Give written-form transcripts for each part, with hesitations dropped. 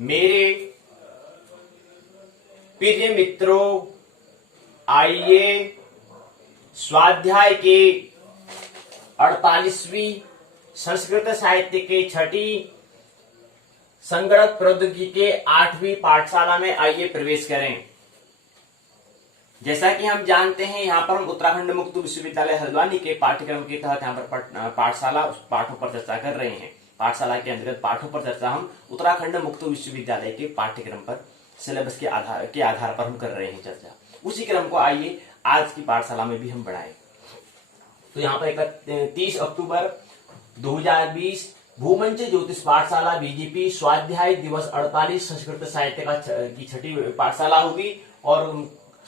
मेरे प्रिय मित्रों, आइए स्वाध्याय के 48वीं संस्कृत साहित्य के छठी संगणक प्रौद्योगिकी के 8वीं पाठशाला में आइए प्रवेश करें। जैसा कि हम जानते हैं, यहाँ पर हम उत्तराखंड मुक्त विश्वविद्यालय हल्द्वानी के पाठ्यक्रम के तहत यहाँ पर पाठशाला पाठों पर चर्चा कर रहे हैं। पाठशाला के अंतर्गत पाठों पर चर्चा हम उत्तराखंड मुक्त विश्वविद्यालय के पाठ्यक्रम पर सिलेबस के आधार पर हम कर रहे हैं चर्चा। उसी क्रम को आइए आज की पाठशाला में भी हम बढ़ाएं। तो यहाँ पर 30 अक्टूबर 2020 भूमंच ज्योतिष पाठशाला बीजीपी स्वाध्याय दिवस 48 संस्कृत साहित्य की छठी पाठशाला होगी और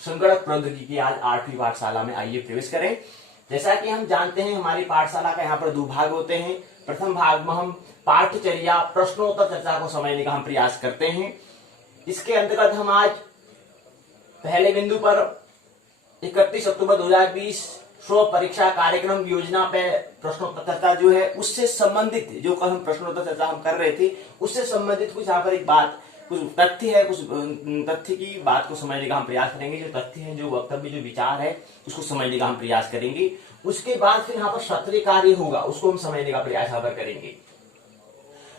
संगणक प्रौद्योगिकी की आज 8वीं पाठशाला में आइए प्रवेश करें। जैसा कि हम जानते हैं, हमारी पाठशाला का यहाँ पर 2 भाग होते हैं। प्रथम भाग में हम पाठचर्या प्रश्नोत्तर चर्चा को समझने का हम प्रयास करते हैं। इसके अंतर्गत हम आज पहले बिंदु पर 31 अक्टूबर 2020 स्व परीक्षा कार्यक्रम योजना पे प्रश्नोत्तर चर्चा जो है उससे संबंधित जो कल हम प्रश्नोत्तर चर्चा हम कर रहे थे उससे संबंधित कुछ यहाँ पर एक बात, कुछ तथ्य है, कुछ तथ्य की बात को समझने का हम प्रयास करेंगे। जो तथ्य है, जो वक्तव्य, जो विचार है उसको समझने का हम प्रयास करेंगे। उसके बाद फिर यहाँ पर सत्रीय कार्य होगा, उसको हम समझने का प्रयास यहाँ पर करेंगे।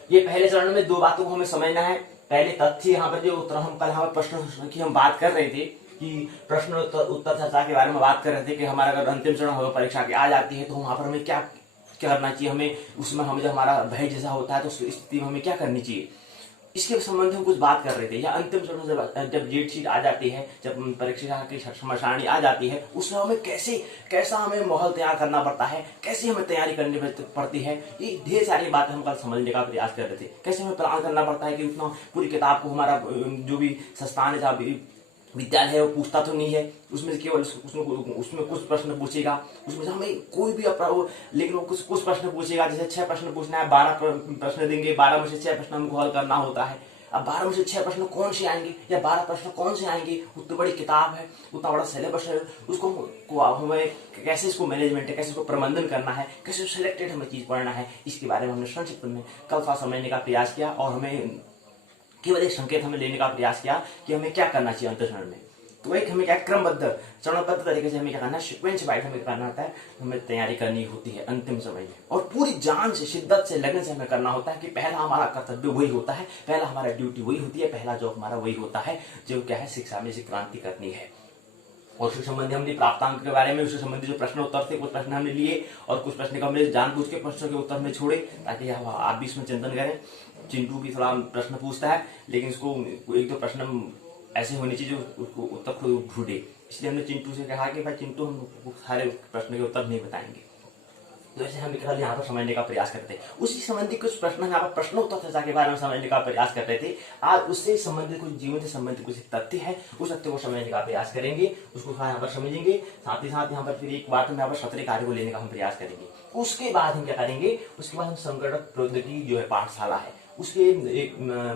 ये पहले चरण में 2 बातों को हमें समझना है। पहले तथ्य, यहाँ पर जो उत्तर हम कल यहाँ पर प्रश्न की हम बात कर रहे थे कि प्रश्न उत्तर चर्चा के बारे में बात कर रहे थे कि हमारा अगर अंतिम चरण हो परीक्षा की आ जाती है तो वहां पर हमें क्या करना चाहिए, हमें उसमें हमें जब हमारा भय जैसा होता है तो उस स्थिति में हमें क्या करनी चाहिए, इसके संबंध में कुछ बात कर रहे थे। या अंतिम चरण जब डेट शीट आ जाती है, जब परीक्षा की समय सारणी आ जाती है, उसमें हमें कैसा हमें माहौल तैयार करना पड़ता है, कैसे हमें तैयारी करनी पड़ती है, ये ढेर सारी बातें हम कल समझने का प्रयास कर रहे थे। कैसे हमें प्लान करना पड़ता है कि उतना पूरी किताब को हमारा जो भी संस्थान है, जहाँ विद्यालय है, वो पूछता तो नहीं है, उसमें केवल उसमें कुछ प्रश्न पूछेगा, उसमें हमें कोई भी लेकिन वो कुछ प्रश्न पूछेगा। जैसे 6 प्रश्न पूछना है, 12 प्रश्न देंगे, 12 में से 6 प्रश्न हमको हल करना होता है। अब 12 में से 6 प्रश्न कौन से आएंगे या 12 प्रश्न कौन से आएंगे, उतनी बड़ी किताब है, उतना बड़ा सिलेबस है, उसको हमें कैसे इसको मैनेजमेंट है, कैसे इसको प्रबंधन करना है, कैसे सिलेक्टेड हमें चीज पढ़ना है, इसके बारे में हमने संक्षिप्त में कल थोड़ा समझने का प्रयास किया और हमें केवल एक संकेत हमें लेने का प्रयास किया कि हमें क्या करना चाहिए अंतिम चरण में। तो एक हमें क्या क्रमबद्ध चरणबद्ध तरीके से हमें क्या करना है, सीक्वेंस वाइज हमें करना होता है, हमें तैयारी करनी होती है अंतिम समय में और पूरी जान से, शिद्दत से, लगन से हमें करना होता है कि पहला हमारा कर्तव्य वही होता है, पहला हमारा ड्यूटी वही होती है, पहला जॉब हमारा वही होता है जो क्या है, शिक्षा में से क्रांति करनी है। और उससे संबंधी हमने प्राप्तांक के बारे में, उससे संबंधित जो प्रश्न उत्तर थे, कुछ प्रश्न हमने लिए और कुछ प्रश्न को हमने जानबूझ के प्रश्नों के उत्तर में छोड़े ताकि आप भी इसमें चिंतन करें। चिंटू भी थोड़ा प्रश्न पूछता है लेकिन इसको 1-2 प्रश्न ऐसे होने चाहिए जो उसको उत्तर खुद ढूंढे, इसलिए हमने चिंटू से कहा कि भाई चिंटू, हम सारे प्रश्न के उत्तर नहीं बताएंगे। तो ऐसे हम कल यहाँ पर समझने का प्रयास करते हैं। उसी संबंधी कुछ प्रश्न यहाँ पर प्रश्नोत्तर चर्चा के बारे में समझने का प्रयास कर रहे थे। आज उससे संबंधित कुछ जीवन से संबंधित कुछ तथ्य है, उस तथ्य को समझने का प्रयास करेंगे, उसको यहाँ पर समझेंगे। साथ ही साथ यहाँ पर फिर एक बात में यहाँ पर सत्रीय कार्य को लेने का हम प्रयास करेंगे। उसके बाद हम क्या करेंगे, उसके बाद हम संगणक प्रौद्योगिकी जो है पाठशाला है, उसके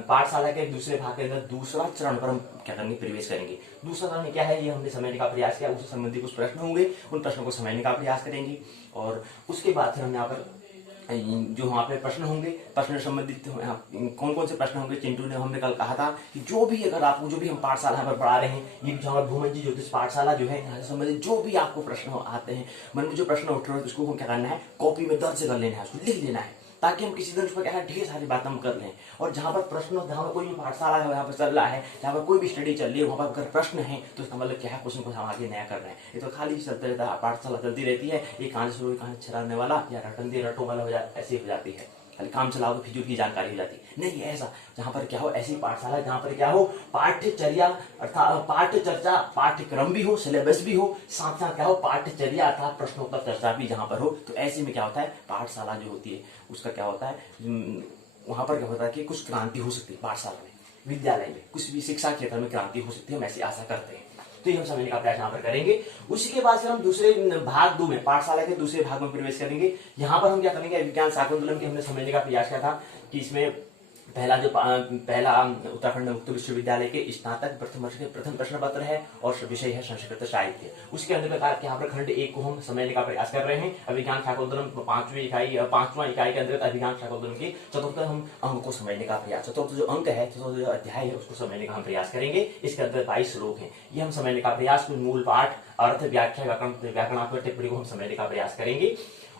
पाठशाला के दूसरे भाग के अंदर दूसरा चरण पर हम क्या करेंगे, प्रवेश करेंगे। दूसरा चरण क्या है, ये हमने समझने का प्रयास किया। उससे संबंधित कुछ प्रश्न होंगे, उन प्रश्नों को समझने का प्रयास करेंगे और उसके बाद फिर हम यहाँ पर जो वहाँ पे प्रश्न होंगे, प्रश्न संबंधित कौन कौन से प्रश्न होंगे, चिंटू ने हमने कल कहा था कि जो भी अगर आपको जो भी हम पाठशाला पर पढ़ा रहे हैं, ये जो हमारा भूमंच ज्योतिष पाठशाला जो है, यहाँ से संबंधित जो भी आपको प्रश्न आते हैं, मन में जो प्रश्न उठ रहे हैं, उसको क्या करना है, कॉपी में दर्ज कर लेना है, उसको लिख लेना है ताकि हम किसी दिन उस पर क्या है ढेर सारी बातें हम कर लें। और जहां पर प्रश्न, जहां पर कोई भी पाठशाला है, यहाँ पर चल रहा है, जहां पर कोई भी स्टडी चल रही है, वहां पर अगर प्रश्न है तो इसका मतलब क्या है, क्वेश्चन को हम आगे नया कर रहे हैं। ये तो खाली चलते रहता है, पाठशाला चलती रहती है, ये कहां से कहां छराने वाला या रटो वाला हो जाए, ऐसी हो जाती है, खाली काम चलाओ तो फिजूल की जानकारी हो जाती नहीं ऐसा। जहां पर क्या हो, ऐसी पाठशाला जहां पर क्या हो, पाठ्यचर्या अर्थात पाठ्य चर्चा, पाठ्यक्रम भी हो, सिलेबस भी हो, साथ साथ क्या हो, पाठ्यचर्या अर्थात प्रश्नोत्तर चर्चा भी जहां पर हो। तो ऐसे में क्या होता है, पाठशाला जो होती है उसका क्या होता है, वहां पर क्या होता है कि कुछ क्रांति हो सकती है पाठशाला में, विद्यालय में, कुछ भी शिक्षा क्षेत्र में क्रांति हो सकती है, हम ऐसी आशा करते हैं। तो ये हम समझने का प्रयास यहाँ पर करेंगे। उसी के बाद फिर हम दूसरे भाग 2 में, पाठशाला के दूसरे भाग में प्रवेश करेंगे। यहाँ पर हम क्या करेंगे, विज्ञान शाकुंतलम की हमने समझने का प्रयास किया था कि इसमें पहला उत्तराखंड मुक्त विश्वविद्यालय के स्नातक प्रथम वर्ष के प्रथम प्रश्न पत्र है और विषय है संस्कृत साहित्य। उसके अंतर्गत यहाँ पर खंड 1 को हम समझने का प्रयास कर रहे हैं। अभिज्ञान शाकुंतलम पांचवां इकाई के अंतर्गत अभिज्ञान शाकुंतलम के चतुर्थ हम अंक को समझने का प्रयास, चतुर्थ जो अंक है, चतुर्थ जो अध्याय है उसको समझने का हम प्रयास करेंगे। इसके अंतर्गत 22 श्लोक है, ये हम समझने का प्रयास, मूल पाठ, अर्थ, व्याख्या, व्याकरणात्मक टिप्पणी को हम समझने का प्रयास करेंगे।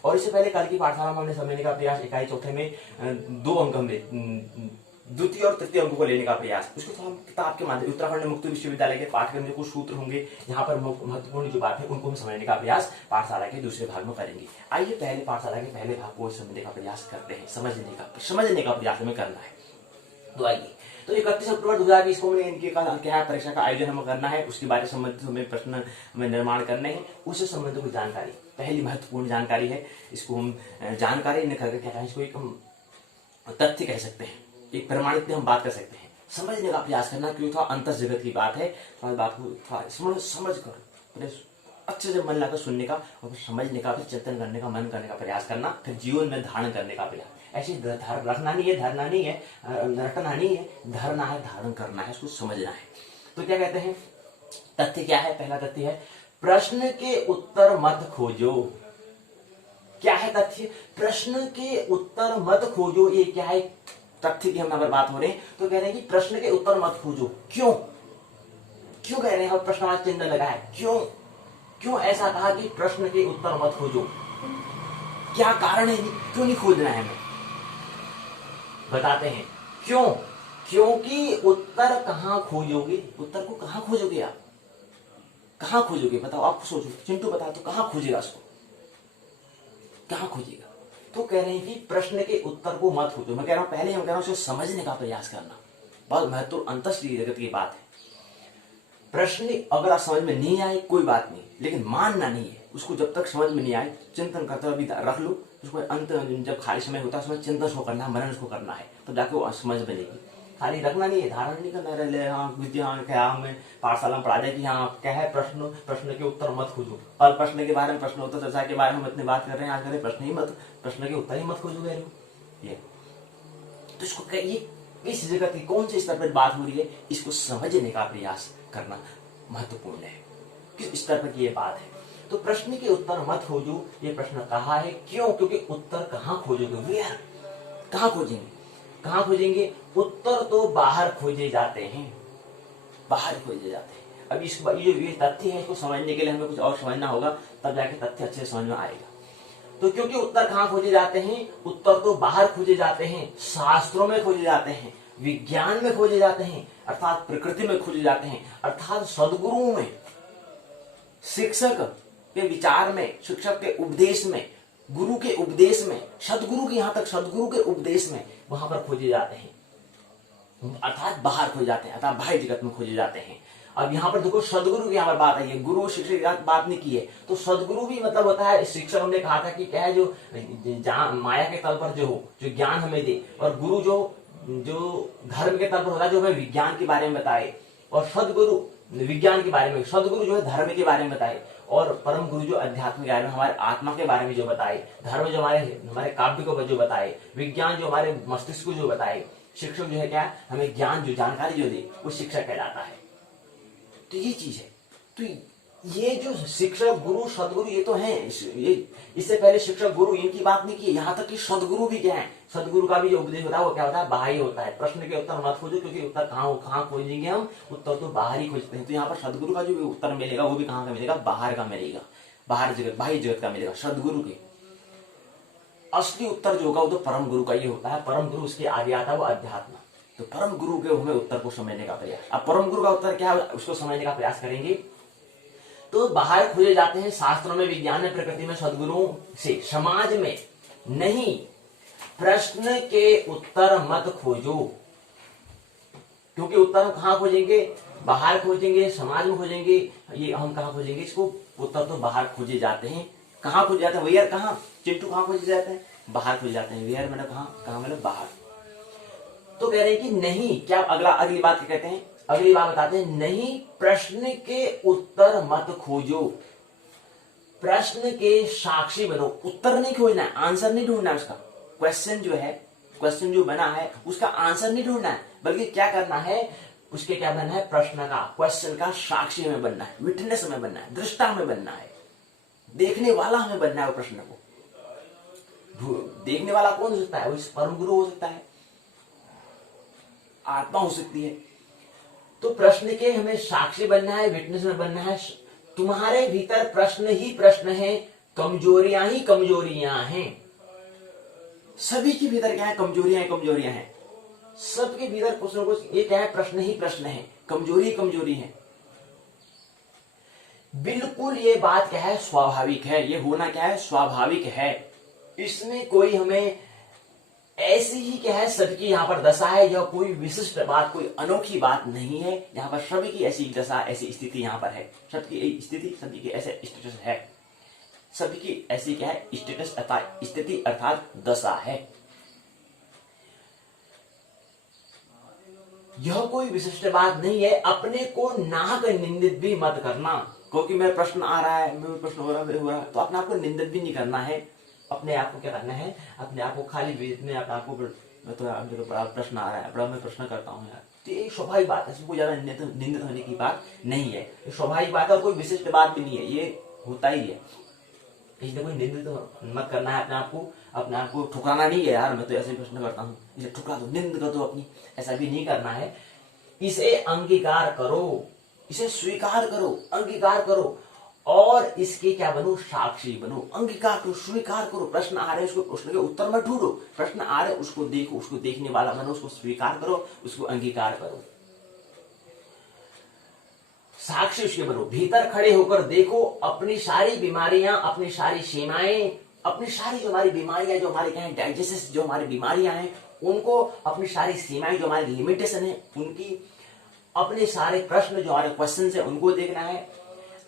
और इससे पहले कल की पाठशाला में हमने समझने का प्रयास इकाई चौथे में 2 अंक में द्वितीय और तृतीय अंकों को लेने का प्रयास, उसको तो हम किताब के माध्यम उत्तराखंड मुक्त विश्वविद्यालय के पाठ्यक्रम में कुछ सूत्र होंगे, यहाँ पर महत्वपूर्ण जो बात है उनको हम समझने का प्रयास पाठशाला के दूसरे भाग में करेंगे। आइए पहले पाठशाला के पहले भाग को समझने का प्रयास करते हैं, समझने का प्रयास हमें करना है। तो आइए, तो 31 अक्टूबर 2020 को इनके क्या परीक्षा का आयोजन हमें करना है, उसके बारे में संबंधित हमें प्रश्न हमें निर्माण करने हैं, उससे संबंधित कोई जानकारी, पहली महत्वपूर्ण जानकारी है, इसको हम जानकारी न करके क्या है, इसको एक हम तथ्य कह सकते हैं, एक प्रमाणित पे हम बात कर सकते हैं। समझने का प्रयास करना, क्योंकि थोड़ा अंतर जगत की बात है, थोड़ा बात को थोड़ा समझ कर अच्छे से मन लगाकर सुनने का और समझने का, फिर चिंतन करने का, मन करने का प्रयास करना, फिर जीवन में धारण करने का प्रयास। ऐसे रखना नहीं है, धरना नहीं है, रटना नहीं है, धरना है, धारण करना है, उसको समझना है। तो क्या कहते हैं, तथ्य क्या है? पहला तथ्य है प्रश्न के उत्तर मत खोजो। क्या है तथ्य? प्रश्न के उत्तर मत खोजो। ये क्या है? तथ्य की हम यहाँ पर बात हो रही है। तो कह रहे हैं कि प्रश्न के उत्तर मत खोजो। क्यों कह रहे हैं? प्रश्नवाची चिन्ह लगा है, क्यों ऐसा कहा कि प्रश्न के उत्तर मत खोजो? क्या कारण है, क्यों नहीं खोजना है? हमें बताते हैं क्यों। क्योंकि उत्तर कहां खोजोगे? उत्तर को कहां खोजोगे आप? कहां खोजोगे? बताओ, आप सोचो, चिंटू बता, तो कहां खोजेगा उसको? कहां खोजेगा? तो कह रहे हैं कि प्रश्न के उत्तर को मत खोजो। मैं कह रहा हूं, पहले हम कह रहा हूं उसको समझने का प्रयास करना, बहुत महत्वपूर्ण अंतर्दृष्टि जगत की बात है। प्रश्न अगर आप समझ में नहीं आए कोई बात नहीं, लेकिन मानना नहीं है उसको। जब तक समझ में नहीं आए चिंतन करते हुए रख लो उसको। अंत जब खाली समय होता है उसमें चिंतन उसको करना है, मनन उसको करना है, तो जाके समझ बनेगी। खाली रखना नहीं है, धारण नहीं करना है। हाँ क्या हमें पाठशाला में पढ़ा जाए कि हाँ क्या है, प्रश्न के उत्तर मत खोजो। और प्रश्न के बारे में, प्रश्नोत्तर चर्चा के बारे में हम इतनी बात कर रहे हैं, आज करें प्रश्न के उत्तर ही मत खोजो गए ये। तो इसको कहिए, इस जगत की कौन से स्तर पर बात हो रही है, इसको समझने का प्रयास करना महत्वपूर्ण है, किस स्तर पर ये बात है। तो प्रश्न के उत्तर मत खोजो, ये प्रश्न कहा है। क्यों? क्योंकि उत्तर कहां खोजोगे? वेयर, कहां खोजेंगे? कहां खोजेंगे? उत्तर तो बाहर खोजे जाते हैं, बाहर खोजे जाते हैं। अब ये तथ्य है, इसको समझने के लिए हमें कुछ और समझना होगा, तब जाके तथ्य अच्छे से समझ में आएगा। तो क्योंकि उत्तर कहां खोजे जाते हैं? उत्तर तो बाहर खोजे जाते हैं, शास्त्रों में खोजे जाते हैं, विज्ञान में खोजे जाते हैं, अर्थात प्रकृति में खोजे जाते हैं, अर्थात सदगुरुओं में, शिक्षक के विचार में, शिक्षक के उपदेश में, गुरु के उपदेश में, सदगुरु के, यहां तक सदगुरु के उपदेश में, वहां पर खोजे जाते हैं, अर्थात बाहर खोजे जाते हैं, अर्थात बाह्य जगत में खोजे जाते हैं। अब यहाँ पर देखो, सदगुरु की यहाँ पर बात आई है, गुरु शिक्षक की बात नहीं की है। तो सदगुरु भी मतलब होता है, शिक्षक हमने कहा था कि क्या है, जो माया के तल पर जो ज्ञान हमें दे, और गुरु जो धर्म के तल पर होता है, जो हमें विज्ञान के बारे में बताए, और सदगुरु विज्ञान के बारे में, सदगुरु जो है धर्म के बारे में बताए, और परम गुरु जो अध्यात्म के बारे में, हमारे आत्मा के बारे में जो बताए, धर्म जो हमारे काव्य को जो बताए, विज्ञान जो हमारे मस्तिष्क को जो बताए, शिक्षक जो है क्या, हमें ज्ञान जो जानकारी जो दे, वो शिक्षक कहलाता है। तो ये चीज है। तो ये जो शिक्षक, गुरु, सदगुरु, ये तो हैं। इससे पहले शिक्षक, गुरु, इनकी बात नहीं की, यहाँ तक कि सदगुरु भी क्या है, सदगुरु का भी जो उपदेश होता है वो क्या होता है, बाहरी होता है। प्रश्न के उत्तर मत खोजो, क्योंकि उत्तर कहाँ खोजेंगे हम? उत्तर तो बाहर ही खोजते हैं। तो यहाँ पर सदगुरु का जो उत्तर मिलेगा वो भी कहाँ का मिलेगा? बाहर का मिलेगा, बाहर जगत, बाह्य जगत का मिलेगा। सदगुरु के असली उत्तर जो होगा वो तो परम गुरु का ही होता है। परम गुरु उसके आगे आता है, वो अध्यात्म। तो परम गुरु के हमें उत्तर को समझने का प्रयास। अब परम गुरु का उत्तर क्या है, उसको समझने का प्रयास करेंगे। तो बाहर खोजे जाते हैं, शास्त्रों में, विज्ञान में, प्रकृति में, सदगुरुओं से, समाज में नहीं। प्रश्न के उत्तर मत खोजो, क्योंकि उत्तर हम कहां खोजेंगे? बाहर खोजेंगे, समाज में खोजेंगे। ये हम कहां खोजेंगे इसको? उत्तर तो बाहर खोजे जाते हैं। कहां खोजे जाते हैं? वेयर, कहां? चिंटू, कहां खोजे जाते हैं? बाहर खोजे जाते हैं। वेयर मतलब कहां मतलब बाहर। तो कह रहे हैं कि नहीं, क्या अगली बात क्या कहते हैं? अगली बात बताते हैं, नहीं, प्रश्न के उत्तर मत खोजो, प्रश्न के साक्षी बनो। उत्तर नहीं खोजना है, आंसर नहीं ढूंढना है उसका। क्वेश्चन जो है, क्वेश्चन जो बना है उसका आंसर नहीं ढूंढना है, बल्कि क्या करना है, उसके क्या बनना है, प्रश्न का, क्वेश्चन का साक्षी हमें बनना है, विटनेस हमें बनना है, दृष्टा हमें बनना है, देखने वाला हमें बनना है। वो प्रश्न को देखने वाला कौन हो सकता है, वो परम गुरु हो सकता है, आत्मा हो सकती है। तो प्रश्न के हमें साक्षी बनना है, विटनेस में बनना है। तुम्हारे भीतर प्रश्न ही प्रश्न है, कमजोरियां ही कमजोरियां हैं। सभी के भीतर क्या है, कमजोरियां ही कमजोरियां हैं। सबके भीतर कुछ ना कुछ, ये क्या है, प्रश्न ही प्रश्न है, कमजोरी ही कमजोरी है। बिल्कुल ये बात क्या है, स्वाभाविक है, ये होना क्या है, स्वाभाविक है। इसमें कोई हमें ऐसी ही क्या है, सबकी यहाँ पर दशा है, यह कोई विशिष्ट बात, कोई अनोखी बात नहीं है। यहाँ पर सभी की ऐसी दशा, ऐसी स्थिति यहाँ पर है, सबकी स्थिति, सभी की ऐसे स्टेटस है, सभी की ऐसी क्या है, स्टेटस अर्थात स्थिति अर्थात दशा है। यह कोई विशिष्ट बात नहीं है। अपने को नाहक निंदित भी मत करना, क्योंकि मेरा प्रश्न आ रहा है, मेरा प्रश्न हो रहा है, तो अपने आप को निंदित भी नहीं करना है। अपने आप को क्या करना है, अपने आप को खाली अपने आप को, तो बड़ा प्रश्न आ रहा है, बड़ा मैं प्रश्न करता हूँ यार, तो ये स्वाभाविक बात है, इसमें कोई ज्यादा निंदित होने की बात नहीं है, ये स्वाभाविक बात है और कोई विशिष्ट बात भी नहीं है, ये होता ही है। इसलिए कोई निंदित मत करना है अपने आप को ठुकराना नहीं है, यार मैं तो ऐसे ही प्रश्न करता हूँ, इसे ठुकरा दो, निंद कर दो अपनी, ऐसा भी नहीं करना है। इसे अंगीकार करो, इसे स्वीकार करो, अंगीकार करो, और इसके क्या बनो, साक्षी बनो। अंगीकार करो, स्वीकार करो, प्रश्न आ रहे उसको, प्रश्न के उत्तर मत ढूंढो, प्रश्न आ रहे उसको देखो, उसको देखने वाला बनो, उसको स्वीकार करो, उसको अंगीकार करो, साक्षी उसके बनो। भीतर खड़े होकर देखो अपनी सारी बीमारियां, अपनी सारी सीमाएं, अपनी सारी जो हमारी बीमारियां, जो हमारे क्या है डाइजेस्ट, जो हमारी बीमारियां हैं उनको, अपनी सारी सीमाएं, जो हमारी लिमिटेशन है उनकी, अपने सारे प्रश्न, जो हमारे क्वेश्चन है उनको देखना है,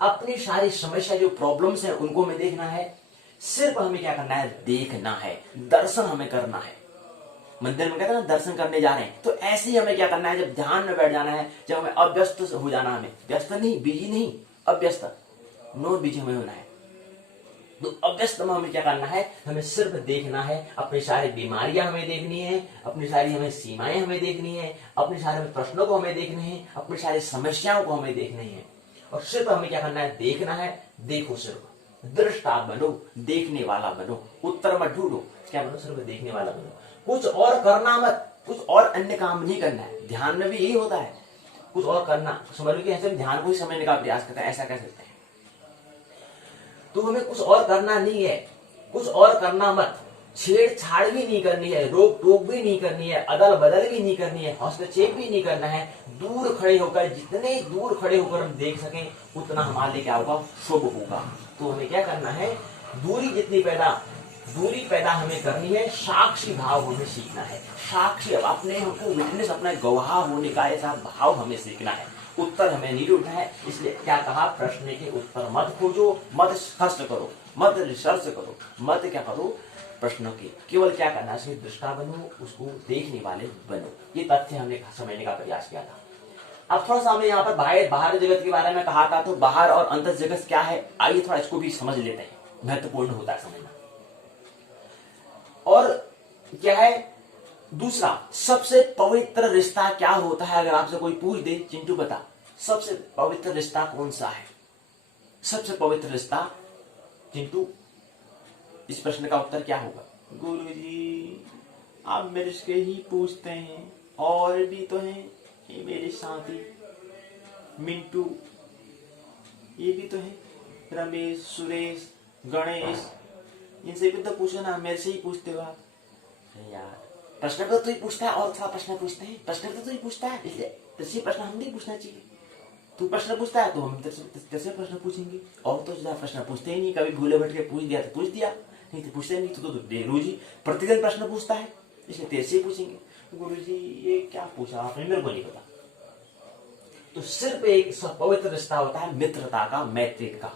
अपनी सारी समस्या, जो प्रॉब्लम्स है उनको हमें देखना है। सिर्फ हमें क्या करना है, देखना है, दर्शन हमें करना है। मंदिर में कहते हैं ना, दर्शन करने जा रहे हैं, तो ऐसे ही हमें क्या करना है, जब ध्यान में बैठ जाना है, जब हमें अव्यस्त हो जाना, हमें व्यस्त नहीं, बिजी नहीं, अव्यस्त, नॉट बिजी हमें होना है। तो अव्यस्त में हमें क्या करना है, हमें सिर्फ देखना है, अपनी सारी बीमारियां हमें देखनी है, अपनी सारी हमें सीमाएं हमें देखनी है, अपने सारे प्रश्नों को हमें देखने हैं, अपनी सारी समस्याओं को हमें देखनी है, और सिर्फ हमें क्या करना है, देखना है। देखो, सिर्फ दृष्टा बनो, देखने वाला बनो, उत्तर मत ढूंढो, क्या बनो, सिर्फ देखने वाला बनो, कुछ और करना मत, कुछ और अन्य काम नहीं करना है। ध्यान में भी यही होता है, कुछ और करना, समझ लो कि ऐसे ध्यान को ही समझने का प्रयास करते हैं, ऐसा कह सकते हैं। तो हमें कुछ और करना नहीं है, कुछ और करना मत, छेड़छाड़ भी नहीं करनी है, रोक टोक भी नहीं करनी है, अदल बदल भी नहीं करनी है, हस्तक्षेप भी नहीं करना है। दूर खड़े होकर, जितने दूर खड़े होकर हम देख सकें उतना हमारे लिए क्या होगा, शुभ होगा। तो हमें क्या करना है, दूरी पैदा हमें करनी है, साक्षी भाव हमें सीखना है, साक्षी, अपने हमको विटनेस, अपना गवाह होने का ऐसा भाव हमें सीखना है, उत्तर हमें नहीं ढूंढना है। इसलिए क्या कहा, प्रश्न के उत्तर मत खोजो, मत सर्च करो, मत रिसर्च करो, मत क्या करो, प्रश्नों की केवल क्या करना है, दृष्टा बनो, उसको देखने वाले बनो। ये तथ्य हमने समझने का प्रयास किया था। अब थोड़ा सा हमने यहाँ पर बाहर जगत के बारे में कहा था, तो बाहर और अंतर जगत क्या है, आइए थोड़ा इसको भी समझ लेते हैं, महत्वपूर्ण होता है समझना। और क्या है दूसरा, सबसे पवित्र रिश्ता क्या होता है, अगर आपसे कोई पूछ दे, चिंटू बता सबसे पवित्र रिश्ता कौन सा है, सबसे पवित्र रिश्ता, चिंटू इस प्रश्न का उत्तर क्या होगा? गुरुजी आप मेरे से ही पूछते हैं, और भी तो हैं, ये मेरे साथी मिंटू, ये भी तो है, रमेश, सुरेश, गणेश, इनसे भी तो पूछो ना, मेरे से ही पूछते हो आप। यार प्रश्न तो तू ही पूछता है, और थोड़ा प्रश्न पूछते हैं, प्रश्न तो तू ही पूछता है, इसलिए तेरे प्रश्न हम नहीं पूछना चाहिए। तू प्रश्न पूछता है तो हम तेरे से प्रश्न पूछेंगे, और तो ज्यादा प्रश्न पूछते ही नहीं। कभी भूले भटके पूछ दिया तो पूछ दिया, नहीं तो पूछते नहीं। तो रोज ही प्रतिदिन प्रश्न पूछता है, इसलिए तेरे से ही पूछेंगे। गुरुजी ये क्या पूछा आपने, मेरे को नहीं पता। तो सिर्फ एक पवित्र रिश्ता होता है मित्रता का, मैत्री का,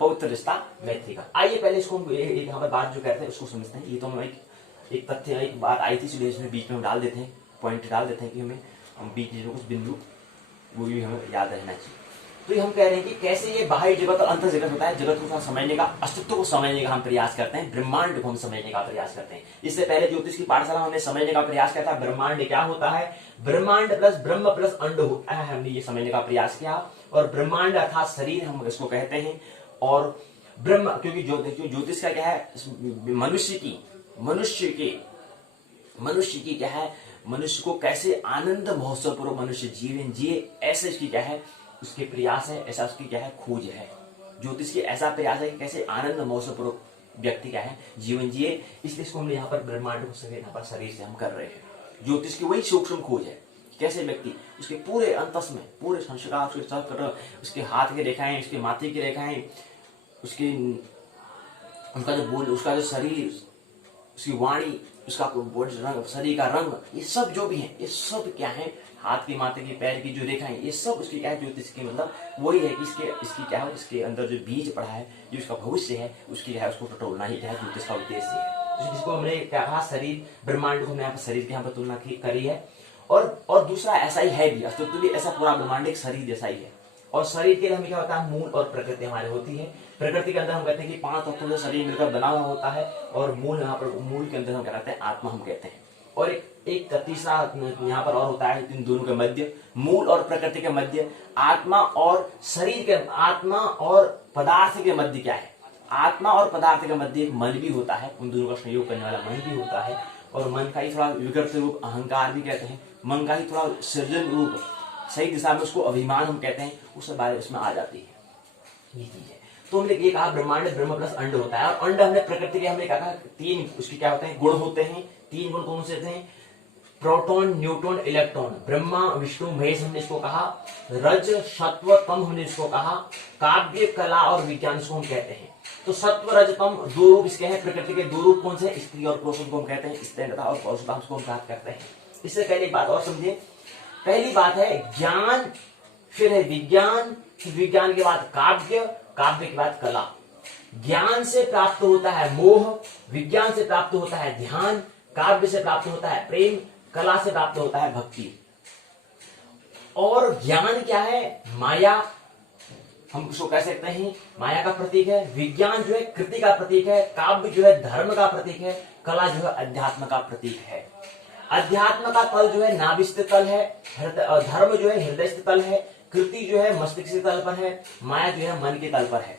पवित्र रिश्ता मैत्री का। आइए पहले इसको यहाँ पर बात जो कहते हैं उसको समझते हैं। ये तो हम एक तथ्य, एक बात आई थी, इसलिए इसमें बीच में हम डाल देते हैं, पॉइंट डाल देते हैं कि हमें बीच में कुछ बिंदु वो भी हमें याद रहना चाहिए। तो ये हम कह रहे हैं कि कैसे ये बाहरी जगत और अंतर जगत होता है। जगत को समझने का, अस्तित्व को समझने का हम प्रयास करते हैं, ब्रह्मांड को हम समझने का प्रयास करते हैं। इससे पहले ज्योतिष की पाठशाला हमने समझने का प्रयास किया था ब्रह्मांड क्या होता है, ब्रह्मांड प्लस ब्रह्म प्लस अंड होता है, हमने ये समझने का प्रयास किया। और ब्रह्मांड अर्थात शरीर हम इसको कहते हैं, और ब्रह्म क्योंकि ज्योतिष का क्या है, मनुष्य की क्या है, मनुष्य को कैसे आनंद महोत्सव पूर्वक मनुष्य जीवन जिए, ऐसे इसकी क्या है, उसके प्रयास है, ऐसा उसकी क्या है, खोज है। ज्योतिष की ऐसा प्रयास है कि कैसे आनंद महोत्सव पूर्वक व्यक्ति क्या है, जीवन जिए, इसलिए इसको हम यहाँ पर ब्रह्मांड को यहाँ पर शरीर से हम कर रहे हैं। ज्योतिष की वही सूक्ष्म खोज है, कैसे व्यक्ति उसके पूरे अंतस में पूरे संस्कार, उसके चक्र, उसके हाथ की रेखाएं, उसके माथे की रेखाएं, उसकी उनका जो बोल, उसका जो शरीर, उसकी वाणी, उसका रंग, शरीर का रंग, ये सब जो भी है, ये सब क्या है, हाथ की, माथे की, पैर की जो रेखाएं, ये सब उसकी क्या है, ज्योतिष की मतलब वही है कि इसकी क्या है, इसके अंदर जो बीज पड़ा है, जो इसका भविष्य है, उसकी क्या है, उसको टटोलना ही क्या है, ज्योतिष का उद्देश्य है। जिसको हमने क्या कहा, शरीर, ब्रह्मांड को हमने यहाँ पर शरीर की यहाँ पर तुलना करी है। और दूसरा ऐसा ही है भी, अस्तित्व भी ऐसा पूरा ब्रह्मांड एक शरीर जैसा ही है। और शरीर के लिए हमें क्या होता है, मूल और प्रकृति हमारे होती है। प्रकृति के अंदर हम कहते हैं कि 5 तत्वों से शरीर मिलकर बना हुआ होता है, और मूल यहाँ पर, मूल के अंदर हम क्या कहते हैं, आत्मा हम कहते हैं। और एक तीसरा यहाँ पर और होता है, इन दोनों के मध्य, मूल और प्रकृति के मध्य, आत्मा और शरीर के, आत्मा और पदार्थ के मध्य क्या है, आत्मा और पदार्थ के मध्य एक मन भी होता है, उन दोनों का संयोग करने वाला मन भी होता है। और मन का ही थोड़ा विकृत रूप अहंकार भी कहते हैं, मन का ही थोड़ा सृजन रूप, सही दिशा में उसको अभिमान हम कहते हैं, उस बारे उसमें आ जाती है ये चीज है। तो हमने ये कहा ब्रह्मांड ब्रह्म प्लस अंड होता है। और अंड हमने प्रकृति के हमने कहा 3 उसके क्या होते हैं, गुण होते हैं। 3 गुण कौन से होते हैं, proton, neutron, electron. Brahma, Vishnu, Mahesh हमने इसको कहा। रज, सत्व, तम हमने इसको कहा। काव्य, कला और विज्ञान इसको हम कहते हैं। तो सत्व, रज, तम 2 रूप इसके हैं, प्रकृति के 2 रूप कौन से, स्त्री और पुरुष को हम कहते हैं, स्त्रीणता और पौरुषता उसको हम बात करते हैं। इससे पहले एक बात और समझिए, पहली बात है ज्ञान, फिर है विज्ञान, फिर विज्ञान के बाद काव्य, काव्य के बाद कला। ज्ञान से प्राप्त होता है मोह, विज्ञान से प्राप्त होता है ध्यान, काव्य से प्राप्त होता है प्रेम, कला से प्राप्त होता है भक्ति। और ज्ञान क्या है, माया, हम उसको कह सकते हैं माया का प्रतीक है। विज्ञान जो है कृति का प्रतीक है, काव्य जो है धर्म का प्रतीक है, कला जो है अध्यात्म का प्रतीक है। अध्यात्म का तल जो है नाभिस्थित तल है, धर्म जो है हृदय स्थित तल है, कृति जो है मस्तिष्क के तल पर है, माया जो है मन के तल पर है।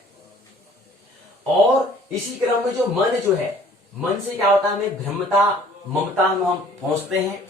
और इसी क्रम में जो मन जो है, मन से क्या होता है, हमें भ्रमता, ममता में हम पहुंचते हैं,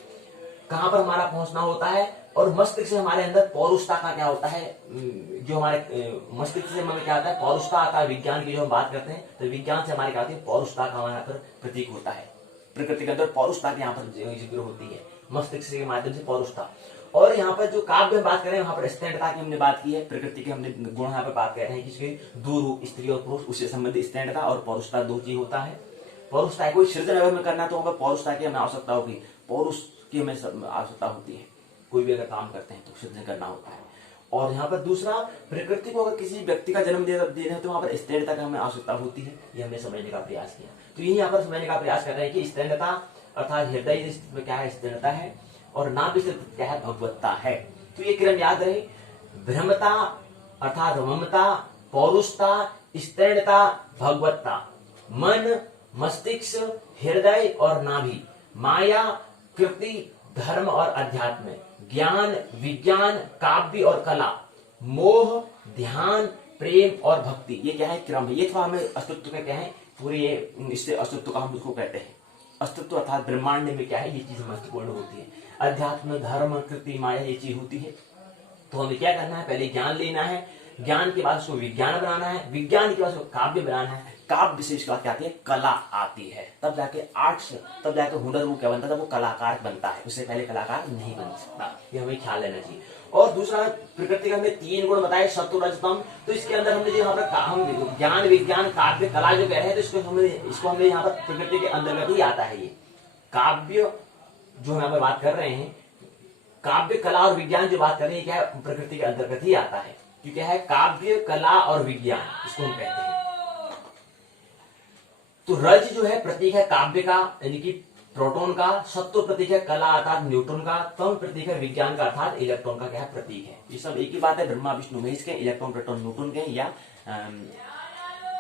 कहां पर हमारा पहुंचना होता है। और मस्तिष्क से हमारे अंदर पौरुषता का क्या होता है, जो हमारे मस्तिष्क से हमें क्या होता है, पौरुषता आता है। विज्ञान की जो हम बात करते हैं, तो विज्ञान से हमारी क्या होती है, पौरुषता का हमारे यहाँ पर प्रतीक होता है। प्रकृति के अंदर पौरुषता की यहाँ पर जिक्र होती है, मस्तिष्क के माध्यम से पौरुषता। और यहाँ पर जो काव्य हम बात करें, वहां पर स्त्रीणता की हमने बात की है, प्रकृति के हमने गुण यहाँ पर बात कर रहे हैं कि इसके 2 रूप, स्त्री और पुरुष, उससे संबंधित स्त्रीणता और पौरुषता 2 चीज होता है। पौरुषता कोई सृजन अगर हमें करना, तो हमें पौरुषता की हमें आवश्यकता होगी, पौरुष की हमें आवश्यकता होती है। कोई भी अगर काम करते हैं तो सृजन करना होता है। और यहाँ पर दूसरा, प्रकृति को अगर किसी व्यक्ति का जन्म देना है, तो वहां पर स्त्रीणता की हमें आवश्यकता होती है। ये हमने समझने का प्रयास किया। तो यही यहाँ पर समझने का प्रयास कर रहे हैं कि स्त्रीणता अर्थात हृदय में क्या है, स्त्रीणता है, और नाभि से क्या है, भगवत्ता है। तो ये क्रम याद रहे, भ्रमता अर्थात ममता, पौरुषता, स्त्रीणता, भगवत्ता, मन, मस्तिष्क, हृदय और नाभि, माया, कृति, धर्म और अध्यात्म, ज्ञान, विज्ञान, काव्य और कला, मोह, ध्यान, प्रेम और भक्ति। ये क्या है, क्रम है। ये थोड़ा हमें अस्तित्व का क्या है, पूरे ये इससे अस्तित्व का हम उसको कहते हैं। अस्तित्व अर्थात ब्रह्मांड में क्या है, ये चीज महत्वपूर्ण होती है। अध्यात्म, धर्म, कृति, माया ये चीज होती है। तो हमें क्या करना है, पहले ज्ञान लेना है, ज्ञान के बाद उसको विज्ञान बनाना है, विज्ञान के बाद उसको काव्य बनाना है, काव्य से इसके बाद क्या आती है, कला आती है। तब जाके आर्ट से, तब जाके हुनर वो क्या बनता है, वो कलाकार बनता है। उससे पहले कलाकार नहीं बन सकता, ये हमें ख्याल लेना चाहिए। और दूसरा, प्रकृति के हमने 3 गुण बताए, सत्व, रज, तम। तो इसके अंदर हमने जो यहाँ पर हम ज्ञान, विज्ञान, काव्य, कला जो कह रहे हैं, तो इसको हमने यहाँ पर प्रकृति के अंतर्गत ही आता है। ये काव्य जो हम यहाँ पर बात कर रहे हैं, काव्य, कला और विज्ञान जो बात कर रहे हैं, क्या है, प्रकृति के अंतर्गत ही आता है। क्योंकि है काव्य, कला और विज्ञान, इसको हम कहते हैं। तो रज जो है प्रतीक है काव्य का, यानी कि प्रोटॉन का सत्व प्रतीक है, कला अर्थात न्यूट्रॉन का तम प्रतीक है, विज्ञान का अर्थात इलेक्ट्रॉन का क्या है प्रतीक है। ये सब एक ही बात है, ब्रह्मा विष्णु महेश के, इलेक्ट्रॉन प्रोटॉन न्यूट्रॉन के या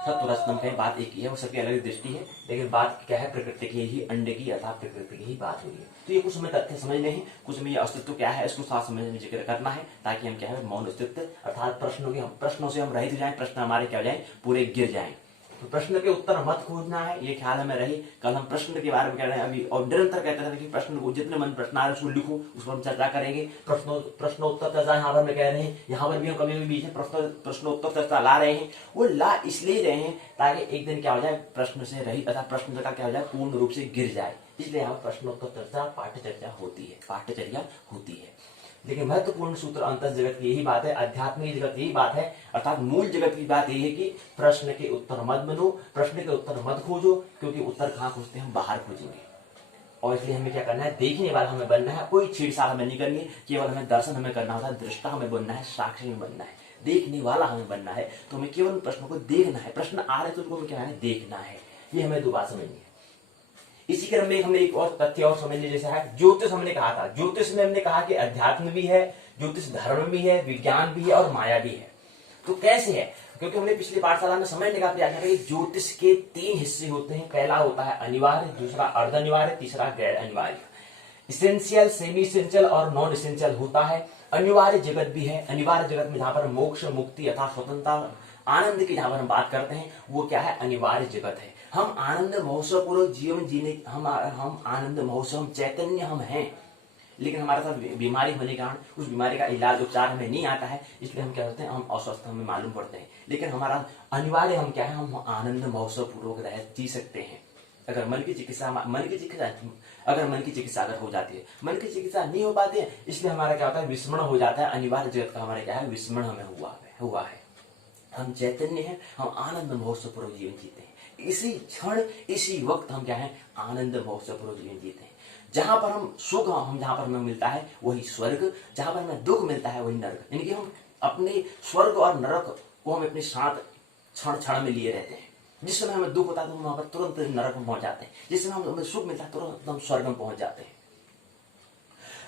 सत्व रजतम के, बात एक ही है, वो सबकी अलग दृष्टि है, लेकिन बात क्या है प्रकृति की ही, अंडे की अर्थात प्रकृति की ही बात हो रही है। तो ये कुछ हमें तथ्य समझने हैं, कुछ हमें ये अस्तित्व क्या है इसको साथ समझने में जिक्र करना है, ताकि हम क्या है मौन अस्तित्व अर्थात प्रश्नों से हम रहित हो जाए, प्रश्न हमारे क्या हो जाए पूरे गिर जाए। तो प्रश्न के उत्तर मत खोजना है, ये ख्याल हमें रहे। कल हम प्रश्न के बारे में कह रहे हैं अभी, और निरंतर कहते थे कि प्रश्न को जितने मन प्रश्न आ रहे उसको लिखो, उस पर हम चर्चा करेंगे। प्रश्नोत्तर चर्चा यहाँ पर मैं कह रहे हैं, यहाँ पर भी हम कभी भी बीच में प्रश्नोत्तर चर्चा ला रहे हैं। वो ला इसलिए रहे हैं ताकि एक दिन क्या हो जाए प्रश्न से रही तथा प्रश्न का क्या हो जाए पूर्ण रूप से गिर जाए, इसलिए यहाँ प्रश्नोत्तर चर्चा पाठ्यचर्या होती है। लेकिन महत्वपूर्ण सूत्र अंतर जगत की यही बात है, आध्यात्मिक जगत यही बात है, अर्थात मूल जगत की बात यही है कि प्रश्न के उत्तर मत बनो, प्रश्न के उत्तर मत खोजो, क्योंकि उत्तर कहाँ खोजते हैं हम बाहर खोजेंगे। और इसलिए हमें क्या करना है, देखने वाला हमें बनना है, कोई छेड़छाड़ हमें नहीं करनी है, केवल हमें दर्शन हमें करना होता है, दृष्टा हमें बनना है, साक्षी हमें बनना है, देखने वाला हमें बनना है। तो हमें केवल प्रश्नों को देखना है, प्रश्न आ रहे तो उसको हमें क्या है देखना है, ये हमें दो बात समझनी है। इसी क्रम में हमने एक और तथ्य और समझ लिया, जैसा है ज्योतिष हमने कहा था, ज्योतिष में हमने कहा कि अध्यात्म भी है, ज्योतिष धर्म भी है, विज्ञान भी है और माया भी है। तो कैसे है, क्योंकि हमने पिछली पाठशाला में समझने का प्रयास किया कि ज्योतिष के 3 हिस्से होते हैं, पहला होता है अनिवार्य, दूसरा अर्ध अनिवार्य, तीसरा गैर अनिवार्य। इसेंशियल, सेमी इसेंशियल और नॉन इसेंशियल होता है। अनिवार्य जगत भी है, अनिवार्य जगत में जहां पर मोक्ष मुक्ति अथा स्वतंत्रता आनंद की जहां पर हम बात करते हैं वो क्या है अनिवार्य जगत है। हम आनंद महोत्सव पूर्वक जीवन जीने, हम आनंद महोत्सव, हम चैतन्य हम हैं, लेकिन हमारे साथ बीमारी होने के कारण उस बीमारी का इलाज उपचार हमें नहीं आता है, इसलिए हम क्या करते हैं हम अस्वस्थ हमें मालूम पड़ते हैं। लेकिन हमारा अनिवार्य हम क्या है, हम आनंद महोत्सव पूर्वक रह जी सकते हैं। अगर मन की चिकित्सा अगर हो जाती है, मन की चिकित्सा नहीं हो पाती है, इसलिए हमारा क्या होता है विस्मरण हो जाता है, अनिवार्य जगत का हमारा क्या है विस्मरण हमें हुआ है। हम चैतन्य हैं, हम आनंद महोत्सव पूर्वक जीवन जीते हैं। इसी क्षण इसी वक्त हम क्या है आनंद महोत्सव पूर्वक जीवन जीते हैं। जहां पर हम सुख जहां पर हमें मिलता है वही स्वर्ग, जहां पर हमें दुख मिलता है वही नरक। यानी कि हम अपने स्वर्ग और नरक को हम अपने साथ क्षण में लिए रहते हैं। जिस समय हमें दुख होता है तो हम वहां पर तुरंत नरक में पहुंच जाते हैं, जिस समय हमें सुख मिलता है तुरंत हम स्वर्ग में पहुंच जाते हैं।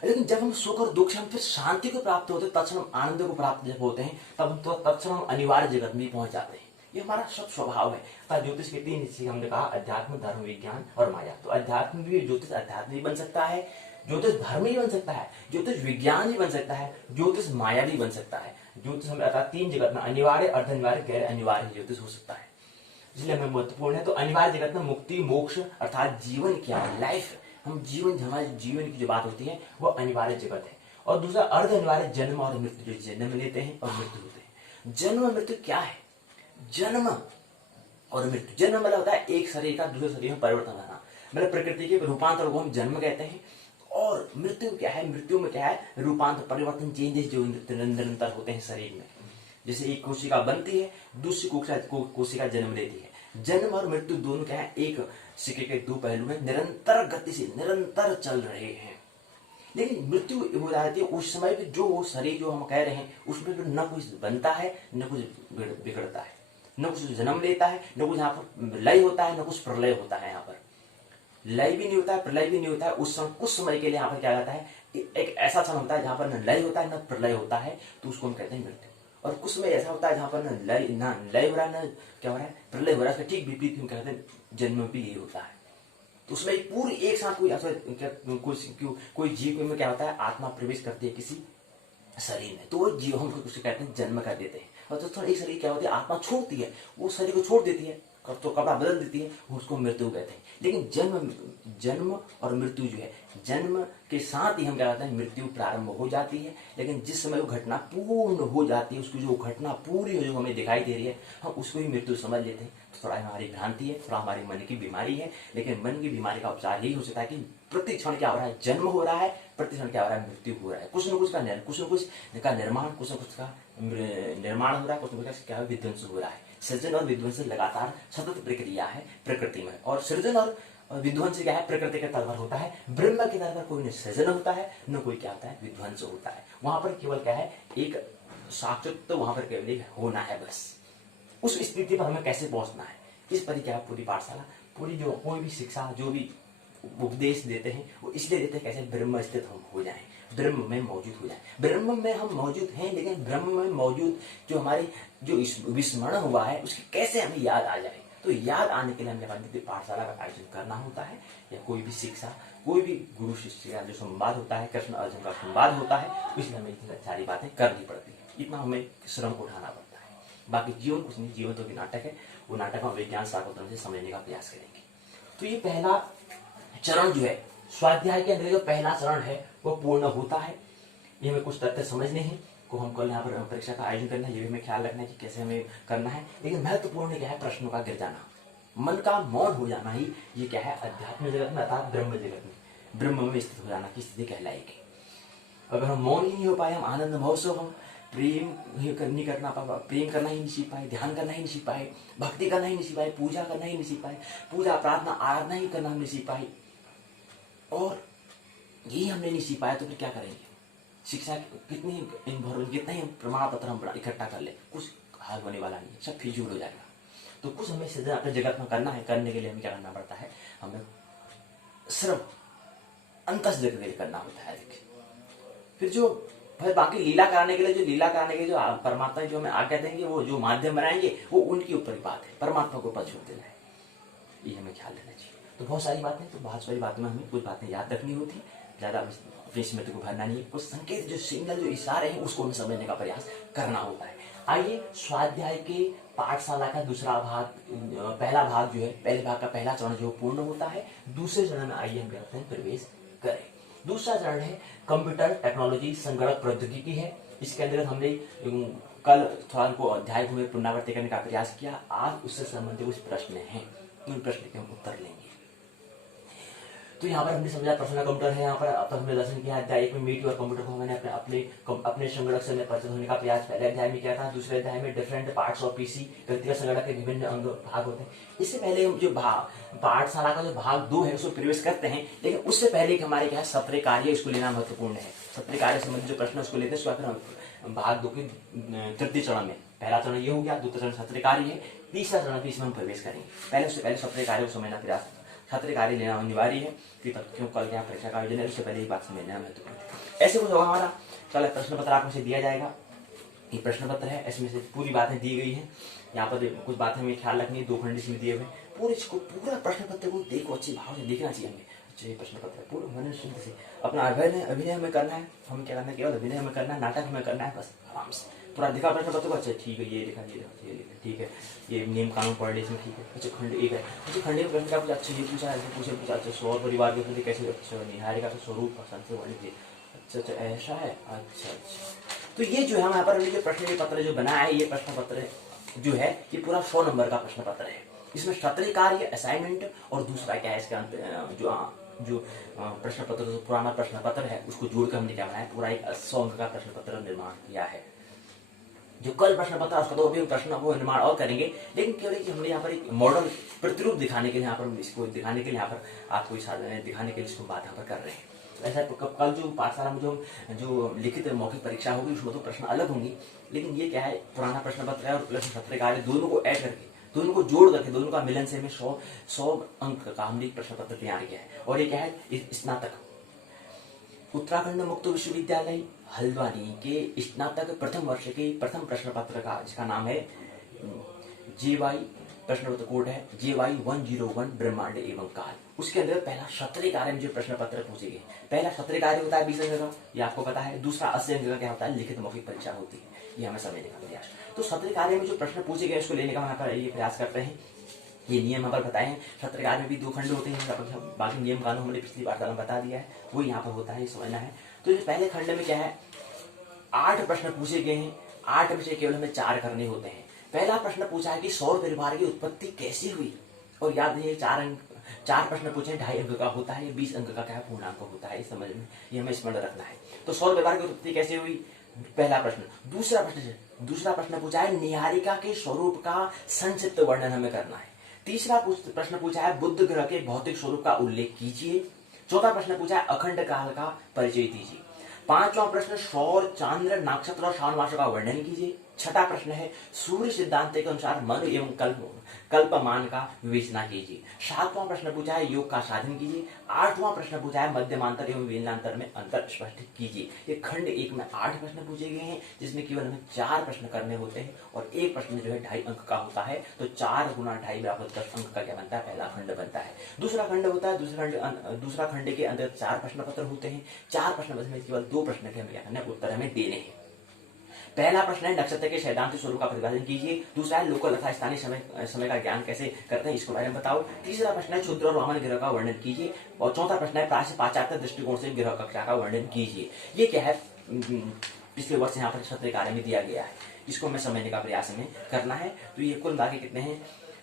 लेकिन जब हम सुख और दुख से हम फिर शांति को प्राप्त होते हैं, तत्क्षण आनंद को प्राप्त जब होते हैं, तब हम तो तत्क्षण हम अनिवार्य जगत में पहुंच जाते हैं। ये हमारा सब स्वभाव है। ज्योतिष के 3 हिस्से हमने कहा, अध्यात्म, धर्म, विज्ञान और माया। तो अध्यात्म भी, ज्योतिष अध्यात्म भी बन सकता है, ज्योतिष धर्म भी बन सकता है, ज्योतिष विज्ञान भी बन सकता है, ज्योतिष माया भी बन सकता है। ज्योतिष हमें अर्थात 3 जगत में अनिवार्य, अर्ध अनिवार्य, गैर अनिवार्य ज्योतिष हो सकता है, इसलिए हमें महत्वपूर्ण है। तो अनिवार्य जगत में मुक्ति, मोक्ष अर्थात जीवन क्या है, लाइफ, हम जीवन, हमारे जीवन की जो बात होती है वो अनिवार्य जगत है। और दूसरा अर्ध अनिवार्य जन्म और मृत्यु, जो जन्म लेते हैं और मृत्यु होते हैं। जन्म और मृत्यु क्या है, जन्म और मृत्यु, जन्म मतलब होता है एक शरीर का दूसरे शरीर में परिवर्तन होना, मतलब प्रकृति के रूपांतर को हम जन्म कहते हैं। और मृत्यु क्या है, मृत्यु में क्या है रूपांतर, परिवर्तन, चेंजेस जो निरंतर होते हैं शरीर में। जैसे एक कोशिका बनती है, दूसरी कोशिका जन्म लेती है। जन्म और मृत्यु दोनों क्या है एक सिक्के के 2 पहलू में, निरंतर गति से निरंतर चल रहे हैं। लेकिन मृत्यु हो जाती है उस समय पे, जो वो शरीर जो हम कह रहे हैं उसमें तो न कुछ बनता है न कुछ बिगड़ता है, न कुछ जन्म लेता है, न कुछ यहाँ पर लय होता है, न कुछ प्रलय होता है। यहाँ पर लय भी नहीं होता है, प्रलय भी नहीं होता है। उस समय कुछ समय के लिए यहाँ पर क्या जाता है, एक ऐसा क्षण होता है जहां पर न लय होता है न प्रलय होता है, तो उसको हम कहते हैं मृत्यु। और कुछ समय ऐसा होता है जहां पर न लय हो रहा है, न क्या हो रहा है प्रलय हो रहा है, ठीक विपरीत हम कहते हैं जन्म भी यही होता है। तो उसमें पूरी एक साथ कोई जीव में क्या होता है, आत्मा प्रवेश करती है किसी शरीर में, तो वो जीव हम उसे कहते हैं जन्म कर देते हैं। और तो थोड़ा एक शरीर क्या होती है, आत्मा छोड़ती है, वो शरीर को छोड़ देती है, तो कपड़ा बदल देती है, उसको मृत्यु कहते हैं। लेकिन जन्म और मृत्यु जो है, जन्म के साथ ही हम क्या कहते हैं मृत्यु प्रारंभ हो जाती है। लेकिन जिस समय वो घटना पूर्ण हो जाती है, उसकी जो घटना पूरी जो हमें दिखाई दे रही है, हम उसको ही मृत्यु समझ लेते हैं। तो थोड़ा हमारी भ्रांति है, थोड़ा हमारी मन की बीमारी है। लेकिन मन की बीमारी का उपचार यही हो सकता है कि प्रति क्षण क्या हो रहा है, जन्म हो रहा है, प्रति क्षण क्या हो रहा है, मृत्यु हो रहा है। कुछ न कुछ का निर्माण, कुछ न कुछ का निर्माण हो रहा है, कुछ न कुछ क्या विध्वंस हो रहा है। सृजन और विध्वंस लगातार सतत प्रक्रिया है प्रकृति में। और सृजन और विध्वंस क्या है, प्रकृति के तल पर होता है। ब्रह्म के तल पर कोई न सृजन होता है, न कोई क्या होता है विध्वंस होता है। वहां पर केवल क्या है, एक साक्षात, वहां पर केवल एक होना है बस। उस स्थिति पर हमें कैसे पहुंचना है, इस पर क्या है पूरी पाठशाला, पूरी जो कोई भी शिक्षा, जो भी उपदेश देते हैं वो इसलिए देते हैं कैसे ब्रह्म स्थित हम हो जाएं, ब्रह्म में मौजूद हो जाए। ब्रह्म में हम मौजूद हैं, लेकिन ब्रह्म में मौजूद जो हमारे जो विस्मरण हुआ है उसकी कैसे हमें याद आ जाए। तो याद आने के लिए हमने पाठशाला का आयोजन करना होता है, या कोई भी शिक्षा, कोई भी गुरु शिष्य का जो संवाद होता है, कृष्ण अर्जुन का संवाद होता है, इसलिए हमें इतनी सारी बातें करनी पड़ती है, इतना हमें श्रम उठाना पड़ता है। बाकी जीवन कुछ नहीं, जीवन तो भी नाटक है, वो नाटक हम विज्ञान शाकुंतलम से समझने का प्रयास करेंगे। तो ये पहला चरण जो है स्वाध्याय के अंदर जो पहला चरण है वो पूर्ण होता है। ये हमें कुछ तथ्य समझने हैं को हम कल यहाँ पर परीक्षा का आयोजन करना है, ये भी हमें ख्याल रखना है कि कैसे हमें करना है। लेकिन महत्वपूर्ण क्या है, प्रश्नों का गिर जाना, मन का मौन हो जाना ही ये क्या है, अध्यात्म जगत में अर्थात ब्रह्म जगत में ब्रह्म में स्थित हो जाना की स्थिति कहलाएगी। अगर हम मौन ही नहीं हो पाए, हम आनंद महोत्सव, हम प्रेम नहीं करना पाए, प्रेम करना ही नहीं सीख पाए, ध्यान करना ही नहीं सीख पाए, भक्ति करना ही नहीं सीख पाए, पूजा करना ही नहीं सीख पाए, पूजा प्रार्थना आराधना ही करना हम नहीं सीख पाए, और यही हमने नहीं सीख पाया तो फिर क्या करेंगे। शिक्षा कितनी कितना ही प्रमाण पत्र हम इकट्ठा कर ले, कुछ हाल होने वाला नहीं, सब फिजूल हो जाएगा। तो कुछ हमें सृजन अपने जगत में करना है, करने के लिए हमें क्या करना पड़ता है, हमें सिर्फ अंतस जगत के लिए करना होता है। देखिए फिर जो भाई बाकी लीला कराने के लिए जो परमात्मा जो हमें आज्ञा देंगे, वो जो माध्यम बनाएंगे वो उनके ऊपर ही बात है, परमात्मा को ऊपर छोड़ देना है, ये हमें ख्याल रखना चाहिए। तो बहुत सारी बातें, तो बहुत सारी बातों में हमें कुछ बातें याद रखनी होती है, ज्यादा अपनी स्मृति को भरना नहीं है, कुछ संकेत जो सिग्नल जो इशारे हैं उसको हमें समझने का प्रयास करना होता है। आइए स्वाध्याय के पाठशाला का दूसरा भाग, पहला भाग जो है, पहले भाग का पहला चरण जो पूर्ण होता है, दूसरे चरण में आइए हम करते हैं प्रवेश करें। दूसरा चरण है कंप्यूटर टेक्नोलॉजी संगणक प्रौद्योगिकी है। इसके अंतर्गत हमने कल थोड़ा उनको अध्याय को पुनरावृत्ति करने का प्रयास किया, आज उससे संबंधित कुछ प्रश्न हैं, उन प्रश्न के हम उत्तर लेंगे। तो यहाँ पर हमने समझा पर्सनल कंप्यूटर है, यहाँ पर अब तक हमने दर्शन किया अध्याय एक में मीट और कंप्यूटर को मैंने अपने संगणक से परिचित होने का प्रयास पहले अध्याय में किया था। दूसरे अध्याय में डिफरेंट पार्ट्स ऑफ पीसी, व्यक्तिगत संगणक के विभिन्न अंग भाग होते हैं। इससे पहले हम जो पाठशाला का जो भाग 2 है उसमें प्रवेश करते हैं, लेकिन उससे पहले हमारे क्या है सत्र कार्य, इसको लेना महत्वपूर्ण है। सत्र कार्य संबंधित जो प्रश्न उसको लेते हैं, उसके बाद हम भाग 2 के तृतीय चरण में, पहला चरण ये हो गया, दूसरा चरण सत्र कार्य है, तीसरा चरण भी इसमें हम प्रवेश करेंगे। पहले उससे पहले सत्र कार्य को समझना प्रयास, छात्र कार्य लेना अनिवार्य है, क्यों कल क्या परीक्षा का आयोजन है, उससे पहले ही बात समझना महत्वपूर्ण। ऐसे कुछ होगा हमारा, चलो प्रश्न पत्र आपको से दिया जाएगा, ये प्रश्न पत्र है, इसमें से पूरी बातें दी गई हैं। यहाँ पर कुछ बातें हमें ख्याल रखनी है, 2 खंड इसमें दिए हुए, पूरा प्रश्न पत्र को देखो, अच्छे भाव से देखना चाहिए हमें। अच्छा ये प्रश्न पत्र पूरा मन शुद्ध से अपना अभिनय हमें करना है, हमें क्या करना है, केवल अभिनय हमें करना है, नाटक हमें करना है, बस आराम से पूरा दिखा प्रश्न पत्र को। अच्छा ठीक है, ये लिखा, ये लिखा, ठीक है, ये नियम कानून पढ़ ले इसमें, ठीक है। अच्छा खंड 1 है, अच्छा खंड 1 प्रश्न क्या पूछा, अच्छा ये पूछा, ऐसे पूछा, अच्छा सौर परिवार के प्रति कैसे, अच्छा निहारिका का स्वरूप संत वर्णित, अच्छा ऐसा है, अच्छा। तो ये जो है यहाँ पर जो प्रश्न पत्र जो बना है, ये प्रश्न पत्र जो है ये पूरा 100 नंबर का प्रश्न पत्र है। इसमें सत्र कार्य, असाइनमेंट और दूसरा क्या है इसके अंत जो प्रश्न पत्र, जो पुराना प्रश्न पत्र है उसको जोड़कर हमने क्या बनाया, पूरा एक 100 अंक का प्रश्न पत्र निर्माण किया है। जो कल प्रश्न पत्र उसका तो अभी प्रश्न वो निर्माण और करेंगे, लेकिन केवल हमने यहाँ पर एक मॉडल प्रतिरूप दिखाने के लिए, यहाँ पर इसको दिखाने के लिए, यहाँ पर आपको दिखाने के लिए इसको बात यहाँ पर कर रहे हैं। ऐसा कल जो पाठशाला में जो लिखित मौखिक परीक्षा होगी उसमें तो प्रश्न अलग होंगी, लेकिन ये क्या है पुराना प्रश्न पत्र है और प्लस सत्र कार्य दोनों को ऐड करके, दोनों को जोड़ करके, दोनों का मिलन से हमें 100 अंक का हमने प्रश्न पत्र तैयार किया है। और ये क्या है, स्नातक उत्तराखंड मुक्त विश्वविद्यालय हल्द्वानी के स्नातक प्रथम वर्ष के प्रथम प्रश्न पत्र का, जिसका नाम है JY, प्रश्न पत्र कोड है JY 101 ब्रह्मांड एवं काल। उसके अंदर पहला सत्र कार्य में जो प्रश्न पत्र पूछे गए, पहला सत्र कार्य होता है 20 अंक का, ये आपको पता है। दूसरा 80 अंक का क्या होता है, लिखित मौखिक परीक्षा होती है, ये हमें समझने का प्रयास। तो सत्र कार्य में जो प्रश्न पूछे गए उसको लेने का यहाँ पर ये प्रयास करते हैं। ये नियम यहाँ पर बताए हैं, सत्र कार्य में भी 2 खंड होते हैं, बाकी नियम कानून हमने पिछली बार बता दिया है, वो यहाँ पर होता है, समझना है। तो पहले खंड में क्या है, 8 प्रश्न पूछे गए हैं, 8 में से केवल हमें 4 करने होते हैं। पहला प्रश्न पूछा है कि सौर परिवार की उत्पत्ति कैसी हुई, और याद नहीं 4 प्रश्न पूछे, 2.5 अंक का होता है, 20 अंक का क्या पूर्णांक होता है, समझ में, ये हमें स्मरण रखना है। तो सौर परिवार की उत्पत्ति कैसे हुई, पहला प्रश्न। दूसरा प्रश्न पूछा है निहारिका के स्वरूप का संक्षिप्त वर्णन हमें करना है। तीसरा प्रश्न पूछा है बुध ग्रह के भौतिक स्वरूप का उल्लेख कीजिए। चौथा प्रश्न पूछा है अखंड काल का परिचय दीजिए। 5वां प्रश्न सौर, चांद्र, नक्षत्र और शान मासों का वर्णन कीजिए। छठा प्रश्न है सूर्य सिद्धांत के अनुसार मन एवं कल्पमान का विवेचना कीजिए। सातवां प्रश्न पूछा है योग का साधन कीजिए। आठवां प्रश्न पूछा है मध्यमांतर एवं व्यंजनांतर में अंतर स्पष्ट कीजिए। ये खंड 1 में 8 प्रश्न पूछे गए हैं, जिसमें केवल हमें 4 प्रश्न करने होते हैं और एक प्रश्न जो है 2.5 अंक का होता है। तो 4 गुना 2.5 बराबर 10 अंक का क्या बनता है, पहला खंड बनता है। दूसरा खंड होता है, दूसरा खंड के अंदर 4 प्रश्न पत्र होते हैं। 4 प्रश्न पत्र में केवल 2 प्रश्न के हमें क्या करना है, उत्तर हमें देने हैं। पहला प्रश्न है नक्षत्र के सैद्धांतिक स्वरूप का प्रतिपादन कीजिए। दूसरा है लोकल तथा स्थानीय समय का ज्ञान कैसे करते हैं, इसके बारे में बताओ। तीसरा प्रश्न है क्षुद्र और वामन ग्रह का वर्णन कीजिए। और चौथा प्रश्न है प्राच्य पाश्चात्य दृष्टिकोण से ग्रह कक्षा का वर्णन कीजिए। ये क्या है, पिछले वर्ष यहाँ पर सत्र कार्य में दिया गया है, इसको हमें समझने का प्रयास में करना है। तो ये कुल मिला के कितने हैं,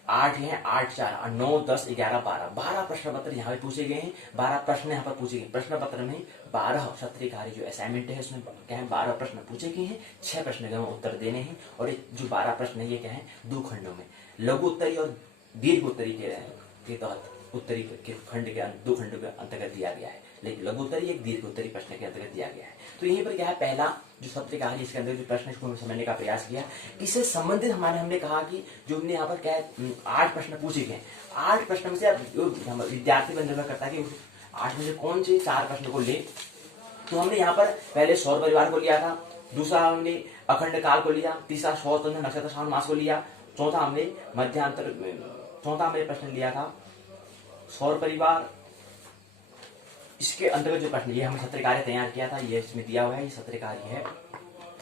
8 हैं, 8 4 9 10 11 12 प्रश्न पत्र यहाँ पे पूछे गए हैं। 12 प्रश्न यहाँ पर पूछे गए। प्रश्न पत्र में 12 सत्रीय कार्य जो असाइनमेंट है उसमें क्या है, 12 प्रश्न पूछे गए हैं। 6 प्रश्न के हमें उत्तर देने हैं। और जो 12 प्रश्न है ये क्या है, 2 खंडों में लघु उत्तरी और दीर्घ उत्तरी के तहत उत्तरी के खंड के 2 खंडों के अंतर्गत दिया गया है, लेकिन लघु उत्तरी एक दीर्घ उत्तरी प्रश्न के अंतर्गत दिया गया है। तो यहीं पर क्या है, पहला जो सत्र कार्य इसके अंदर जो प्रश्न इसको समझने का प्रयास किया। इससे संबंधित हमने कहा कि जो हमने यहाँ पर क्या है 8 प्रश्न पूछे गए। 8 प्रश्न में से विद्यार्थी पर निर्भर करता है कि 8 में से कौन से 4 प्रश्न को ले। तो हमने यहाँ पर पहले सौर परिवार को लिया था, दूसरा हमने अखंड काल को लिया, तीसरा सौर चंद्र नक्षत्र श्रावण मास को लिया, चौथा हमने प्रश्न लिया था सौर परिवार। इसके अंतर्गत जो प्रश्न ये हमने सत्र कार्य तैयार किया था, ये इसमें दिया हुआ है, ये सत्र कार्य है।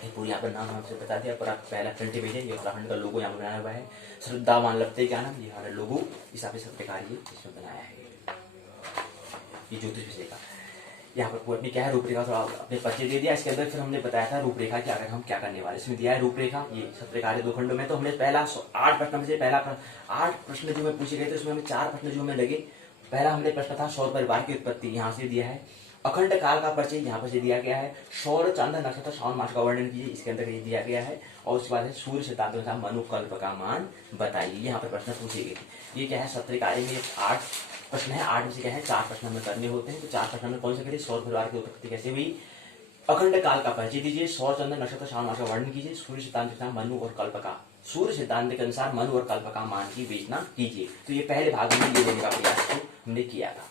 पूरी यहाँ पर नाम हमसे बता दिया, पर आप पहला फ्रंट पेज है, ये उत्तराखंड का लोगो यहाँ पर बनाया हुआ है। श्रद्धावान लपते क्या नाम, ये हमारा लोगो हिसाब से सत्र कार्य इसमें बनाया है। ये ज्योतिष विषय का यहाँ पर अपनी क्या है रूपरेखा, थोड़ा अपने परिचय दे दिया। इसके अंदर फिर हमने बताया था रूपरेखा कि अगर हम क्या करने वाले, इसमें दिया है रूपरेखा। ये सत्र कार्य 2 खंडों में। तो हमने पहला 8 प्रश्न में से पहला 8 प्रश्न जो हमें पूछे गए थे उसमें हमें 4 प्रश्न जो हमें लगे। पहला हमने प्रश्न था सौर परिवार की उत्पत्ति, यहाँ से दिया है। अखंड काल का परिचय यहाँ पर से दिया गया है। सौर चांद्र नक्षत्र श्रावण मास का वर्णन कीजिए, इसके अंदर ये दिया गया है। और उसके बाद है सूर्य सिद्धांत के अनुसार मनुकल्प का मान बताइए, यहाँ पर प्रश्न पूछे गए थे। ये क्या है, सत्र कार्य में 8 प्रश्न है। 8 में से क्या है 4 प्रश्न हमें करने होते हैं। तो 4 प्रश्न में कौन से करें, सौर परिवार की उत्पत्ति कैसे हुई, अखंड काल का परिचय दीजिए, सौर चंद्र नक्षत्र श्रावण मास का वर्णन कीजिए, सूर्य सिद्धांत के अनुसार मनु और कल्प का मान की विवेचना कीजिए। तो ये पहले भाग में ये देने का प्रयास हमने किया था।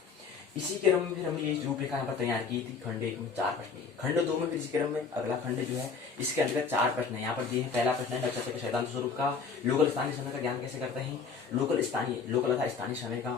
इसी क्रम में फिर हमने ये रूपरेखा यहाँ पर तैयार की थी। खंड 1 में 4 प्रश्न, खंड 2 में फिर इसी क्रम में अगला खंड जो है इसके अंतर्गत 4 प्रश्न है यहाँ पर दिए हैं। पहला प्रश्न है नक्षत्र के सैद्धांतिक स्वरूप का लोकल स्थानीय समय का ज्ञान कैसे करते हैं, लोकल तथा स्थानीय समय का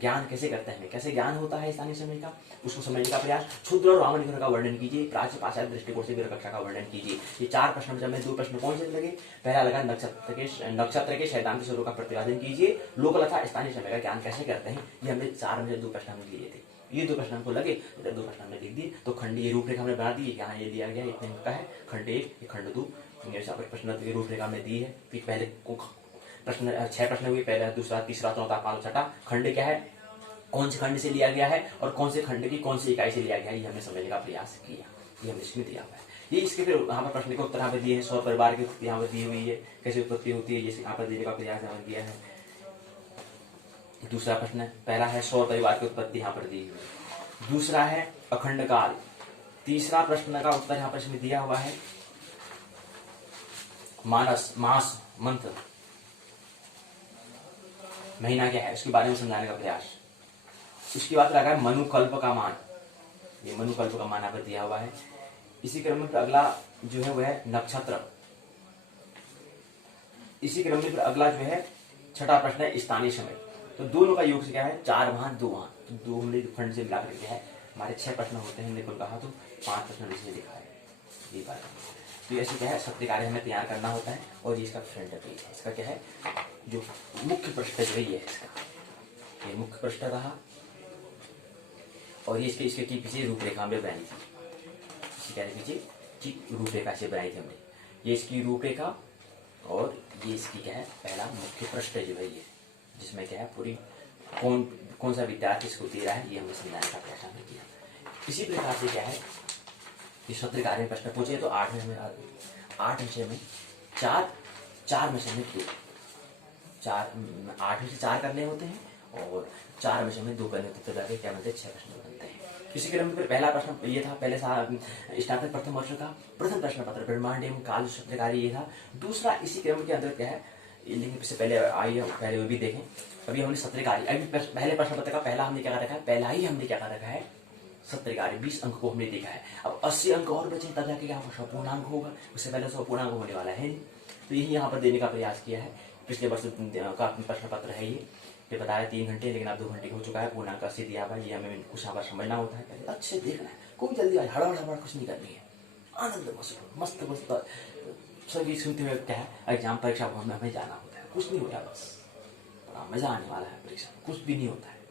ज्ञान कैसे करते हैं, कैसे ज्ञान होता है स्थानीय समय का, उसको समझने का प्रयास। क्षुद्र और वामन ग्रह का वर्णन कीजिए, प्राच्य पाश्चात्य दृष्टिकोण से ग्रह कक्षा का वर्णन कीजिए। ये 4 प्रश्न में हमें 2 प्रश्न कौन से लगे, पहला लगा नक्षत्र के सैद्धांतिक स्वरूप का प्रतिपादन कीजिए, लोकल तथा स्थानीय समय का ज्ञान कैसे करते हैं। ये हमने 4 में से 2 प्रश्न हमने लिए थे। ये 2 प्रश्न हमको लगे, 2 प्रश्न हमने लिख दिए। तो खंड ये रूपरेखा हमने बना दी, यहाँ ये दिया गया इतने का है, खंड 1 खंड 2 प्रश्न की रूपरेखा हमने दी है। फिर पहले प्रश्न 6 प्रश्न हुए, पहला दूसरा तीसरा चौथा 5 छठा खंड क्या है, कौन से खंड से लिया गया है और कौन से खंड की कौन सी इकाई से लिया गया है, ये हमने समझने का प्रयास किया। ये हमने इसमें दिया हुआ है। ये इसके फिर यहाँ पर प्रश्न के उत्तर यहाँ पर दिए हैं। सौर परिवार की उत्पत्ति यहाँ पर दी हुई है, कैसे उत्पत्ति होती है ये यहाँ पर देने का प्रयास यहाँ पर किया है। दूसरा प्रश्न पहला है सौर परिवार की उत्पत्ति यहाँ पर दी हुई है, दूसरा है अखंड काल, तीसरा प्रश्न का उत्तर यहाँ पर इसमें दिया हुआ है मास मंथ महीना क्या है उसके बारे में समझाने का प्रयास। उसके बाद लगा है मनुकल्प का मान, ये मनुकल्प का मान यहाँ पर दिया हुआ है। इसी क्रम में फिर अगला जो है वह है नक्षत्र। इसी क्रम में फिर अगला जो है छठा प्रश्न है स्थानीय समय। तो दोनों का योग से क्या है 4 वहां 2 वहां, तो 2 हमने खंड से मिलाकर क्या है हमारे 6 प्रश्न होते हैं। हमने कुल कहा तो 5 प्रश्न इसमें लिखा है ये बात। तो ऐसे क्या है सत्य कार्य हमें तैयार करना होता है। और ये इसका फ्रंट पेज है, इसका क्या है जो मुख्य पृष्ठ जो है ये है इसका, ये मुख्य पृष्ठ रहा। और ये इसके ठीक पीछे रूपरेखा हमने बनाई थी, इसके क्या पीछे ठीक रूपरेखा से बनाई थी हमने। ये इसकी रूपरेखा और ये इसकी क्या है पहला मुख्य पृष्ठ जो है ये, जिसमें क्या है पूरी कौन सा विद्यार्थी इसको दे रहा है ये हमने समझाने का प्रयास किया। इसी प्रकार से क्या है ये सत्र कार्य में प्रश्न पूछे तो 8 विषय में 4 में से हमें 2 8 में से 4 करने होते हैं और 4 विषय में 2 करने होते हैं, तो जाके क्या बनते हैं 6 प्रश्न बनते हैं। इसी क्रम में पहला प्रश्न ये था, पहले स्नातक प्रथम वर्ष का प्रथम प्रश्न पत्र ब्रह्मांड एवं काल सूत्रकारी ये था। दूसरा इसी क्रम के अंदर क्या है, लेकिन इससे पहले आइए पहले वो भी देखें। अभी हमने सत्रकारी, अभी पहले प्रश्न पत्र का पहला हमने क्या कर रखा है, पहला ही हमने क्या कर रखा है, सत्रकारी 20 अंक को हमने देखा है। अब 80 अंक और बचे, तब जाके यहाँ पर पूर्णांक होगा, उससे पहले 100 पूर्णांक होने वाला है नहीं। तो यही यहाँ पर देने का प्रयास किया है। पिछले वर्ष का प्रश्न पत्र है ये बताया 3 घंटे, लेकिन अब 2 घंटे हो चुका है। पूर्णांक 80 दिया हुआ है, ये हमें कुछ यहाँ पर समझना होता है, पहले अच्छे देखना है, कोई जल्दी हड़बड़ कुछ नहीं करनी है, आनंद मस्त मस्त सभी सुनते हुए क्या है, एग्जाम परीक्षा भवन में हमें जाना होता है, कुछ नहीं होता, बस बड़ा मजा आने वाला है परीक्षा, कुछ भी नहीं होता है।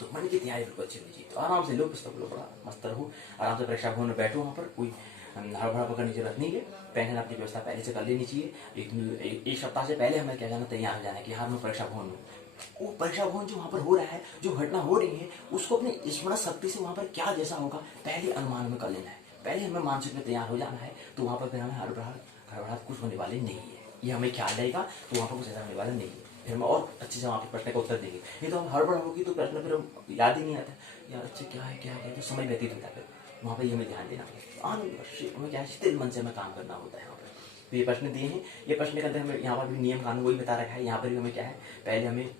तो मन की तैयारी बिल्कुल अच्छी लीजिए, तो आराम से लो, पुस्तक लो, बड़ा मस्त रहो, आराम से परीक्षा भवन में बैठो, वहाँ पर कोई हड़बड़ा पकड़ने की जरूरत नहीं है। पहले अपनी व्यवस्था पहले से कर लेनी चाहिए। एक सप्ताह से पहले हमें क्या जाना, तैयार हो जाना है कि हाँ मैं परीक्षा भवन में, वो परीक्षा भवन जो वहाँ पर हो रहा है, जो घटना हो रही है, उसको अपनी स्मरण शक्ति से वहाँ पर क्या जैसा होगा पहले अनुमान में कर लेना है, पहले हमें मानसिक में तैयार हो जाना है। तो वहाँ पर फिर हमें हड़बड़ाहट कुछ होने वाली नहीं है, ये हमें ख्याल रहेगा, तो वहाँ पर कुछ ऐसा होने वाला नहीं है। फिर हम और अच्छे से वहाँ पर प्रश्न का उत्तर देंगे। नहीं तो हम हड़बड़ होगी तो प्रश्न फिर याद ही नहीं आता यार, अच्छे क्या है, तो समय व्यतीत होता है। फिर वहाँ पर हमें ध्यान देना होगा, आनंद हमें क्या है, स्थिर मन से हमें काम करना होता है। यहाँ पर तो ये प्रश्न दिए हैं, ये प्रश्न के अंदर हमें यहाँ पर भी नियम कानून वही बता रखा है। यहाँ पर भी हमें क्या है, पहले हमें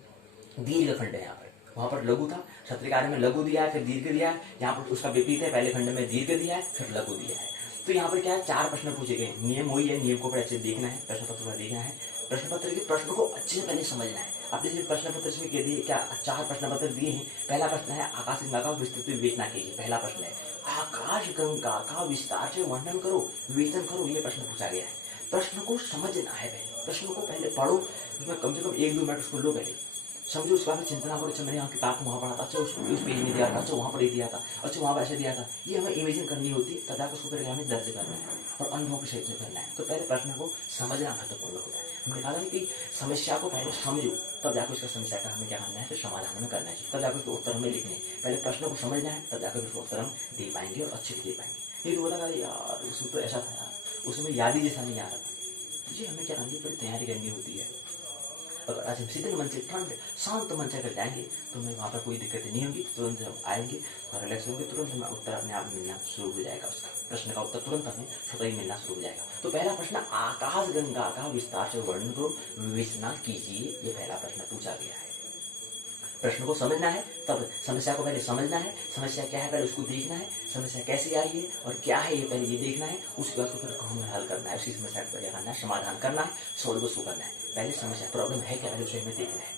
दीर्घ खंड है, यहाँ पर वहाँ पर लघु था, सत्रकारी में लघु दिया है, फिर दीर्घ दिया है। यहाँ पर उसका विपरीत है, पहले खंड में दीर्घ दिया है, फिर लघु दिया है। तो यहाँ पर क्या है, 4 प्रश्न पूछे गए, नियम वही है, नियम को अच्छे से देखना है, प्रश्न पत्र को देखना है, प्रश्न पत्र के प्रश्न को अच्छे से पहले समझना है। आपने जो प्रश्न पत्र इसमें कह दिए, क्या 4 प्रश्न पत्र दिए हैं। पहला प्रश्न है आकाश गंगा का विस्तृत विवेचना कीजिए, पहला प्रश्न है आकाश गंगा का विस्तार से वर्णन करो, विवेचन करो, ये प्रश्न पूछा गया है। प्रश्न को समझना है, पहले प्रश्न को पहले पढ़ो, उसमें कम से कम 1-2 मिनट उसको लो, पहले समझो, उसके बाद चिंतना करो, अच्छा मैंने यहाँ किताब को वहाँ पढ़ा था, अच्छा उस पेज में दिया था, अच्छा वहाँ पर दिया था, अच्छा वहाँ पर ऐसे दिया था, ये हमें इमेजिन करनी होती है, तथा उसको फिर हमें दर्ज करना है और अनुभव के क्षेत्र में करना है। तो पहले प्रश्न को समझना महत्वपूर्ण होता है। हमने कहा था कि समस्या को पहले समझो, तब जाकर उसका समस्या का हमें क्या करना है, फिर समाधान में करना है, तब जाकर उसके उत्तर हमें लिखने हैं। पहले प्रश्न को समझना है, तब जाकर उसको उत्तर हम दे पाएंगे और अच्छे से दे पाएंगे। नहीं तो बोला यार उसमें तो ऐसा था यार, उसमें याद ही जैसा नहीं आ रहा था, जी हमें क्या करनी है, फिर तैयारी करनी होती है। अगर आज हम सीधे मन से ठंड शांत मन से अगर जाएंगे तो हमें वहाँ पर कोई दिक्कत नहीं होगी, तुरंत हम आएंगे और रिलैक्स होंगे, तुरंत हमें उत्तर अपने आप मिलना शुरू हो जाएगा, उसका प्रश्न का उत्तर तुरंत हमें स्वतः ही मिलना शुरू हो जाएगा। तो पहला प्रश्न आकाश गंगा का विस्तार से वर्णन करो, विवेचना कीजिए, ये पहला प्रश्न पूछा गया है। प्रश्न को समझना है, तब समस्या को पहले समझना है, समस्या क्या है पहले उसको देखना है, समस्या कैसे आई है और क्या है ये पहले ये देखना है, उसके बाद फिर काम हल करना है, उसी समस्या को पहले करना है, समाधान करना है, सॉल्व उसको करना है। पहले समस्या प्रॉब्लम है क्या, पहले उसे हमें देखना है।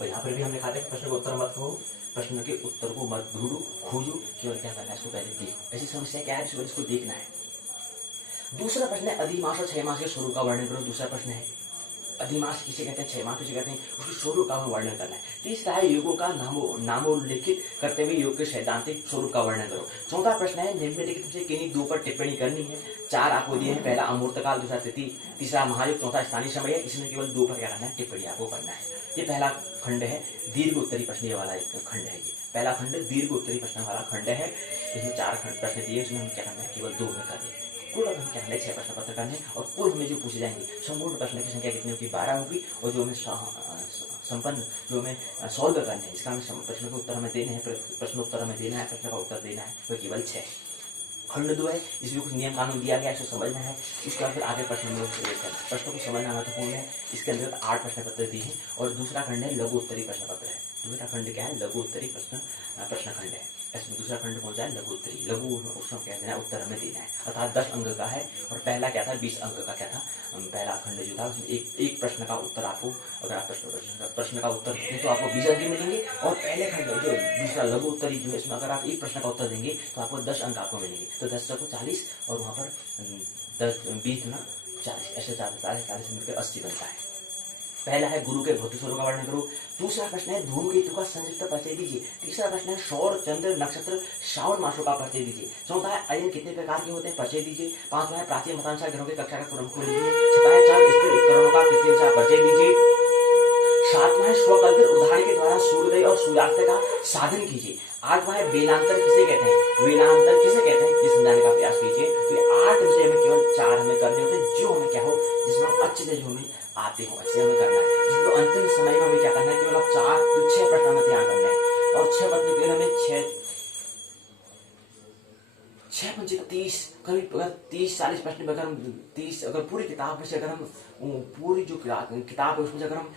और यहाँ पर भी हमने कहा था प्रश्न का उत्तर मत कहो, प्रश्न के उत्तर को मत ढूंढो, खोजो, केवल क्या करना है इसको पहले देखो, ऐसी समस्या क्या है इसको देखना है। दूसरा प्रश्न है अधिमास और 6 मास के स्वरूप का वर्णन करो। दूसरा प्रश्न है अधिमास किसे कहते हैं, 6 मास किसे कहते हैं, उसके स्वरूप का हमें वर्णन करना है। तीसरा है योगों का नामोल्लेखित करते हुए योग के सैद्धांतिक स्वरूप का वर्णन करो। चौथा प्रश्न है निम्नलिखित से किन्हीं 2 पर टिप्पणी करनी है। 4 आपको दिए हैं, पहला अमूर्त काल, दूसरा तिथि, तीसरा महायुग, चौथा स्थानीय समय है। इसमें केवल 2 पर क्या करना है, टिप्पणी आपको करना है। ये पहला खंड है, दीर्घ उत्तरी प्रश्न वाला खंड है। ये पहला खंड दीर्घ उत्तरी प्रश्न वाला खंड है। इसमें 4 खंड प्रश्न दिए, उसमें हम क्या करना है, केवल 2 में करने हैं। कुल हम क्या है 6 प्रश्न पत्र करने और कुल हमें जो पूछे जाएंगे संपूर्ण प्रश्न की संख्या कितनी होगी, 12 होगी। और जो हमें संपन्न जो हमें सॉल्व करने हैं, इसका हमें प्रश्न के उत्तर हमें देने हैं, प्रश्न उत्तर हमें देना है, प्रश्न का उत्तर देना है, तो केवल 6। खंड 2 है, इसमें कुछ नियम कानून दिया गया है, इसको समझना है, उसके बाद फिर आगे प्रश्न में प्रवेश करना है। प्रश्न को समझना महत्वपूर्ण है। इसके अंदर 8 प्रश्न पत्र दिए हैं और दूसरा खंड है लघु उत्तरी प्रश्न पत्र है। दूसरा खंड क्या है, लघु उत्तरी प्रश्न खंड है। इसमें दूसरा खंड कौन सा है, लघु उत्तरी। लघु उसमें क्या देना है, उत्तर हमें देना है, अर्थात 10 अंक का है। और पहला क्या था, 20 अंक का क्या था, पहला खंड जो था उसमें एक प्रश्न का उत्तर आपको, अगर आप प्रश्न का उत्तर देंगे तो आपको 20 अंक मिलेंगे। और पहले खंड जो दूसरा लघु उत्तरी जो है, इसमें अगर आप एक प्रश्न का उत्तर देंगे तो आपको 10 अंक आपको मिलेंगे। तो 10 को 40 और वहाँ पर 20 गुना 40, ऐसे 40 मिलकर 80 बनता है। पहला है गुरु के भौतिक स्वरूप का वर्णन करो। दूसरा प्रश्न है धूमकेतु का संक्षिप्त परिचय दीजिए। तीसरा प्रश्न है सौर, चंद्र, नक्षत्र, श्रावण मासों का परिचय दीजिए। चौथा है अयन कितने प्रकार के होते हैं, परिचय दीजिए। पांचवा है प्राचीन मतानुसार ग्रहों की कक्षा का क्रम को लीजिए। छठा है 4 स्थिर उपकरणों का पृथ्वी अनुसार परिचय दीजिए। सातवां है स्वकल्पित उदाहरण के द्वारा सूर्योदय और सूर्यास्त का साधन कीजिए। आठवां है वेलांतर किसे कहते हैं, वेलांतर किसे कहते हैं, ये समझाने का प्रयास कीजिए। तो ये 8 विषय हमें केवल 4 हमें करने होते हैं, जो हमें क्या हो, जिसमें हम अच्छे से जो हमें आते हो ऐसे हमें करना है। जिसको अंतिम समय में हमें क्या करना है, केवल 6 प्रश्न हमें ध्यान करना है और 6 प्रश्न केवल हमें 6 पंचे 30, करीब अगर 30-40 प्रश्न में अगर हम 30, अगर पूरी किताब में से अगर हम पूरी जो किताब है उसमें से अगर हम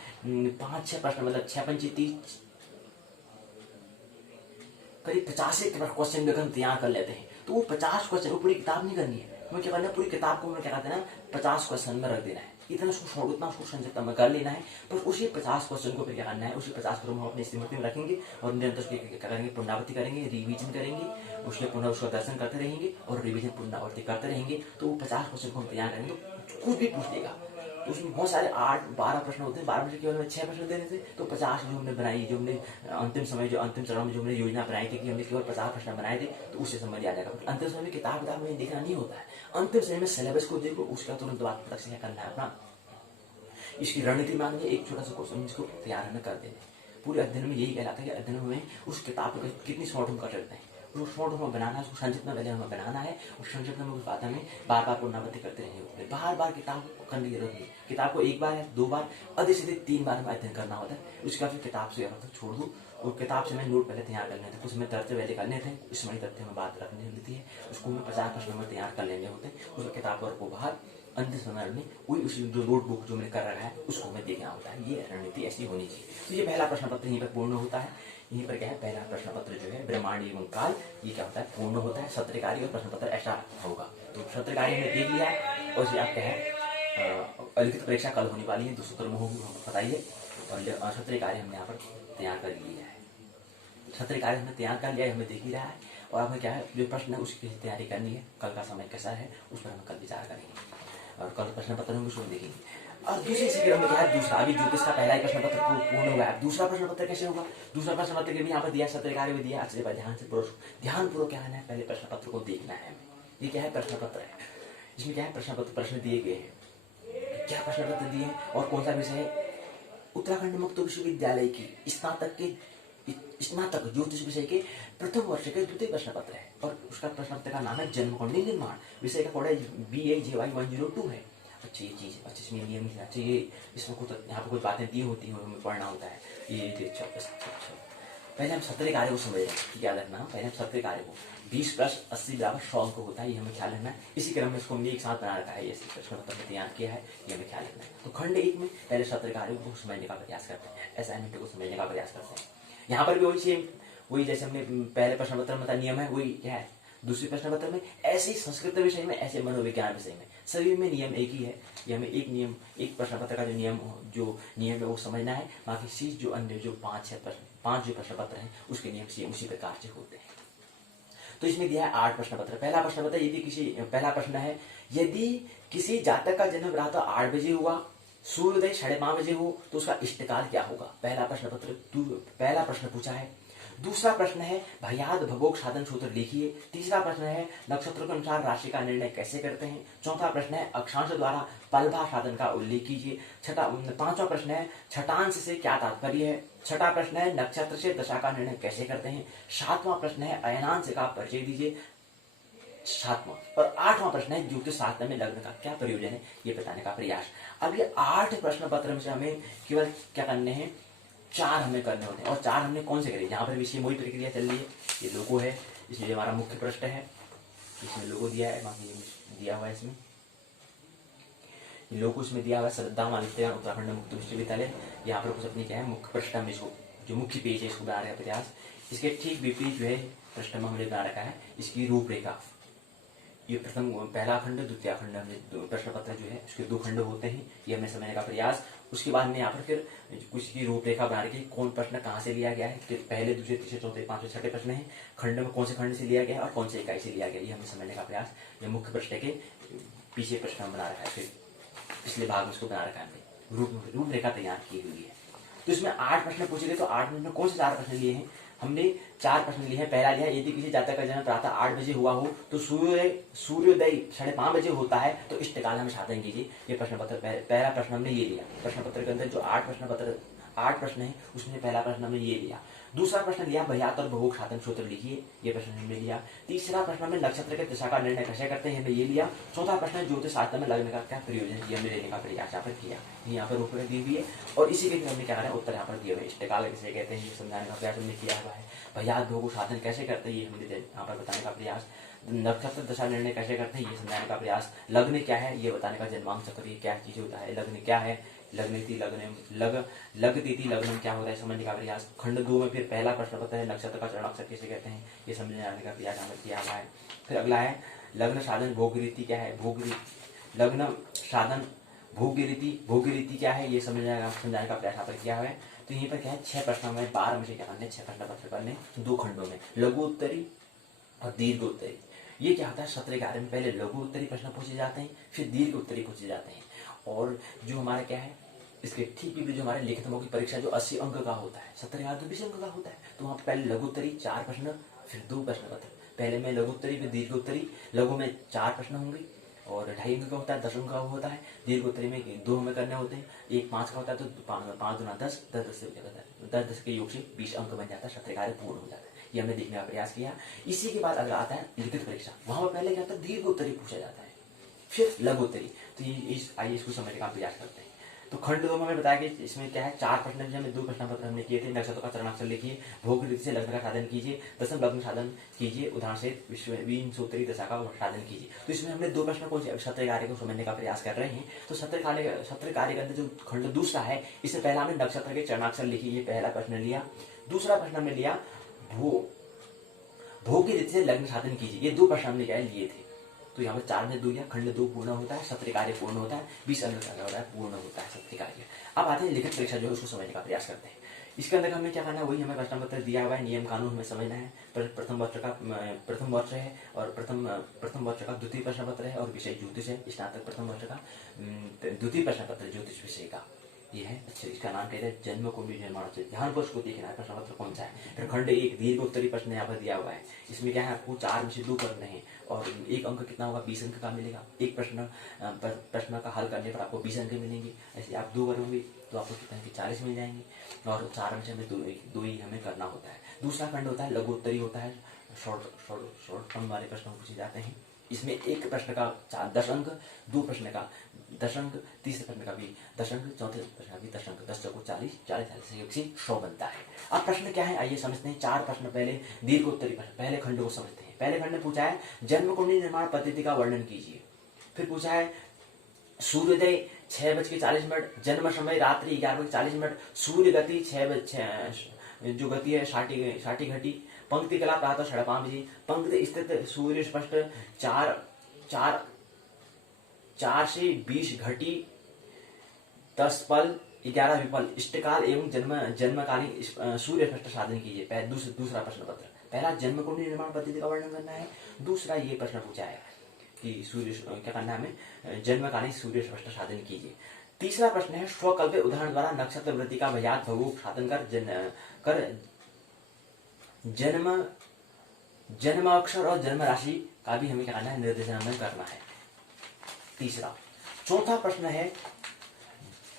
5-6 प्रश्न, मतलब 6 पंचे 30, करीब 50 क्वेश्चन भी अगर हम तैयार कर लेते हैं तो वो 50 क्वेश्चन, वो पूरी किताब नहीं करनी है, हमें क्या करना है, पूरी किताब को हमें क्या कहते हैं ना 50 क्वेश्चन में रख देना है। इतना उसको संक्षिप्त में कर लेना है, पर उसी 50 क्वेश्चन को फिर क्या करना है, उसी 50 क्वेश्चन हम अपनी स्मृति में रखेंगे और निरंतर उसकी क्या करेंगे, पुनरावृत्ति करेंगे, रिवीजन करेंगे, उसके पुनः उसका दर्शन करते रहेंगे और रिवीजन पुनरावृत्ति करते रहेंगे। तो वो 50 क्वेश्चन को हम तैयार करेंगे तो कुछ भी पूछ देगा। तो उसमें बहुत सारे 8-12 प्रश्न होते हैं, 12 प्रश्न केवल 6 प्रश्न देने थे, तो 50 जो हमने बनाई, जो हमने अंतिम समय, जो अंतिम चरण में जो हमने योजना बनाई थी कि हमने केवल 50 प्रश्न बनाए थे, तो उससे समझ आ जाएगा। अंतिम समय में किताब में देखना नहीं होता है, अंतिम समय में सिलेबस को देखो, उसका तुरंत बाद तक से क्या करना है अपना, इसकी रणनीति मांगे, एक छोटा सा क्वेश्चन इसको तैयार हमें कर देते हैं। पूरे अध्ययन में यही कहलाता है कि अध्ययन में उस किताब को कितनी शॉर्ट हम कर सकते हैं, उसको शॉर्ट हमें बनाना है, उसको संक्षिप्त में पहले हमें बनाना है और संक्षिप्त में उस बात हमें बार बार पुनरावृत्ति करते रहेंगे। बार बार किताब करने की जरूरत नहीं, किताब को 1 बार या 2 बार, अधिक से अधिक 3 बार हमें अध्ययन करना होता है। उसके बाद फिर किताब से छोड़ दो और किताब से मैं नोट पहले तैयार करने थे, कुछ हमें तथ्य पहले करने थे, स्मृति तथ्य में बात रखनी होती है, उसको हमें 50 प्रश्न में तैयार कर लेने होते हैं। उसको किताब पर को बाहर अंतिम समय में वही उसी जो नोटबुक जो मैंने कर रखा है उसको हमें देखना होता है। ये रणनीति ऐसी होनी चाहिए। तो ये पहला प्रश्न पत्र यहीं पर पूर्ण होता है। यहीं पर क्या है, पहला प्रश्न पत्र जो है ब्रह्मांड एवं काल, ये क्या होता है, पूर्ण होता है। सत्र कार्य और प्रश्न पत्र ऐसा होगा। तो सत्र कार्य हमने देख लिया है और आप क्या है, लिखित परीक्षा कल होने वाली है, 2 में होगी, बताइए। और सत्र कार्य हमने यहाँ पर तैयार कर लिया है, सत्र कार्य हमने तैयार कर लिया है, हमें देख ही रहा है। और हमें क्या है, जो प्रश्न है उसकी तैयारी करनी है, कल का समय कैसा है उस पर हम कल विचार करेंगे और कल प्रश्न पत्र में उसको देखेंगे। और दूसरी सीक्रेट में क्या है, दूसरा अभी ज्योतिष का पहला ही प्रश्न पत्र पूर्ण हुआ है, दूसरा प्रश्न पत्र कैसे होगा, दूसरा प्रश्न पत्र के भी यहाँ पर दिया, सत्र कार्य भी दिया। अच्छे बात ध्यान पूर्वक क्या है, पहले प्रश्न पत्र को देखना है। ये क्या है, प्रश्न पत्र है, इसमें क्या है, प्रश्न पत्र, प्रश्न दिए गए हैं, क्या प्रश्न पत्र दिए हैं और कौन सा विषय है। उत्तराखंड मुक्त विश्वविद्यालय की स्नातक ज्योतिष विषय के प्रथम वर्ष के द्वितीय प्रश्न पत्र है और उसका प्रश्न पत्र का नाम है जन्मकुंडली निर्माण। विषय का कोड है BIJY 102 है। अच्छी ये चीज, अच्छे इसमें नियम अच्छे, ये इसमें कुछ यहाँ पर कुछ बातें दी होती हैं, हमें पढ़ना होता है। ये अच्छा पहले हम सत्र कार्य को समझ रहे हैं, याद रखना, पहले हम सत्र कार्य को 20 + 80 = 100 अंक होता है, ये हमें ख्याल रखना है। इसी क्रम में इसको हमने एक साथ बना रखा है, ये प्रश्न पत्र तैयार किया है, ये हमें ख्याल रखना है। तो खंड 1 में पहले सत्र कार्य को समझने का प्रयास करते हैं, असाइनमेंट को समझने का प्रयास करते हैं। यहाँ पर भी वही सेम, वही जैसे हमने पहले प्रश्न पत्र में नियम है, वही क्या है, दूसरे प्रश्न पत्र में ऐसे संस्कृत विषय में, ऐसे मनोविज्ञान विषय में, सभी में नियम एक ही है। ये हमें एक नियम, एक प्रश्न पत्र का जो नियम है वो समझना है। बाकी चीज जो अन्य जो 5 जो प्रश्न पत्र हैं उसके नियम से उसी प्रकार से होते हैं। तो इसमें दिया है 8 प्रश्न पत्र। पहला प्रश्न पत्र, पहला प्रश्न है, यदि किसी जातक का जन्म रात 8 बजे हुआ, सूर्योदय 5:30 बजे हो तो उसका इष्टकाल क्या होगा। पहला प्रश्न पत्र, पहला प्रश्न पूछा है। दूसरा प्रश्न है, भयाद भगोग साधन सूत्र लिखिए। तीसरा प्रश्न है, नक्षत्र के अनुसार राशि का निर्णय कैसे करते हैं। चौथा प्रश्न है, अक्षांश द्वारा पलभा साधन का उल्लेख कीजिए। पांचवा प्रश्न है, छठांश से क्या तात्पर्य है। छठा प्रश्न है, नक्षत्र से दशा का निर्णय कैसे करते हैं। सातवां प्रश्न है, अयनांश का परिचय दीजिए। सातवां और 8वां प्रश्न है, ज्योतिष शास्त्र में लग्न का क्या प्रयोजन है, ये बताने का प्रयास। अब ये 8 प्रश्न पत्र में से हमें केवल क्या करने हैं, 4 हमें करने होते हैं। और 4 हमने कौन से करे, यहाँ पर विषय वही प्रक्रिया चल रही है। ये लोगो है, इसमें हमारा मुख्य प्रश्न है, इसमें लोगो दिया है, बाकी दिया हुआ है इसमें लोगो, इसमें दिया हुआ है श्रद्धा मालिक उत्तराखंड मुक्त विश्वविद्यालय। यहाँ पर कुछ अपनी क्या है, मुख्य प्रश्न में जो मुख्य पेज है इसको बना रहे हैं प्रयास। इसके ठीक विपरीत जो है प्रश्न में हमने बना रखा है इसकी रूपरेखा। ये प्रथम पहला खंड, द्वितीय खंड, हमने प्रश्न पत्र जो है उसके 2 खंड होते हैं, ये हमने समझने का प्रयास। उसके बाद में यहाँ पर फिर कुछ की रूपरेखा बना रखी, कौन प्रश्न कहाँ से लिया गया है, कि पहले, दूसरे, तीसरे, चौथे, पांचवें, छठे प्रश्न है, खंड में कौन से खंड से लिया गया है और कौन से इकाई से लिया गया, ये हमें समझने का प्रयास। ये मुख्य प्रश्न के पीछे प्रश्न बना रखा है, फिर पिछले भाग में उसको बना रखा है, रूपरेखा तैयार की हुई है। तो इसमें 8 प्रश्न पूछे गए, तो 8 में कौन से 4 प्रश्न लिए हैं, हमने 4 प्रश्न लिए हैं। पहला लिया, यदि किसी जातक का जन्म प्रातः 8 बजे हुआ हो तो सूर्योदय 5:30 बजे होता है तो इष्टकाल हमें साधन कीजिए। ये प्रश्न पत्र पहला प्रश्न हमने ये लिया। प्रश्न पत्र के अंदर जो 8 प्रश्न है उसमें पहला प्रश्न हमने ये लिया। दूसरा प्रश्न दिया भयात और बहुक साधन सूत्र लिखिए, ये प्रश्न हमने लिया। तीसरा प्रश्न में नक्षत्र के दिशा का निर्णय कैसे करते हैं, हमने ये लिया। चौथा प्रश्न ज्योतिष शास्त्र में लग्न का क्या प्रयोजन, ये हमने लेने का प्रयास यहाँ पर किया। यहाँ पर रूप दी हुई है और इसी के हमने क्या करा उत्तर यहाँ पर दिए हुए। इष्टकाल किसे कहते हैं ये समझाने का प्रयास हमने किया हुआ है। भयात बहुक साधन कैसे करते हैं ये हमने यहाँ पर बताने का प्रयास। नक्षत्र दशा निर्णय कैसे करते हैं ये समझाने का प्रयास। लग्न क्या है ये बताने का, जन्मांक चक्र ये क्या चीज होता है, लग्न क्या है, लग्नति लग्नम क्या होता है समझने का प्रयास। खंड 2 में फिर पहला प्रश्न पत्र है नक्षत्र का चरणाक्षर किसे कहते हैं ये समझने जाने का प्रयास हमें किया हुआ है। फिर अगला है लग्न साधन भोग रीति क्या है, लग्न साधन भोग रीति क्या है ये समझाने का प्रयास यहाँ पर किया हुआ है। तो यहीं पर क्या है 6 प्रश्नों में 12 में से क्या करने 6 प्रश्न पत्र करने 2 खंडों में, लघु उत्तरी और दीर्घ उत्तरी। ये क्या होता है सत्र कार्य में पहले लघु उत्तरी प्रश्न पूछे जाते हैं फिर दीर्घ उत्तरी पूछे जाते हैं। और जो हमारा क्या है इसके ठीक भी जो हमारे लिखित मौखिक परीक्षा जो 80 अंक का होता है, सत्र कार्य 20 अंक का होता है। तो वहाँ पहले लघु उत्तरी 4 प्रश्न फिर 2 प्रश्न पत्र, पहले में लघु उत्तरी फिर दीर्घ उत्तरी। लघु में 4 प्रश्न होंगे और 2.5 अंक का होता है, 10 अंक का होता है। दीर्घ उत्तरी में 2 हमें करने होते हैं, एक 5 का होता है। तो 5 गुना 10 10 से 10 के योग से 20 अंक बन जाता है, सत्र कार्य पूर्ण हो जाता है। ये हमने देखने का प्रयास किया। इसी के बाद अगला आता है लिखित परीक्षा, वहां पर पहले क्या होता है दीर्घ उत्तरी पूछा जाता है फिर लघु उत्तरी। तो ये आइए इसको समझने का प्रयास करते हैं। तो खंड 2 में हमें बताया कि इसमें क्या है 4 प्रश्न में 2 प्रश्न पत्र हमने किए थे। नक्षत्र का चरणाक्षर लिखिए, भोग रीति से लग्न का साधन कीजिए, दशम लग्न साधन कीजिए, उदाहरण से विंशोत्तरी दशा का साधन कीजिए। तो इसमें हमने 2 प्रश्न को सत्र कार्य को समझने का प्रयास कर रहे हैं। तो सत्र कार्य के अंदर जो खंड दूसरा है इससे पहला हमने नक्षत्र के चरणाक्षर लिखिए, ये पहला प्रश्न लिया। दूसरा प्रश्न हमने लिया भोग की रीति से लग्न साधन कीजिए, ये 2 प्रश्न हमने क्या लिए थे। तो यहाँ पर 4 में 2 या खंड 2 पूर्ण होता है, सत्र कार्य पूर्ण होता है, 20 अंक का होता है पूर्ण होता है सत्र कार्य। अब आते हैं लिखित परीक्षा जो है उसको समझने का प्रयास करते हैं। इसके अंदर हमें क्या करना है वही हमें प्रश्न पत्र दिया हुआ है, नियम कानून हमें समझना है। प्रथम वर्ष है और प्रथम वर्ष का द्वितीय प्रश्न पत्र है और विषय ज्योतिष है। स्नातक प्रथम वर्ष का द्वितीय प्रश्न पत्र ज्योतिष विषय का ये है। अच्छा इसका नाम कहते हैं जन्म कुंडली निर्माण से, ध्यान पर उसको देखना है प्रश्न पत्र कौन सा है। फिर खंड 1 दीर्घ उत्तरी प्रश्न यहाँ पर दिया हुआ है। इसमें क्या है आपको 4 में से 2 करने हैं और 1 अंक कितना होगा 20 अंक का मिलेगा। एक प्रश्न का हल करने पर आपको 20 अंक मिलेंगे। ऐसे आप 2 करोगे तो आपको कितना 40 मिल जाएंगे और 4 में से हमें 2 ही हमें करना होता है। दूसरा खंड होता है लघु उत्तरी होता है, शॉर्ट टर्म वाले प्रश्न पूछे जाते हैं। इसमें एक प्रश्न का 10 अंक, 2 प्रश्न का 10 अंक, तीसरे प्रश्न का भी 10 अंक, चौथे प्रश्न का भी 10 अंक, 10 चौको 40 से 100 बनता है। अब प्रश्न क्या है आइए समझते हैं। 4 प्रश्न पहले दीर्घ उत्तरी प्रश्न, पहले खंड को समझते हैं। पहले खंड में पूछा है जन्म कुंडली निर्माण पद्धति का वर्णन कीजिए। फिर पूछा है सूर्योदय 6:40, जन्म समय रात्रि 11:40, सूर्य गति 6 जो गति है षाठी घटी, पंक्ति कला प्रातः 5:30 बजे, पंक्ति स्थित सूर्य स्पष्ट 4 से 20 घटी 10 पल 11 विपल, इष्टकाल एवं जन्मकालीन सूर्य स्पष्ट साधन कीजिए। दूसरा प्रश्न पत्र, पहला जन्म कुंडली निर्माण पद्धति का वर्णन करना है। दूसरा ये प्रश्न पूछा है कि सूर्य क्या करना है हमें जन्मकालीन सूर्य स्पष्ट साधन कीजिए। तीसरा प्रश्न है स्वकल्प उदाहरण द्वारा नक्षत्र वृत्ति का भयात भगोग साधन कर जन्म अक्षर और जन्म राशि का भी हमें क्या करना है निर्देशन हमें करना है। तीसरा चौथा प्रश्न है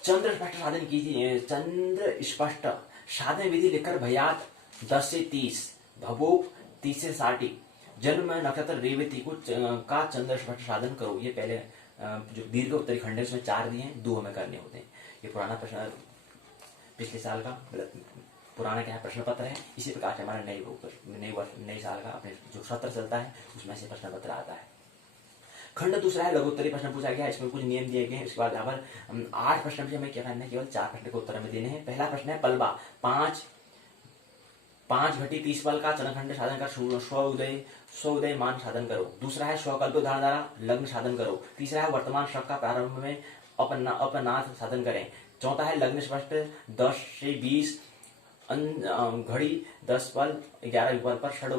चंद्र स्पष्ट साधन कीजिए, चंद्र स्पष्ट साधन विधि लिखकर भयात 10 से 30, भगोग 30 से 60, जन्म नक्षत्र रेवती को का चंद्र स्पष्ट साधन करो। ये पहले जो दीर्घ उत्तरी खंड है उसमें 4 दिए हैं, 2 हमें करने होते हैं। ये पुराना प्रश्न पिछले साल का पुराना क्या है प्रश्न पत्र है। इसी प्रकार से हमारा नए साल का अपने जो सत्र चलता है उसमें से प्रश्न पत्र आता है। खंड दूसरा है लघुत्तरी प्रश्न पूछा गया है, इसमें कुछ नियम दिए गए हैं। उसके बाद यहाँ पर 8 प्रश्न भी हमें क्या करना है, केवल 4 प्रश्न के उत्तर हमें देने हैं। पहला प्रश्न है पलवा 5 घटी 30 पल का चंद्रखंड साधन कर स्वउदय मान साधन करो। दूसरा है स्वकल्प उदाहरण द्वारा लग्न साधन करो। तीसरा है वर्तमान शक का प्रारंभ में अपनाथ साधन करें। चौथा है लग्न स्पष्ट 10 से 20 घड़ी 10 पल 11 विपल पर षड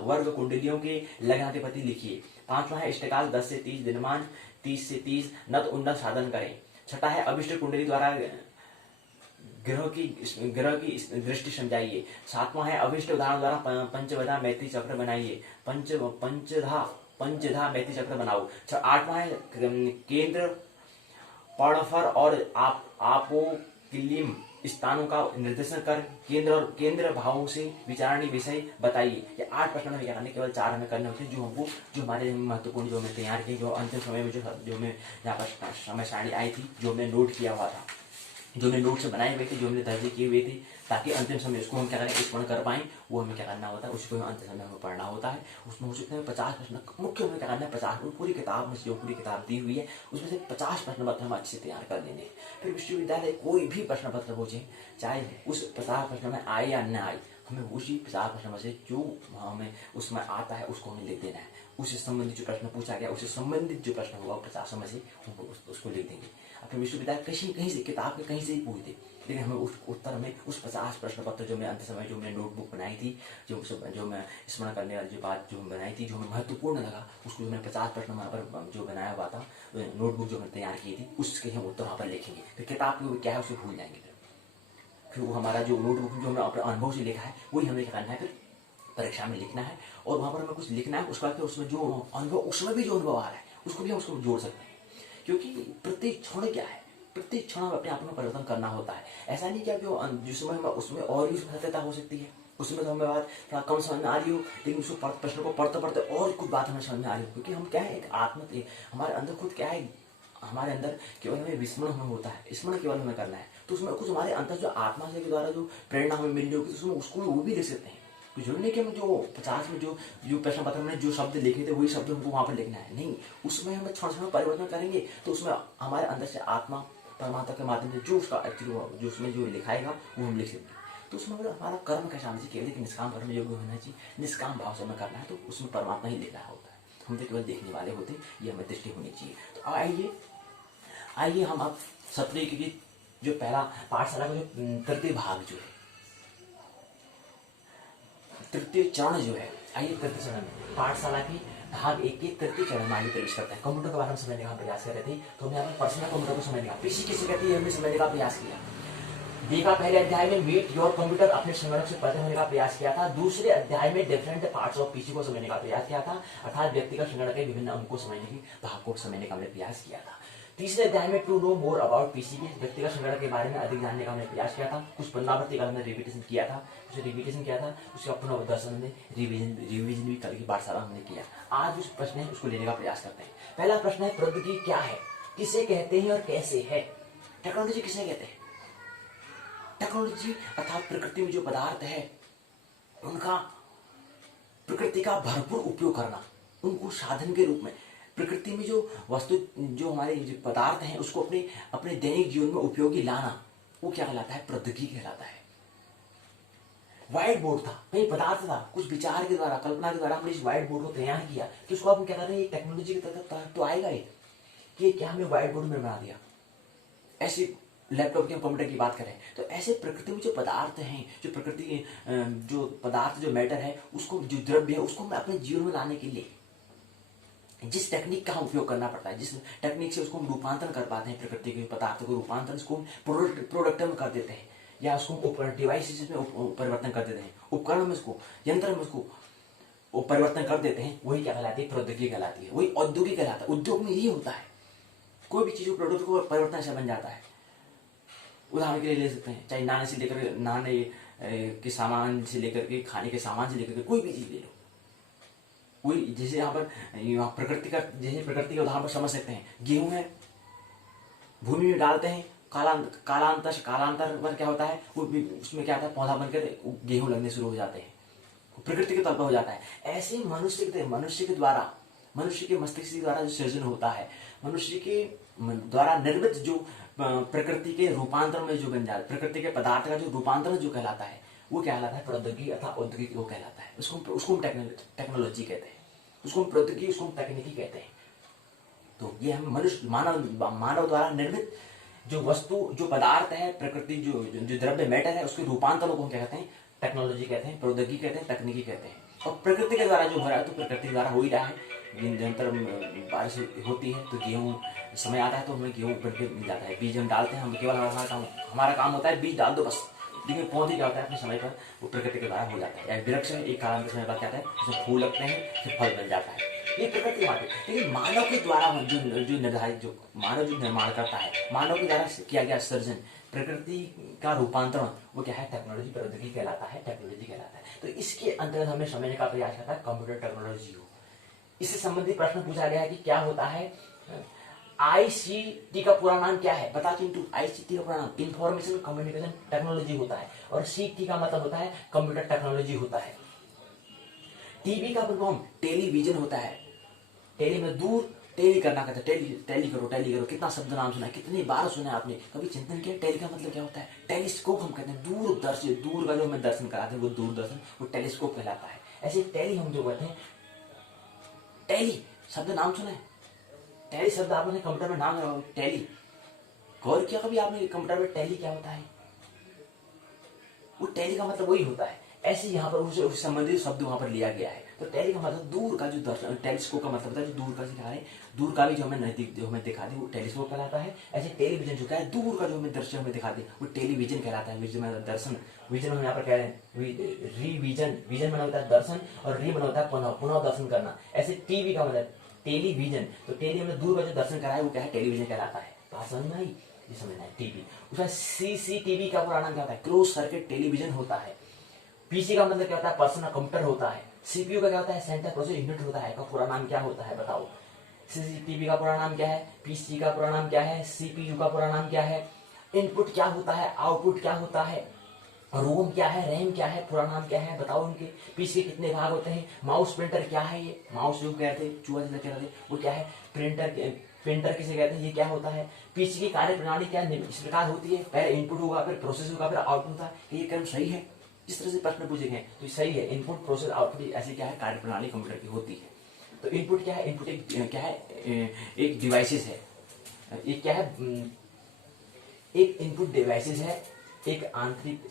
वर्ग कुंडलियों के लग्नाधिपति लिखिए। पांचवा है इष्टकाल 10 से 30, दिनमान 30 से 30, नत उन्नत साधन करें। छठा है अभिष्ट कुंडली द्वारा ग्रह की दृष्टि समझाइए। सातवां है अभिष्ट उदाहरण द्वारा पंचवधा मैत्री चक्र बनाइए, पंचधा मैत्री चक्र बनाओ। 8वां है केंद्र पड़फर और आपोकिलिम स्थानों का निर्देशन कर केंद्र भावों से विचारणीय विषय बताइए। ये 8 प्रश्न हमें क्या करने, केवल 4 हमें करने होते हैं, जो हमारे महत्वपूर्ण, जो हमें तैयार किए, जो अंतिम समय में जो हमें यहाँ पर समय सारणी आई थी, जो हमने नोट किया हुआ था, जो हमने नोट से बनाए हुए थे, जो हमने दर्ज किए हुए थे, ताकि अंतिम समय उसको हम क्या करें, स्मरण कर पाएं। वो हमें क्या करना होता है, उसको अंतिम समय हमें पढ़ना होता है। उसमें हो सकते हैं 50 प्रश्न, मुख्य हमें क्या करना है 50, पूरी किताब में, जो पूरी किताब दी हुई है उसमें से 50 प्रश्न पत्र हम अच्छे से तैयार कर लेंगे। फिर विश्वविद्यालय कोई भी प्रश्न पत्र पूछे, चाहे उस 50 प्रश्न में आए या न आए, हमें उसी 50 प्रश्न में से जो हमें उसमें आता है उसको हमें लिख देना है। उससे संबंधित जो प्रश्न पूछा गया, उससे संबंधित जो प्रश्न होगा 50 में से हम उसको लिख देंगे। अपने विश्वविद्यालय कहीं से, किताब के कहीं से ही पूछ दे, लेकिन हमें उस उत्तर में उस 50 प्रश्न पत्र जो मैं अंत समय, जो मैंने नोटबुक बनाई थी, जो मैं स्मरण करने वाली जो बात जो बनाई थी, जो हमें महत्वपूर्ण लगा, उसको मैंने 50 प्रश्न वहाँ पर जो बनाया हुआ था, नोटबुक जो मैंने तैयार की थी, उसके हम उत्तर वहाँ पर लिखेंगे। फिर किताब की क्या है उसे भूल जाएंगे। फिर वो हमारा जो नोटबुक जो हमने अपने अनुभव से लिखा है वही हमें क्या करना है, फिर परीक्षा में लिखना है। और वहाँ पर हमें कुछ लिखना है, उसके बाद उसमें जो अनुभव, उसमें भी जो अनुभव आ रहा है उसको भी हम उसको जोड़ सकते हैं। क्योंकि प्रत्येक क्षण क्या है, प्रत्येक क्षण अपने आप में परिवर्तन करना होता है। ऐसा नहीं क्या कि जिसमें उसमें और भी सत्यता हो सकती है, उसमें तो हमें बात थोड़ा कम समझ में आ रही हो, लेकिन उसको प्रश्न को पढ़ते पढ़ते और कुछ बात हमें समझ में आ रही हो। क्योंकि हम क्या है, एक आत्म, हमारे अंदर खुद क्या है, हमारे अंदर केवल हमें विस्मरण हमें होता है, स्मरण केवल हमें करना है। तो उसमें कुछ हमारे अंदर जो आत्मा से के द्वारा जो प्रेरणा हमें मिल रही होगी, तो उसमें उसको वो भी लिख सकते हैं। तो जरूरी नहीं कि हम जो 50 में जो प्रश्न पत्र में जो शब्द लिखे थे वही शब्द हमको वहां पर लिखना है, नहीं। उसमें हम क्षण क्षण परिवर्तन करेंगे, तो उसमें हमारे अंदर से आत्मा परमात्मा के माध्यम से जो उसका एक्चुअली जो उसमें जो लिखाएगा वो हम लिख सकते हैं। तो उसमें हमारा कर्म कैसा होना चाहिए, केवल एक निष्काम कर्म योग्य होना चाहिए, निष्काम भाव से हमें करना है, तो उसमें परमात्मा ही लिख रहा होता है, हम तो केवल देखने वाले होते हैं। ये हमें दृष्टि होनी चाहिए। तो आइए हम अब सत्र की जो पहला पाठशाला का जो तृतीय भाग जो है, तृतीय चरण जो है, आइए तृतीय चरण में पाठशाला की भाग 1 के तृतीय चरण में आइए प्रवेश करते हैं। कंप्यूटर के बारे में समझने का प्रयास कर रहे थे, तो हमने यहाँ पर पर्सनल कंप्यूटर को समझने का, पीसी किसे कहती है, हमने समझने का प्रयास किया। देखा पहले अध्याय में मीट योर कंप्यूटर, अपने संगणक से परिचित होने का प्रयास किया था। दूसरे अध्याय में डिफरेंट पार्ट्स ऑफ पीसी को समझने का प्रयास किया था, अर्थात व्यक्तिगत संगणक के विभिन्न अंगों को समझने की, भाग को समझने का हमने प्रयास किया था। तीसरे अध्याय में to know more about PC के, व्यक्तिगत संगणक के बारे में अधिक जानने का हमने प्रयास किया था। कुछ पुनरावृत्ति का हमने रिपीटेशन किया था, उसका पुनर्दर्शन में रिवीजन भी कल की पाठशाला हमने किया। आज उस प्रश्न है उसको लेने का प्रयास करते हैं। पहला प्रश्न है, प्रौद्योगिकी क्या है, किसे कहते हैं और कैसे है। टेक्नोलॉजी किसे कहते हैं? टेक्नोलॉजी अर्थात प्रकृति में जो पदार्थ है उनका, प्रकृति का भरपूर उपयोग करना, उनको साधन के रूप में, प्रकृति में जो वस्तु, जो हमारे जो पदार्थ हैं उसको अपने दैनिक जीवन में उपयोगी लाना, वो क्या कहलाता है, प्रौद्योगिकी कहलाता है। व्हाइट बोर्ड था, कहीं पदार्थ था, कुछ विचार के द्वारा, कल्पना के द्वारा हमने इस व्हाइट बोर्ड को तैयार किया, तो उसको आप क्या कर रहे हैं, टेक्नोलॉजी की तरफ तो आएगा ही कि क्या हमने व्हाइट बोर्ड में बना दिया। ऐसे लैपटॉप के कंप्यूटर की बात करें तो ऐसे प्रकृति में जो पदार्थ हैं, जो प्रकृति जो पदार्थ, जो मैटर है, उसको, जो द्रव्य है, उसको हम अपने जीवन में लाने के लिए जिस टेक्निक का हम उपयोग करना पड़ता है, जिस टेक्निक से उसको हम रूपांतरण कर पाते हैं, प्रकृति के पदार्थ को रूपांतरण, उसको प्रोडक्ट में कर देते हैं, या उसको डिवाइस में परिवर्तन कर देते हैं, उपकरण में उसको, यंत्र में उसको परिवर्तन कर देते हैं, वही क्या कहलाती है, प्रौद्योगिकी कहलाती है। वही औद्योगिक कहलाता है। उद्योग में यही होता है, कोई भी चीज प्रोडक्ट को परिवर्तन से बन जाता है। उदाहरण के लिए ले सकते हैं, चाहे नहाने के सामान से लेकर के, खाने के सामान से लेकर के, कोई भी चीज ले लो। वही जैसे यहाँ पर प्रकृति का उदाहरण पर समझ सकते हैं। गेहूं है, भूमि में डालते हैं, कालांतर पर क्या होता है, वो उसमें क्या होता है, पौधा बनकर गेहूं लगने शुरू हो जाते हैं, प्रकृति के तौर पर हो जाता है। ऐसे मनुष्य के द्वारा, मनुष्य के मस्तिष्क के द्वारा जो सृजन होता है, मनुष्य के द्वारा निर्मित जो प्रकृति के रूपांतरण में जो बन जाता है, प्रकृति के पदार्थ का जो रूपांतरण जो कहलाता है, वो क्या कहलाता है, प्रौद्योगिकी अथवा औद्योगिक वो कहलाता है। उसको हम टेक्नोलॉजी कहते हैं, उसको हम प्रौद्योगिकी, उसको हम तकनीकी कहते हैं। तो ये हम मनुष्य मानव द्वारा निर्मित जो वस्तु, जो पदार्थ है, प्रकृति जो द्रव्य मैटर है, उसके रूपांतरों को हम क्या कहते हैं, टेक्नोलॉजी कहते हैं, प्रौद्योगिकी कहते हैं, तकनीकी कहते हैं। और प्रकृति के द्वारा जो हो रहा है, तो प्रकृति द्वारा हो ही रहा है। निरंतर बारिश होती है तो गेहूं समय आता है तो हमें गेहूं उगल के मिल जाता है, बीज हम डालते हैं, हम केवल हमारा काम होता है बीज डाल दो बस। लेकिन पौधे क्या होता है, अपने समय पर वो प्रकृति के द्वारा हो जाता है। या वृक्ष एक कालांतर समय बाद क्या होता है, उसमें फूल लगते हैं, फिर फल बन जाता है। ये प्रकृति की बात है। लेकिन मानव के द्वारा जो निर्धारित, जो मानव जो निर्माण करता है, मानव के द्वारा किया गया सर्जन, प्रकृति का रूपांतरण वो क्या है, टेक्नोलॉजी, प्रौद्योगिकी कहलाता है, टेक्नोलॉजी कहलाता है। तो इसके अंतर्गत हमें समझने का प्रयास करता है कंप्यूटर टेक्नोलॉजी हो। इससे संबंधित प्रश्न पूछा गया है कि क्या होता है आईसीटी का पूरा नाम क्या है, बता चिंटू। आईसीटी का पूरा नाम इंफॉर्मेशन कम्युनिकेशन टेक्नोलॉजी होता है, और सीटी का मतलब होता है कंप्यूटर टेक्नोलॉजी होता है। टीवी का फुल फॉर्म टेलीविजन होता है। टेली में दूर, टेली करना कहते हैं, टेली करो, कितना शब्द नाम सुना है, कितनी बार सुना है आपने, कभी चिंतन किया टेली का मतलब क्या होता है। टेलीस्कोप हम कहते हैं, दूरदर्शी, दूर का जो हमें दर्शन कराते हैं वो दूरदर्शन, वो टेलीस्कोप कहलाता है। ऐसे टेली हम जो कहते हैं, टेली शब्द नाम सुना है, टैली शब्द आपने कंप्यूटर में नाम लगा, टैली, गौर किया कभी आपने कंप्यूटर में टैली क्या होता है, वो टैली का मतलब वही होता है। ऐसे यहाँ पर उससे संबंधित शब्द वहां पर लिया गया है। तो टैली का मतलब दूर का जो दर्शन, टेलीस्कोप का मतलब होता है जो दूर का सिखा रहे, दूर का भी जो हमें नजदीक जो हमें दिखा दे वो टेलीस्कोप कहलाता है। ऐसे टेलीविजन जो क्या है, दूर का जो हमें दृश्य हमें दिखा दे वो टेलीविजन कहलाता है। विजन में दर्शन, विजन हम यहाँ पर कह रहे हैं रिविजन, विजन बना होता है दर्शन, और री बना होता है पुनः, पुनः दर्शन करना। ऐसे टीवी का मतलब टेलीविजन, तो टेली हमने दूर का जो दर्शन कराया वो क्या है, टेलीविजन कहलाता है। बात समझ में आई, ये समझना है। टीवी, उसका सीसीटीवी का पूरा नाम क्या होता है, क्लोज सर्किट टेलीविजन होता है। पीसी का मतलब क्या होता है, पर्सनल कंप्यूटर होता है। सीपीयू का क्या होता है, सेंट्रल प्रोसेस यूनिट होता है। का पूरा नाम क्या होता है बताओ। सीसीटीवी का पूरा नाम क्या है, पीसी का पूरा नाम क्या है, सीपीयू का पूरा नाम क्या है, इनपुट क्या होता है, आउटपुट क्या होता है, रोम क्या है, रैम क्या है, पूरा नाम क्या है बताओ उनके। पीसी के कितने भाग होते हैं, माउस प्रिंटर क्या है, ये माउस जो कहते हैं चूहा जिसे कहते हैं वो क्या है, प्रिंटर किसे कहते हैं, ये क्या होता है। पीसी की कार्य प्रणाली क्या इस प्रकार होती है, पहले इनपुट होगा, फिर प्रोसेस होगा, फिर आउटपुट होगा। ये क्रम सही है, इस तरह से प्रश्न पूछे गए तो सही है। इनपुट प्रोसेस आउटपुट ऐसी क्या है कार्य प्रणाली कंप्यूटर की होती है। तो इनपुट क्या है, इनपुट एक क्या है, एक डिवाइसेस है, एक क्या है, एक इनपुट डिवाइसेस है, एक आंतरिक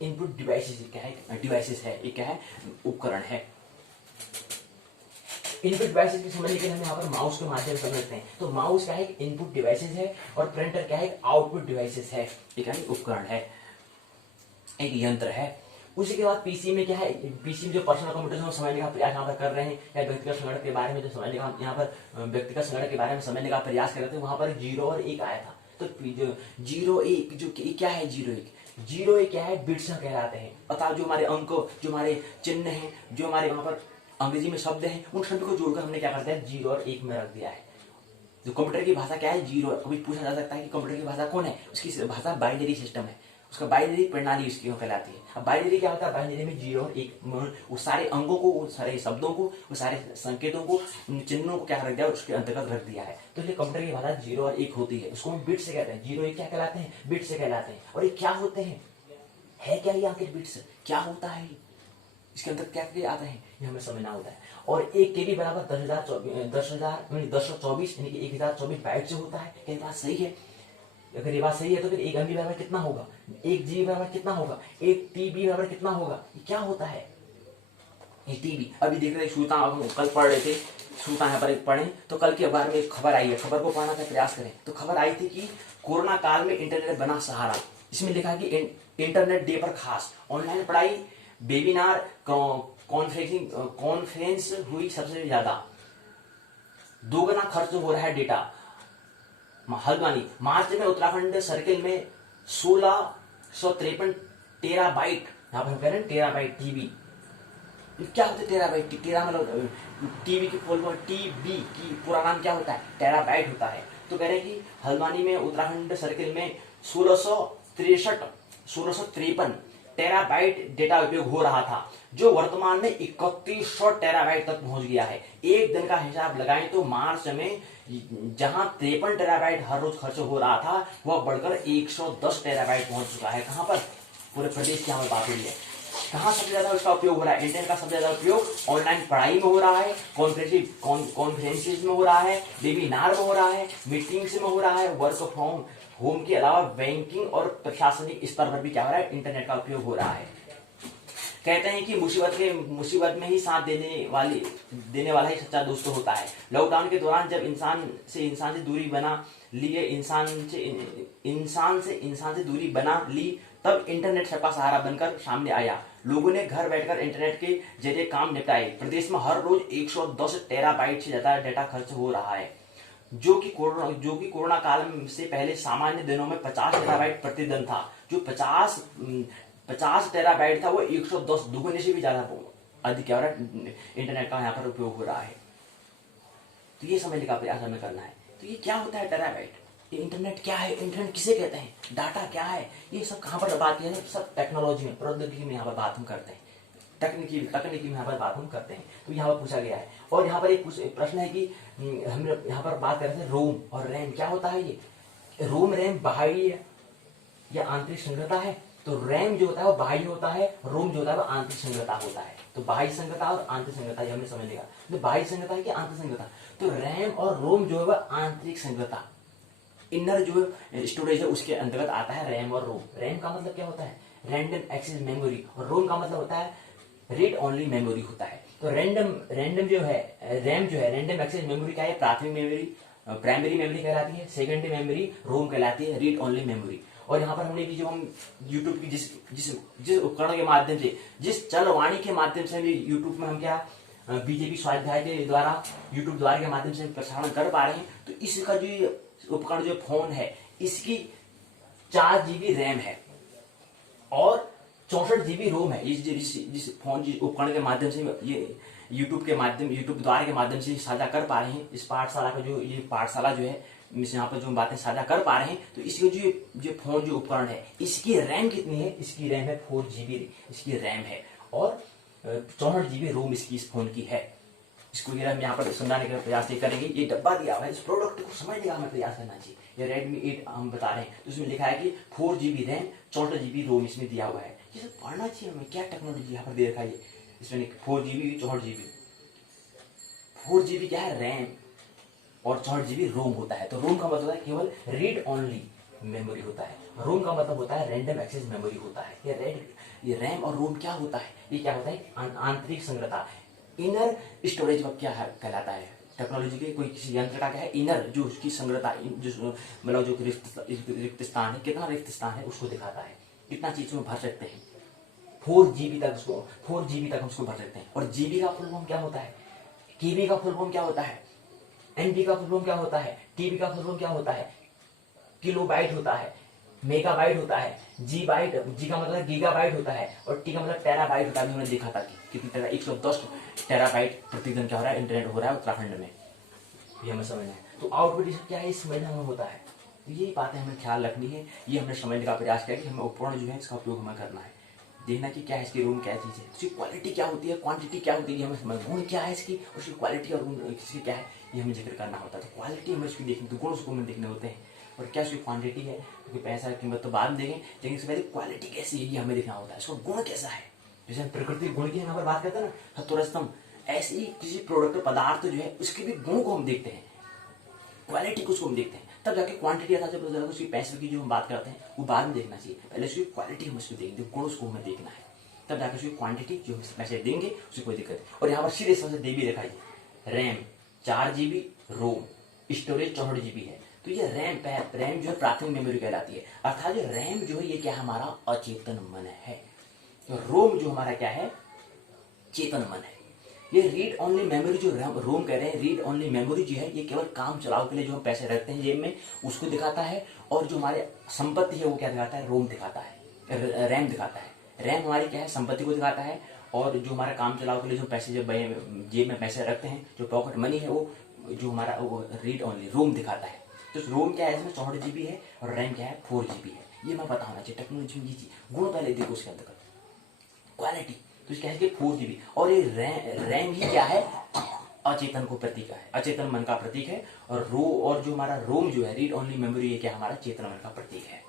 इनपुट डिवाइसेस क्या है, डिवाइसेस है, एक क्या है, उपकरण है। इनपुट डिवाइसेस की समझने के लिए हम यहाँ पर माउस के माध्यम से समझते हैं। तो माउस क्या है, इनपुट डिवाइसेस है, और प्रिंटर क्या है, आउटपुट डिवाइसेस है, एक उपकरण है, एक यंत्र है। उसी के बाद पीसी में क्या है, पीसी में जो पर्सनल कंप्यूटर समझने का प्रयास यहाँ पर कर रहे हैं, या व्यक्तिगत संगणक के बारे में जो समझने का यहाँ पर व्यक्तिगत संगणक के बारे में समझने का प्रयास कर रहे थे, वहां पर 0 और 1 आया था। तो 0 1 जो क्या है, 0 1 क्या है, बिट्स कहलाते हैं। बताओ जो हमारे अंक, जो हमारे चिन्ह हैं, जो हमारे वहां पर अंग्रेजी में शब्द हैं, उन शब्द को जोड़कर हमने क्या करते हैं 0 और 1 में रख दिया है। जो कंप्यूटर की भाषा क्या है, 0। कभी पूछा जा सकता है कि कंप्यूटर की भाषा कौन है, उसकी भाषा बाइनरी सिस्टम है, उसका बाइनरी प्रणाली उसकी कहलाती है। अब बाइनरी क्या होता है, बाइनरी में 0 और 1 वो सारे अंगों को, वो सारे शब्दों को, वो सारे संकेतों को, चिन्हों को क्या रख दिया, उसके अंतर्गत रख दिया है। तो ये कंप्यूटर की भाषा 0 और 1 होती है, उसको हम बिट से कहते हैं। 0 1 क्या कहलाते हैं, बिट से कहलाते हैं। और ये क्या होते हैं, है क्या ये आखिर बिट्स, क्या होता है, इसके अंदर क्या क्या आता है, ये हमें समझना होता है। और 1 KB बराबर 10,024 यानी कि 1024 बाइट से होता है। क्या बात सही है? अगर ये बात सही है तो फिर 1 MB बराबर कितना होगा, 1 GB बराबर कितना होगा, 1 TB बराबर कितना होगा, ये क्या होता है, ये TB। अभी देख रहे सूता, कल पढ़ रहे थे सूता, यहाँ पर पढ़े तो कल के अखबार में एक खबर आई है, खबर को पढ़ना का प्रयास करें। तो खबर आई थी कि कोरोना काल में इंटरनेट बना सहारा। इसमें लिखा कि इंटरनेट डे पर खास ऑनलाइन पढ़ाई, वेबिनार, कॉन्फ्रेंस हुई सबसे ज्यादा, दोगुना खर्च हो रहा है डेटा। हल्द्वानी, मार्च में उत्तराखंड सर्किल में 1653 टेराबाइट, यहाँ पर हम कह रहे हैं टेराबाइट टीबी। क्या होता है टेराबाइट, टेरा मतलब टीबी की फुल फॉर्म, टीबी की पूरा नाम क्या होता है, टेराबाइट होता है। तो कह रहे हैं कि हल्द्वानी में उत्तराखंड सर्किल में 1653 टेराबाइट डेटा उपयोग हो रहा था, जो वर्तमान में 3100 टेराबाइट तक पहुंच गया है। एक दिन का हिसाब लगाएं तो मार्च में जहां 53 टेराबाइट हर रोज खर्च हो रहा था, वह बढ़कर 110 टेराबाइट पहुंच चुका है। कहां पर, पूरे प्रदेश की हमें बात हो रही है। कहां सबसे ज्यादा उसका उपयोग हो रहा है, इंटरनेट का सबसे ज्यादा उपयोग ऑनलाइन पढ़ाई में हो रहा है, कॉन्फ्रेंसेज में हो रहा है, वेबिनार में हो रहा है, मीटिंग्स में हो रहा है, वर्क फ्रॉम होम के अलावा बैंकिंग और प्रशासनिक स्तर पर भी क्या हो रहा है, इंटरनेट का उपयोग हो रहा है। कहते हैं कि मुसीबत में ही साथ देने वाला ही सच्चा दोस्त होता है। लॉकडाउन के दौरान जब इंसान से दूरी बना लिए, इंसान से दूरी बना ली, तब इंटरनेट सबका सहारा बनकर सामने आया। लोगों ने घर बैठकर इंटरनेट के जरिए काम निपटाए। प्रदेश में हर रोज 110 टेराबाइट से ज्यादा डेटा खर्च हो रहा है। जो कि कोरोना काल से पहले सामान्य दिनों में 50 टेराबाइट प्रतिदिन था, जो 50 टेराबाइट था वो 110 दुगने से भी ज्यादा अधिक क्या हो रहा है, इंटरनेट का यहाँ पर उपयोग हो रहा है। तो ये समझने का प्रयास हमें करना है। तो ये क्या होता है टेराबाइट, ये इंटरनेट क्या है, इंटरनेट किसे कहते हैं, डाटा क्या है, ये सब कहाँ पर बात है, सब टेक्नोलॉजी में, प्रौद्योगिकी में यहाँ पर बात हम करते हैं, तकनीकी में यहाँ पर बात हम करते हैं। तो यहाँ पर पूछा गया है। और यहाँ पर एक प्रश्न है कि हम यहाँ पर बात कर रहे थे रोम और रैम, क्या होता है ये रोम रैम, बाह्य या आंतरिक संग्रहता है। तो रैम जो होता है वो बाह्य होता है, रोम जो होता है वो आंतरिक संग्रहता होता है। तो बाह्य संग्रहता और आंतरिक संग्रहता ये हमें समझेगा। तो बाह्य संग्रहता है कि आंतरिक संग्रहता, तो रैम और रोम जो है वह आंतरिक संग्रहता, इनर जो स्टोरेज है उसके अंतर्गत आता है रैम और रोम। रैम का मतलब क्या होता है, रैंडम एक्सेस मेमोरी, और रोम का मतलब होता है रीड ओनली मेमोरी होता है। तो रैंडम जो है, रैम जो है रैंडम एक्सेस मेमोरी क्या है, प्राथमिक मेमोरी, प्राइमरी मेमोरी कहलाती है, सेकेंडरी मेमोरी रोम कहलाती है, रीड ओनली मेमोरी। और यहाँ पर हमने भी जो हम यूट्यूब की जिस उपकरण के माध्यम से, जिस चलवाणी के माध्यम से भी यूट्यूब में हम क्या बीजेपी स्वाध्याय के द्वारा यूट्यूब द्वारा के माध्यम से प्रसारण कर पा रहे हैं। तो इसका जो उपकरण जो फोन है इसकी 4 GB रैम है और 64 GB रोम है। जिस फोन जिस उपकरण के माध्यम से ये यूट्यूब द्वारा के माध्यम से साझा कर पा रहे हैं, इस पाठशाला का जो ये पाठशाला जो है यहाँ पर जो बातें साझा कर पा रहे हैं, तो इसके जो फोन जो उपकरण है इसकी रैम कितनी है, इसकी रैम है 4 GB इसकी रैम है और 64 GB रोम इसकी इस फोन की है। इसको ये हम यहाँ पर समझाने का प्रयास करेंगे। ये डब्बा दिया हुआ है, इस प्रोडक्ट को समझने का हमें प्रयास करना चाहिए। ये Redmi 8 हम बता रहे हैं, तो इसमें लिखा है कि 4 GB रैम 64 GB रोम इसमें दिया हुआ है। ये सब पढ़ना चाहिए हमें, क्या टेक्नोलॉजी यहाँ पर दे रखा है। इसमें 4 GB 64 GB, 4 GB क्या है रैम और 64 GB रोम होता है। तो रोम का मतलब है केवल रीड ओनली मेमोरी होता है, रोम का मतलब होता है रैंडम एक्सेस मेमोरी होता है। ये रैम और रोम क्या होता है, ये क्या होता है आंतरिक संग्रहता, इनर स्टोरेज क्या कहलाता है। टेक्नोलॉजी के कोई किसी यंत्र का क्या है, इनर जो उसकी संग्रहता, जो मतलब जो रिक्त स्थान है, कितना रिक्त स्थान है उसको दिखाता है, कितना चीज में भर सकते हैं। 4 GB तक हम उसको भर सकते हैं। और जीबी का फुल फॉर्म क्या होता है, केबी का फुल फॉर्म क्या होता है, एनबी का फुल फॉर्म क्या होता है, टीबी का फुल फॉर्म क्या होता है, किलोबाइट होता है, मेगाबाइट होता है, जी का मतलब गीगाबाइट होता है और टी का मतलब टेराबाइट होता है। हमने देखा था कि कितनी टेरा 110 टेराबाइट प्रतिदिन क्या हो रहा है, इंटरनेट हो रहा है उत्तराखंड में, ये हमें समझना है। तो आउटपुट क्या है, इस समझना में होता है। तो ये बातें हमें ख्याल रखनी है, ये हमने समझने का प्रयास किया कि हमें उपकरण जो है इसका उपयोग हमें करना है, देखना कि क्या है इसकी रूम क्या चीज़ है, उसकी क्वालिटी क्या होती है, क्वांटिटी क्या होती है, हमें समझ, गुण क्या है इसकी, उसकी क्वालिटी और इसकी क्या है ये हमें जिक्र करना होता है। तो क्वालिटी हमें इसकी देखनी, तो गुण उसको हमें देखने होते हैं, और क्या उसकी क्वांटिटी है, क्योंकि पैसा कीमत तो बाद में देंगे, लेकिन इससे पहले क्वालिटी कैसी है ये हमें देखना होता है, इसका गुण कैसा है। जैसे हम प्रकृति गुण की यहाँ पर बात करते हैं ना, सत्वरस्तम, ऐसे ही किसी प्रोडक्ट पदार्थ जो है उसके भी गुण को हम देखते हैं, क्वालिटी को उसको हम देखते हैं, तब जाके क्वांटिटी आता है। उसकी पैसे की जो हम बात करते हैं वो बाद में देखना चाहिए, पहले उसकी क्वालिटी हम उसको देखेंगे, गुण उसको हमें देखना है, तब जाकर उसकी क्वांटिटी जो पैसे देंगे उसकी कोई दिक्कत है। और यहाँ पर सीधे सबसे दे भी रखा है, रैम 4 GB रोम, स्टोरेज 64 GB है। तो ये रैम जो है प्राथमिक मेमोरी कहलाती है, अर्थात जो रैम जो है ये क्या हमारा अचेतन मन है, तो रोम जो हमारा क्या है चेतन मन है। ये रीड ओनली मेमोरी जो रोम कह रहे हैं, रीड ओनली मेमोरी जो है ये केवल काम चलाओ के लिए जो हम पैसे रखते हैं जेब में उसको दिखाता है, और जो हमारे संपत्ति है वो क्या दिखाता है, रोम दिखाता है, रैम दिखाता है। रैम हमारी क्या है, संपत्ति को दिखाता है, और जो हमारा काम चलाओ के लिए जो पैसे जब जेब में पैसे रखते हैं, जो पॉकेट मनी है, वो जो हमारा वो रीड ओनली रोम दिखाता है। तो रोम क्या है, इसमें 64 GB है और रैम क्या है 4 GB है। ये मैं पता होना चाहिए टेक्नोलॉजी में, ये चीज गुण पहले देखो उसके अंदर क्वालिटी। तो क्या है कि 4 GB, और ये रैम ही क्या है अचेतन को प्रतीक है, अचेतन मन का प्रतीक है, और जो हमारा रोम जो है रीड ओनली मेमोरी ये क्या हमारा चेतन मन का प्रतीक है।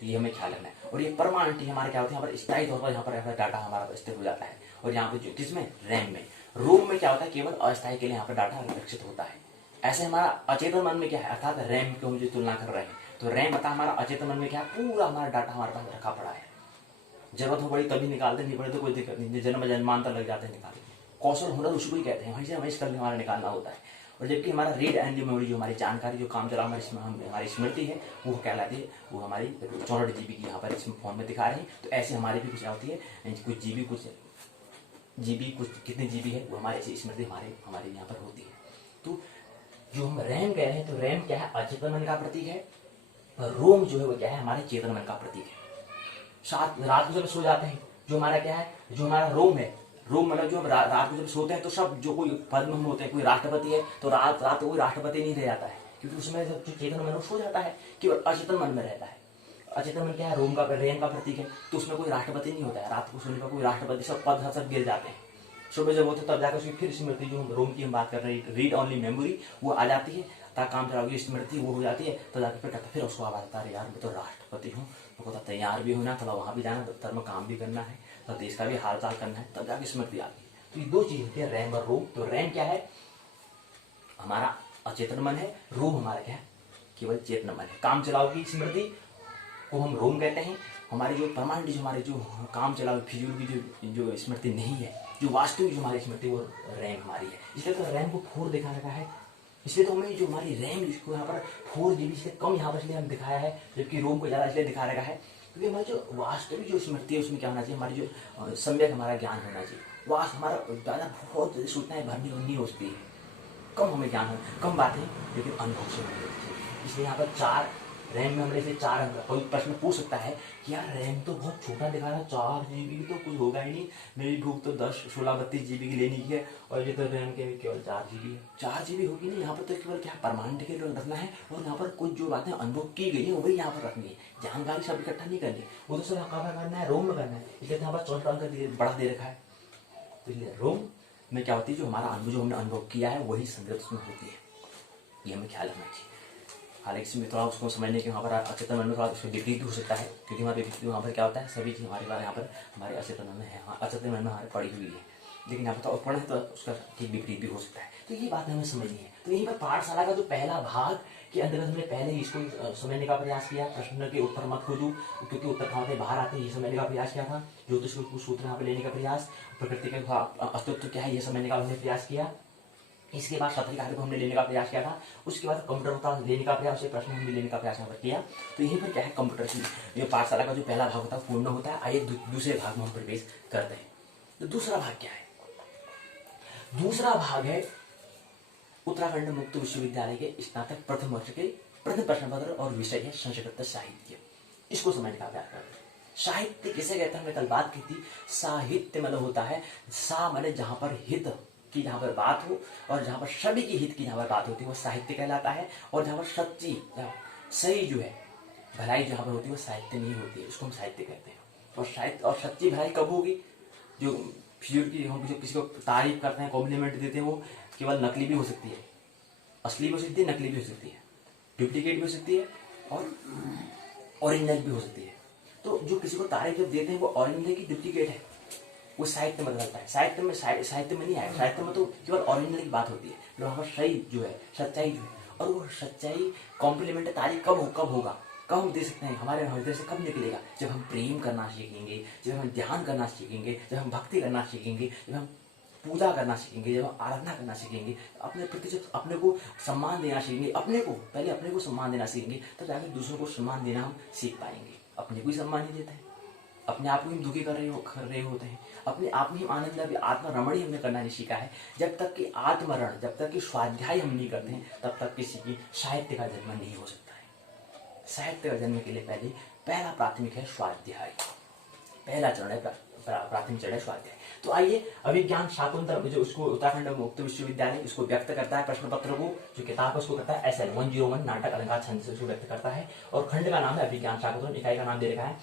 तो ये हमें ख्याल रखना है। और ये परमानेंट हमारे क्या होते हैं, यहाँ पर स्थायी तौर पर यहाँ पर डाटा हमारा स्थिर हो जाता है, और यहाँ पे किसमें रैम में, रोम में क्या होता है केवल अस्थायी के लिए यहाँ पर डाटा रक्षित होता है। ऐसे हमारा अचेतन मन में क्या है, अर्थात रैम की हम जो तुलना कर रहे हैं, तो रैम अर्थात हमारा अचेतन मन में क्या है, पूरा हमारा डाटा हमारे पास रखा पड़ा है, जरूरत हो पड़ी तभी निकालते, नहीं पड़े तो कोई दिक्कत नहीं, जन्मांतर लग जाते हैं निकालने। कौशल हुनर उसको ही कहते हैं, वहीं से हमें इसका हमारा निकालना होता है। और जबकि हमारा रीड एंड मेमोरी जो हमारी जानकारी जो काम चला हमारी स्मृति है वो कहलाती है, वो हमारी 64 GB की यहाँ पर इसमें फोन में दिखा रहे हैं। तो ऐसे हमारी भी कुछ होती है, कुछ जीबी कुछ कितने GB है वो हमारी स्मृति हमारे यहाँ पर होती है। तो जो हम रैम कह रहे हैं, तो रैम क्या है, अचेतन मन का प्रतीक है, और रोम जो है वो क्या है, हमारे चेतन मन का प्रतीक है। रात को जब सो जाते हैं, जो हमारा क्या है, जो हमारा रोम है, रोम मतलब जो हम रात को जब सोते हैं, तो सब जो कोई पद में हम होते हैं, कोई राष्ट्रपति है तो रात को कोई राष्ट्रपति नहीं रह जाता है, क्योंकि उसमें जब जो चेतन मन सो जाता है, केवल अचेतन मन में रहता है। अचेतन मन क्या है, रोम का रैम का प्रतीक है, तो उसमें कोई राष्ट्रपति नहीं होता है, रात को सोने पर कोई राष्ट्रपति, सब पद सब गिर जाते हैं। सुबह जब होते तब जाकर उसकी फिर स्मृति, जो रोम की हम बात कर रहे हैं, रीड ओनली मेमोरी, वो आ जाती है, ता काम चलाओगी स्मृति वो हो जाती है, तो जाकर फिर कहता, फिर उसको आवाज आता है, यार मैं तो राष्ट्रपति हूँ, मेरे को तो तैयार भी होना, थोड़ा वहां भी जाना, दफ्तर में काम भी करना है, तो देश का भी हाल चाल करना है, तब जाके स्मृति आती है। तो ये दो चीज होती है, रैम और रोम। तो रैम क्या है, हमारा अचेतन मन है, रोम हमारा क्या है, केवल चेतन मन है। काम चलाओगी स्मृति को हम रोम कहते हैं। हमारी जो परमानेंट, जो हमारे जो काम चलाओ फिजूल की जो स्मृति नहीं है, जो वास्तविक जो हमारी स्मृति, वो रैम हमारी है। इसलिए तो रैम को 4 दिखा रखा है, इसलिए तो हमें जो हमारी रैम, जिसको यहाँ पर 4 GB से कम यहाँ पर इसलिए हम दिखाया है, जबकि रोम को ज्यादा इसलिए दिखा रखा है, क्योंकि हमारी जो वास्तविक जो स्मृति है उसमें क्या होना चाहिए, हमारी जो सम्यक हमारा ज्ञान होना चाहिए। वास्तव हमारा ज्यादा बहुत सूचनाएं भरनी हो सकती है, कम हमें ज्ञान हो, कम बातें, लेकिन अनुभव से होनी चाहिए। इसलिए यहाँ पर 4 रैम में हमने से 4 अंक। कोई प्रश्न पूछ सकता है कि यार रैम तो बहुत छोटा दिखा रहा है, 4 GB तो कुछ होगा ही नहीं, मेरी भूख तो 10, 16, 32 GB की लेनी है, और ये तो रैम के केवल 4 GB है। 4 GB होगी नहीं, यहाँ पर तो केवल क्या परमानेंट के रखना है, और यहाँ पर कुछ जो बातें अनुभव की गई है वही यहाँ पर रखनी है, जानकारी सब इकट्ठा नहीं करनी, वो तो सब कहाँ करना है, रोम में करना है। इसलिए यहाँ पर 14 अंक बड़ा दे रखा है। तो इसलिए रोम में क्या होती है, जो हमारा अनुभव, जो हमने अनुभव किया है वही संगत उसमें होती है, ये हमें ख्याल रखना चाहिए। हालांकि इसमें थोड़ा उसको समझने के वहाँ पर अचेतन मन में थोड़ा उसको विपरीत हो सकता है, क्योंकि हमारे विपरीत वहाँ पर क्या होता है, सभी चीज़ हमारे बारे यहाँ पर हमारे अचेतन मन में है, अचेतन मन में हमारे पड़ी हुई है, लेकिन यहाँ पर तो पढ़े तो उसका ठीक विपरीत भी हो सकता है। तो ये बात हमें समझनी है। तो यहीं पर पाठशाला का जो पहला भाग के अंतर्गत हमने पहले इसको समझने का प्रयास किया, प्रश्न के उत्तर मत खोजो, क्योंकि उत्तर कहाँ से बाहर आते हैं, ये समझने का प्रयास किया था। ज्योतिष के कुछ सूत्र यहाँ पे लेने का प्रयास, प्रकृति का अस्तित्व क्या है ये समझने का हमने प्रयास किया। इसके बाद सतरी कार्य को हमने लेने का प्रयास किया था। उसके बाद कंप्यूटर का लेने का प्रयास, प्रश्न हमने लेने का प्रयास यहाँ पर किया। तो यहीं पर क्या है, कंप्यूटर की जो पाठशाला का जो पहला भाग होता है पूर्ण होता है। आइए दूसरे भाग में हम प्रवेश करते हैं। तो दूसरा भाग क्या है, दूसरा भाग है उत्तराखंड मुक्त विश्वविद्यालय के स्नातक प्रथम वर्ष के प्रथम प्रश्न पत्र और विषय है संस्कृत साहित्य। इसको समझने का प्रयास करते हैं। साहित्य किसे कहते हैं, हमने कल बात की थी। साहित्य मतलब होता है, सा मतलब जहां पर हित की जहां पर बात हो, और जहां पर सभी की हित की जहां पर बात होती है वो साहित्य कहलाता है। और जहां पर सच्ची सही जो है भलाई जहां पर होती है वो साहित्य नहीं होती है, उसको हम साहित्य कहते हैं। और साहित्य और सच्ची भलाई कब होगी, जो फिजूल की हम जो किसी को तारीफ करते हैं, कॉम्प्लीमेंट देते हैं, वो केवल नकली भी हो सकती है, असली भी हो सकती है, नकली भी हो सकती है, डुप्लीकेट भी हो सकती है, और ओरिजिनल भी हो सकती है। तो जो किसी को तारीफ जब देते हैं वो ओरिजिनल की डुप्लीकेट है, वो साहित्य में बदलता है। साहित्य में नहीं आएगा। साहित्य में तो केवल ओरिजिनल की बात होती है, वहां पर सही जो है, सच्चाई जो है, और वो सच्चाई कॉम्प्लीमेंट तारीफ कब होगा, कब हम दे सकते हैं, हमारे हृदय से कब निकलेगा, जब हम प्रेम करना सीखेंगे, जब हम ध्यान करना सीखेंगे, जब हम भक्ति करना सीखेंगे, जब हम पूजा करना सीखेंगे, जब हम आराधना करना सीखेंगे, अपने प्रति जब अपने को सम्मान देना सीखेंगे, पहले अपने को सम्मान देना सीखेंगे, तब जाकर दूसरों को सम्मान देना हम सीख पाएंगे। अपने को ही सम्मान नहीं देते हैं, अपने आप को ही दुखी कर रहे होते हैं, अपने आप में ही आनंद आत्मरमण ही हमने करना नहीं सीखा है। जब तक कि आत्मरण, जब तक कि स्वाध्याय हम नहीं करते हैं, तब तक किसी की साहित्य का जन्म नहीं हो सकता है। साहित्य का जन्म के लिए पहला प्राथमिक है स्वाध्याय, पहला चरण है प्राथमिक चरण है स्वाध्याय। तो आइए अभिज्ञान शाकुंतल जो उसको उत्तराखंड मुक्त विश्वविद्यालय इसको व्यक्त करता है, प्रश्न पत्र को जो किताब है उसको करता है SL 101 नाटक अलंकार छंद से उसको व्यक्त करता है। और खंड का नाम है अभिज्ञान शाकुंतल, इकाई का नाम दे रखा है,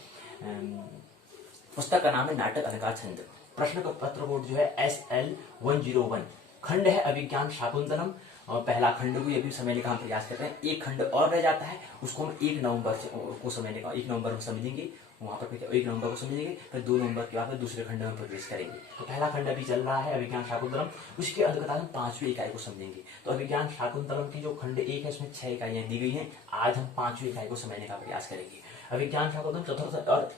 पुस्तक का नाम है नाटक अलंकार छंद। प्रश्न पत्र कोड जो है SL 101। खंड है अभिज्ञान शाकुंतलम, और पहला खंड को ये भी समझने का हम प्रयास करते हैं। एक खंड और रह जाता है, उसको हम 1 नवंबर को समझने का, 1 नवंबर को समझेंगे, वहां पर 1 नवंबर को समझेंगे, फिर 2 नवंबर के बाद दूसरे खंड में प्रवेश करेंगे। तो पहला खंड अभी चल रहा है अभिज्ञान शाकुंतलम, उसके अंतर्गत हम 5वीं इकाई को समझेंगे। तो अभिज्ञान शाकुंतलम की जो खंड 1 है उसमें 6 इकाइयां दी गई हैं। आज हम 5वीं इकाई को समझने का प्रयास करेंगे। अभिज्ञान शाकुंतलम चतुर्थ, और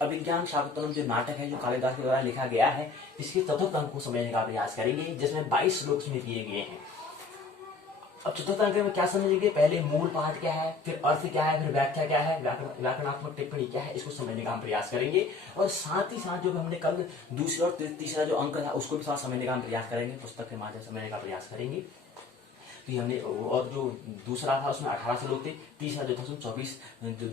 अभिज्ञान शाकुंतलम जो नाटक है जो कालिदास के द्वारा लिखा गया है, इसके चतुर्थ अंक को समझने का प्रयास करेंगे, जिसमें 22 श्लोक में दिए गए हैं। अब चतुर्थ अंक में क्या समझेंगे, पहले मूल पाठ क्या है, फिर अर्थ क्या है, फिर व्याख्या क्या है, व्याकरणात्मक टिप्पणी क्या है, इसको समझने का हम प्रयास करेंगे। और साथ ही साथ जो हमने कल दूसरा और तीसरा जो अंक था उसको भी साथ समझने का हम प्रयास करेंगे, पुस्तक के माध्यम से समझने का प्रयास करेंगे। तो ये हमने, और जो दूसरा था उसमें 1800 लोग थे, तीसरा जो था उसमें 24,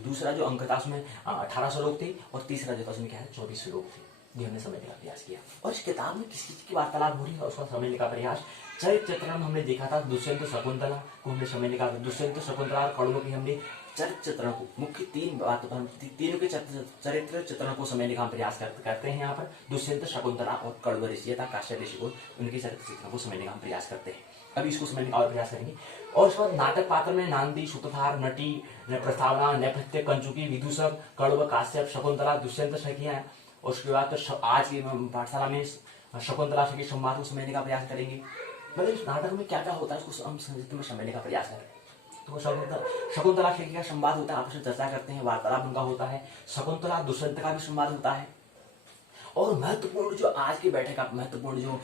दूसरा जो अंक था उसमें 1800 लोग थे, और तीसरा जो था उसमें क्या है 24 लोग थे। ये हमने समझने का प्रयास किया। और इस किताब में किस चीज की वार्तालाप हो रही है उसका समझने का प्रयास। चरित्र चित्रण हमने देखा था, दुष्यंत शकुंतला को हमने समझने का, दुष्यंत शकुंतला और कौरवों की हमने चरित्र चित्रण को, मुख्य तीन बातों पर, तीनों के चरित्र चित्रण को समझने का हम प्रयास करते हैं। यहाँ पर दुष्यंत शकुंतला और कौरव ऋषि था काश्यप ऋषि को, उनके चरित्र चित्रण को समझने का हम प्रयास करते हैं। अभी इसको समझने का और प्रयास करेंगे। और उसके बाद नाटक पात्र में नांदी, सूत्रधार, नटी, प्रस्तावना, नेपथ्य, कंचुकी, विदूषक, कौरव, काश्यप, शकुंतला, दुष्यंत सखियां। और उसके बाद तो आज की पाठशाला में शकुंतला सखी संवाद को समझने का प्रयास करेंगे। मतलब इस नाटक में क्या क्या होता है उसको हम संक्षिप्त में समझने का प्रयास करें। तो शकुंतला सखी का संवाद होता है, आपस में चर्चा करते हैं, वार्तालाप उनका होता है। शकुंतला दुष्यंत का भी संवाद होता है। और महत्वपूर्ण जो आज की बैठक का महत्वपूर्ण जो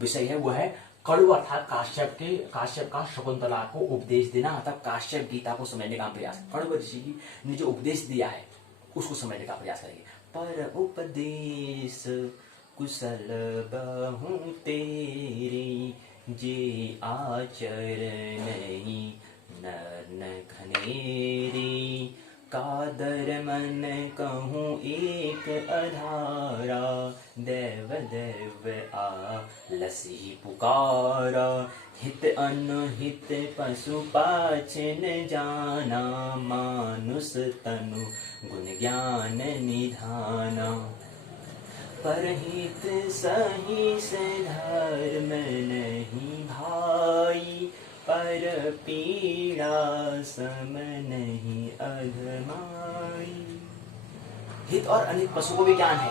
विषय है वो है कौरव अर्थात काश्यप का शकुंतला को उपदेश देना, अर्थात काश्यप गीता को समझने का प्रयास, कौरव ऋषि ने जो उपदेश दिया है उसको समझने का प्रयास करेंगे। पर उपदेश कुशल बहु तेरी, जे आचरण नहीं नर घनेरी, कादर मन कहूँ एक अधारा, देव देव आलसी पुकारा, हित अनुहित पशु पाचन जाना, मानुष तनु गुण ज्ञान निधाना, परहित सही से धर्म नहीं भाई, पर पीड़ा सम नहीं अधमाई। हित और अनित पशु को भी ज्ञान है,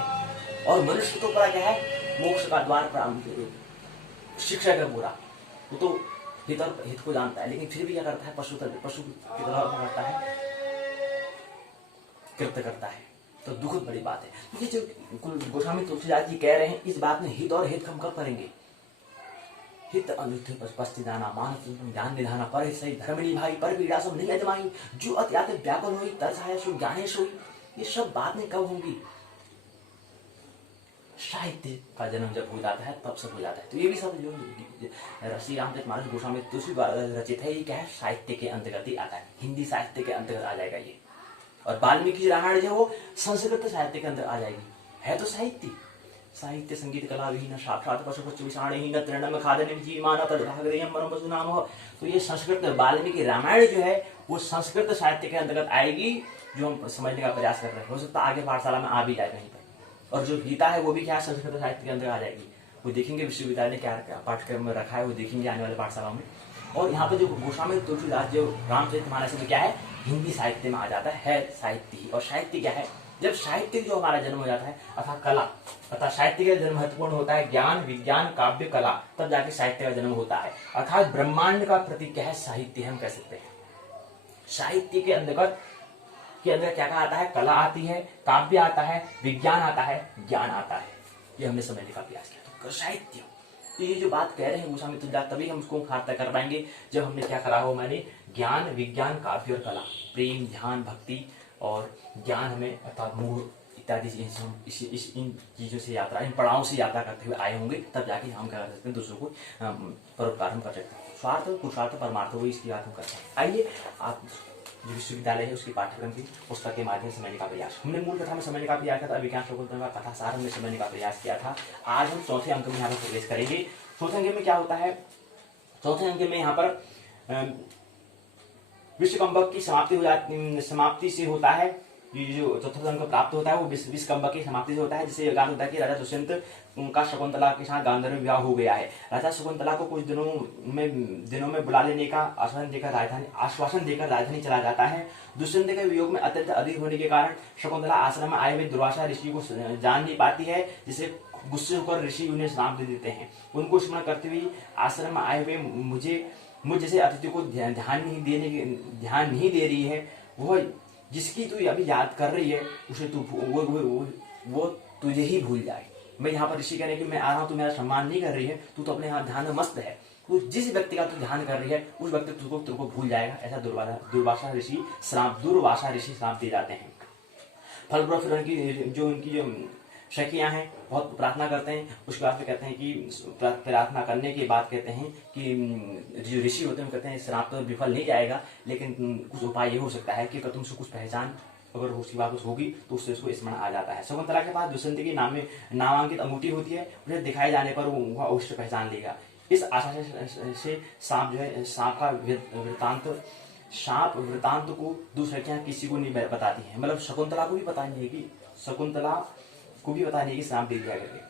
और मनुष्य तो परा क्या है, मोक्ष का द्वार शिक्षा का पूरा, वो तो हित और हित को जानता है, लेकिन फिर भी क्या करता है, पशु की तरह करता है, कृत्य करता है। तो दुखद बड़ी बात है। ये जो गोस्वामी तुलसीदास जी कह रहे हैं, इस बात में हित और हित हम कब करेंगे, हित अनुहित पस्ति दाना, मानस ज्ञान निधाना, पर सही धर्मणी भाई, पर पीड़ा सब नहीं अजमाई, जो अत्यात व्यापन हुई, तरस आया सो ज्ञानेश हुई। ये सब बातें कब होंगी, साहित्य का जन्म जब हो जाता है तब सब हो जाता है। तो ये भी सब जो श्री रामचरितमानस गोस्वामी तुलसी रचित है, ये क्या है, साहित्य के अंतर्गत ही आता है, हिंदी साहित्य के अंतर्गत आ जाएगा ये। और वाल्मीकि रामायण जो वो संस्कृत साहित्य के अंदर आ जाएगी, है तो साहित्य, साहित्य संगीत कला विहीन, साक्षात पशु पशु विषाणहीन, तृणम खादन जीवाना तद्भागदेयं परम वसुनामः। तो ये संस्कृत वाल्मीकि रामायण जो है वो संस्कृत साहित्य के अंतर्गत आएगी, जो हम समझने का प्रयास कर रहे हैं। हो सकता है आगे पाठशाला में आ भी जाए कहीं पर। और जो गीता है वो भी क्या संस्कृत साहित्य के अंदर आ जाएगी, वो देखेंगे विश्वविद्यालय ने क्या पाठ्यक्रम में रखा है, वो देखेंगे आने वाले पाठशालाओं में। और यहाँ पे जो गोस्वामी तुलसीदास जो रामचरितमानस में क्या है, हिंदी साहित्य में आ जाता है साहित्य ही। और साहित्य क्या है, जब साहित्य जो हमारा जन्म हो जाता है, अर्थात कला, अर्थात साहित्य का जन्म महत्वपूर्ण होता है, ज्ञान विज्ञान काव्य कला, तब जाके साहित्य का जन्म होता है। अर्थात ब्रह्मांड का प्रतीक क्या है, साहित्य हम कह सकते हैं। साहित्य के अंदर क्या क्या आता है, कला आती है, काव्य आता है, विज्ञान आता है, ज्ञान आता है। ये हमने समझने का प्रयास किया। तो साहित्य, तो ये जो बात कह रहे हैं गोस्वामी तुलसीदास, तभी हम उसको खातिर कर पाएंगे जब हमने क्या करा हो, मैंने ज्ञान विज्ञान काव्य और कला, प्रेम ध्यान भक्ति और ज्ञान हमें अर्थात मोह इत्यादि इन चीजों से यात्रा, इन पड़ावों से यात्रा करते हुए आए होंगे, तब जाके हम क्या कर सकते हैं, दूसरों को परोपकार हम कर सकते हैं। स्वार्थ पुरुषार्थ परमार्थ वो इसकी बात हम करते हैं। आइए आप जो विश्वविद्यालय है उसकी पाठ्यक्रम की पुस्तक के माध्यम से समझने का प्रयास, हमने मूल कथा में समझने का प्रयास किया था, विज्ञान शकुंतला का कथा सार हमने समझने का प्रयास किया था। आज हम चौथे अंक में यहाँ पर प्रवेश करेंगे। चौथे अंक में क्या होता है, चौथे अंक में यहाँ पर विश्वकंबक की समाप्ति हो जाती, समाप्ति से होता है, जो चतुर्थ अंक प्राप्त होता है वो विश्वकंबक की समाप्ति से होता है, जिससे ज्ञान होता है कि राजा दुष्यंत का शकुंतला के साथ गांधर्व विवाह हो गया है। राजा शकुंतला को कुछ दिनों में बुला लेने का आश्वासन देकर राजधानी चला जाता है। दुष्यंत के वियोग में अत्यंत अधिक होने के कारण शकुंतला आश्रम में आए हुए दुर्वासा ऋषि को जान नहीं पाती है, जिसे गुस्से होकर ऋषि उन्हें श्राप दे देते हैं। उनको स्मरण करते हुए आश्रम में आए हुए मुझ जैसे अतिथि को ध्यान नहीं दे रही है, वह जिसकी तू अभी याद कर रही है उसे तू वो तुझे ही भूल जाए। मैं यहाँ पर ऋषि कहने कि मैं आ रहा हूँ, तू मेरा सम्मान नहीं कर रही है, तू तो अपने यहाँ ध्यान में मस्त है, तू जिस व्यक्ति का तू ध्यान कर रही है उस व्यक्ति तुझको भूल जाएगा। ऐसा दुर्वासा ऋषि श्राप दे जाते हैं। फलप्रद फिर जो उनकी जो शकियां हैं, बहुत प्रार्थना करते हैं। उसके बाद फिर कहते हैं कि प्रार्थना करने के बाद कहते हैं कि जो ऋषि होते हैं कहते हैं श्राप तो विफल नहीं जाएगा, लेकिन कुछ उपाय ये हो सकता है कि अगर तुमसे कुछ पहचान अगर उसकी बात होगी तो उससे उसको स्मरण आ जाता है। शकुंतला के पास दुष्यंत की नामांकित अंगूठी होती है, उसे दिखाए जाने पर वो अवश्य पहचान लेगा। इस आशा से सांप जो है, सांप वृतांत को दूसरे क्या किसी को नहीं बताती है, मतलब शकुंतला को भी पता नहीं है कि सांप दे दिया करके।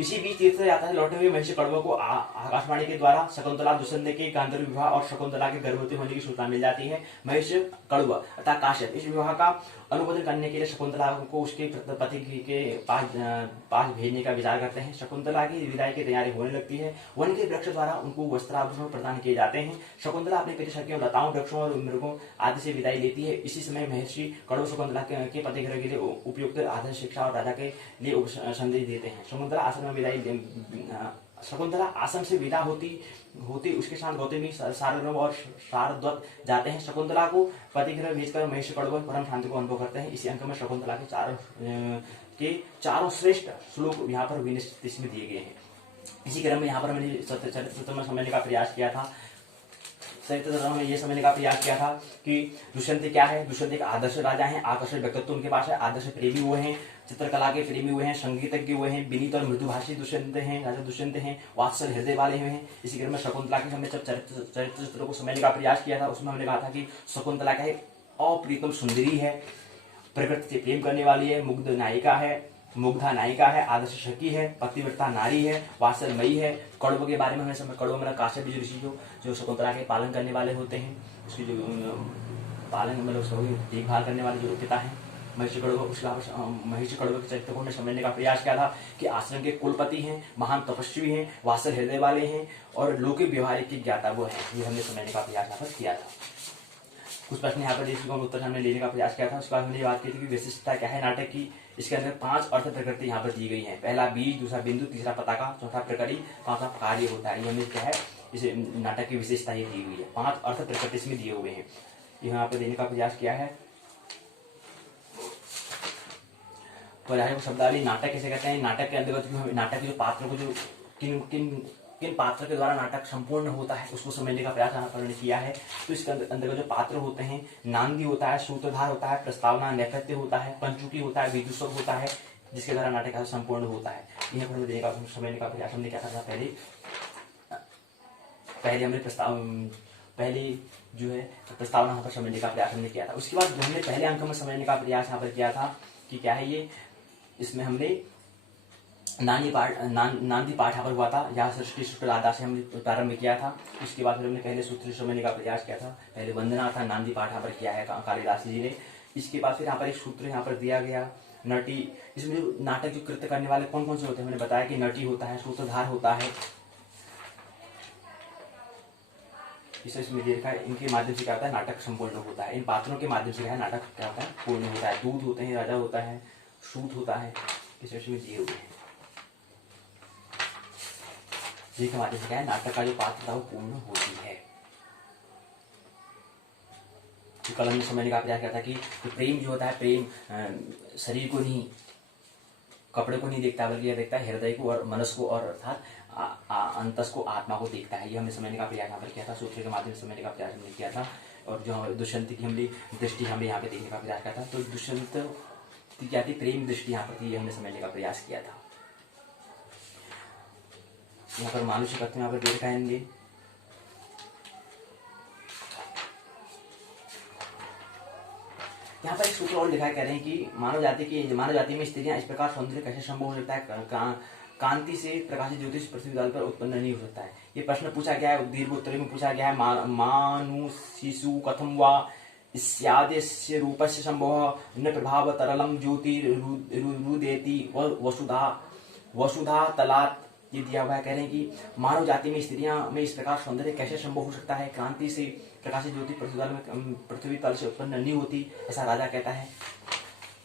इसी बीच तीर्थ यात्रा से लौटे हुए महिषी कड़वा को आकाशवाणी के द्वारा शकुंतला दुष्यंत के गांधर्व विवाह और शकुंतला के गर्भवती होने की सूचना मिल जाती है। महिष कड़वा अर्थात काश्यप इस विवाह का अनुमोदन करने के लिए शकुंतला को उसके पति के पास भेजने का विचार करते हैं। शकुंतला की विदाई की तैयारी होने लगती है। वन के वृक्ष द्वारा उनको वस्त्राभूषण प्रदान किए जाते हैं। शकुंतला अपने प्रिय सखियों लताओं, वृक्षों और मृगों आदि से विदाई लेती है। इसी समय महर्षि कड़वा शकुंतला के पति गृह के लिए उपयुक्त आदर्श शिक्षा और राजा के लिए संदेश देते हैं। शकुंतला आश्रम से विदा होती उसके साथ गौतमी, सारंग और शारद्वत जाते हैं। शकुंतला को पति गृह भेजकर महेश कड़वा परम शांति को अनुभव करते हैं। इसी अंक में शकुंतला के चारों श्रेष्ठ श्लोक यहाँ पर विनिश्चित में दिए गए हैं। इसी क्रम में यहाँ पर मैंने चरित्र में समझने का प्रयास किया था। चरित्र में ये समझने का प्रयास किया था कि दुष्यंत क्या है। दुष्यंत एक आदर्श राजा है, आकर्षक व्यक्तित्व उनके पास है, आदर्श प्रेमी हुए हैं, चित्रकला के प्रेमी हुए हैं, संगीतज्ञ हुए हैं, विनीत और मृदुभाषी दुष्यंत हैं, राजा दुष्यंत हैं, वात्सल हृदय वाले हुए हैं। इसी क्रम में शकुंतला के हमने जब चरित्र को समझने का प्रयास किया था उसमें हमने कहा था कि शकुंतला क्या है, अप्रीतम सुंदरी है, प्रकृति से प्रेम करने वाली है, मुग्धा नायिका है, आदर्श सखी है, पतिव्रता नारी है, वात्सलमयी है। कड़व के बारे में हमें समय कड़व मतलब काश्यप ऋषि जो शकुंतला के पालन करने वाले होते हैं, उसकी जो पालन मतलब देखभाल करने वाले जो पिता हैं महिषी कड़वा के चरित्र को हमने समझने का प्रयास किया था कि आश्रम के कुलपति हैं, महान तपस्वी हैं, वात्सल हृदय वाले हैं और लौकिक व्यवहारिक की ज्ञाता वो है। ये हमने समझने का प्रयास यहाँ पर किया था। कुछ प्रश्न यहाँ पर जिसको हम उत्तर हमने लेने का प्रयास किया था। उसके बाद हमने ये बात की थी कि विशिष्टता क्या है नाटक की। इसके अंदर 5 अर्थ प्रकृति यहाँ पर दी गई है। पहला बीज, दूसरा बिंदु, तीसरा पताका, चौथा प्रकृति, पांचवा कार्य होता है। ये हमें क्या है इस नाटक की विशेषता ये दी हुई है। 5 अर्थ प्रकृति इसमें दिए हुए हैं, ये यहाँ पर देने का प्रयास किया है। पर्याय शब्दावली नाटक कैसे कहते हैं। नाटक के अंतर्गत नाटक के जो पात्र को जो किन पात्र के द्वारा नाटक संपूर्ण होता है उसको समझने का प्रयास यहाँ पर किया है। तो इसके अंतर्गत जो पात्र होते हैं, नांदी होता है, सूत्रधार होता है, प्रस्तावना नेपथ्य होता है, पंचुकी होता है, विदूषक होता है, जिसके द्वारा नाटक संपूर्ण होता है। यहाँ पर देने का समझने का प्रयास हमने क्या था। पहले हमने पहले जो है प्रस्तावना यहाँ पर समझने का प्रयास हमने किया था। उसके बाद हमने पहले अंक में समझने का प्रयास यहाँ पर किया था कि क्या है ये, इसमें हमने नांदी पाठ यहाँ पर हुआ था। यहाँ सृष्टि शुक्ल आदा से हमने प्रारंभ किया था। उसके बाद फिर हमने पहले सूत्र समझने का प्रयास किया था। पहले वंदना था, नांदी पाठ यहाँ पर किया है कालिदास जी ने। इसके बाद फिर यहाँ पर एक सूत्र यहाँ पर दिया गया नटी। इसमें जो नाटक जो कृत्य करने वाले कौन कौन से होते हैं मैंने बताया कि नटी होता है, सूत्रधार होता है, इसमें देखा है। इनके माध्यम से क्या होता है नाटक संपूर्ण होता है। इन पात्रों के माध्यम से क्या है नाटक क्या होता है पूर्ण होता है। दूत होते हैं, राजा होता है, सूत होता है, इस विषय में दिए हुए हैं। जिसके माध्यम से क्या है नाटक का जो पात्रता वो पूर्ण होती है। तो कल हमने समझने का प्रयास किया था कि प्रेम जो होता है, प्रेम शरीर को नहीं, कपड़े को नहीं देखता, बल्कि यह देखता है हृदय को और मनस को और अर्थात अंतस को, आत्मा को देखता है। ये हमने समझने का प्रयास यहाँ पर किया था। सूत्र के माध्यम से समझने का प्रयास हमने किया था। और जो दुष्यंत की हमने दृष्टि हमने यहाँ पे देखने का प्रयास किया था। तो दुष्यंत की क्या थी, प्रेम दृष्टि यहाँ पर थी, ये हमने समझने का प्रयास किया था। यहाँ पर मानुष्य करते यहाँ पर देख आएंगे। यहाँ पर एक सूत्र और लिखा कह रहे हैं कि मानव जाति में स्त्रियां इस प्रकार सौंदर्य कैसे संभव हो सकता है। कांति से प्रकाशित ज्योतिष पृथ्वी तल पर उत्पन्न नहीं हो सकता है। ये प्रश्न पूछा गया है, दीर्घ उत्तर में पूछा गया है। मानु शिशु कथम वा इत्यादिस्य रूपस्य संभव न प्रभाव तरलम ज्योतिरुदेति वसुधा तलात् ये दिया हुआ है। कह रहे हैं कि मानव जाति में स्त्रियां में इस प्रकार सौंदर्य कैसे संभव हो सकता है। क्रांति से प्रकाशित ज्योति पृथ्वी तल से उत्पन्न नहीं होती, ऐसा राजा कहता है।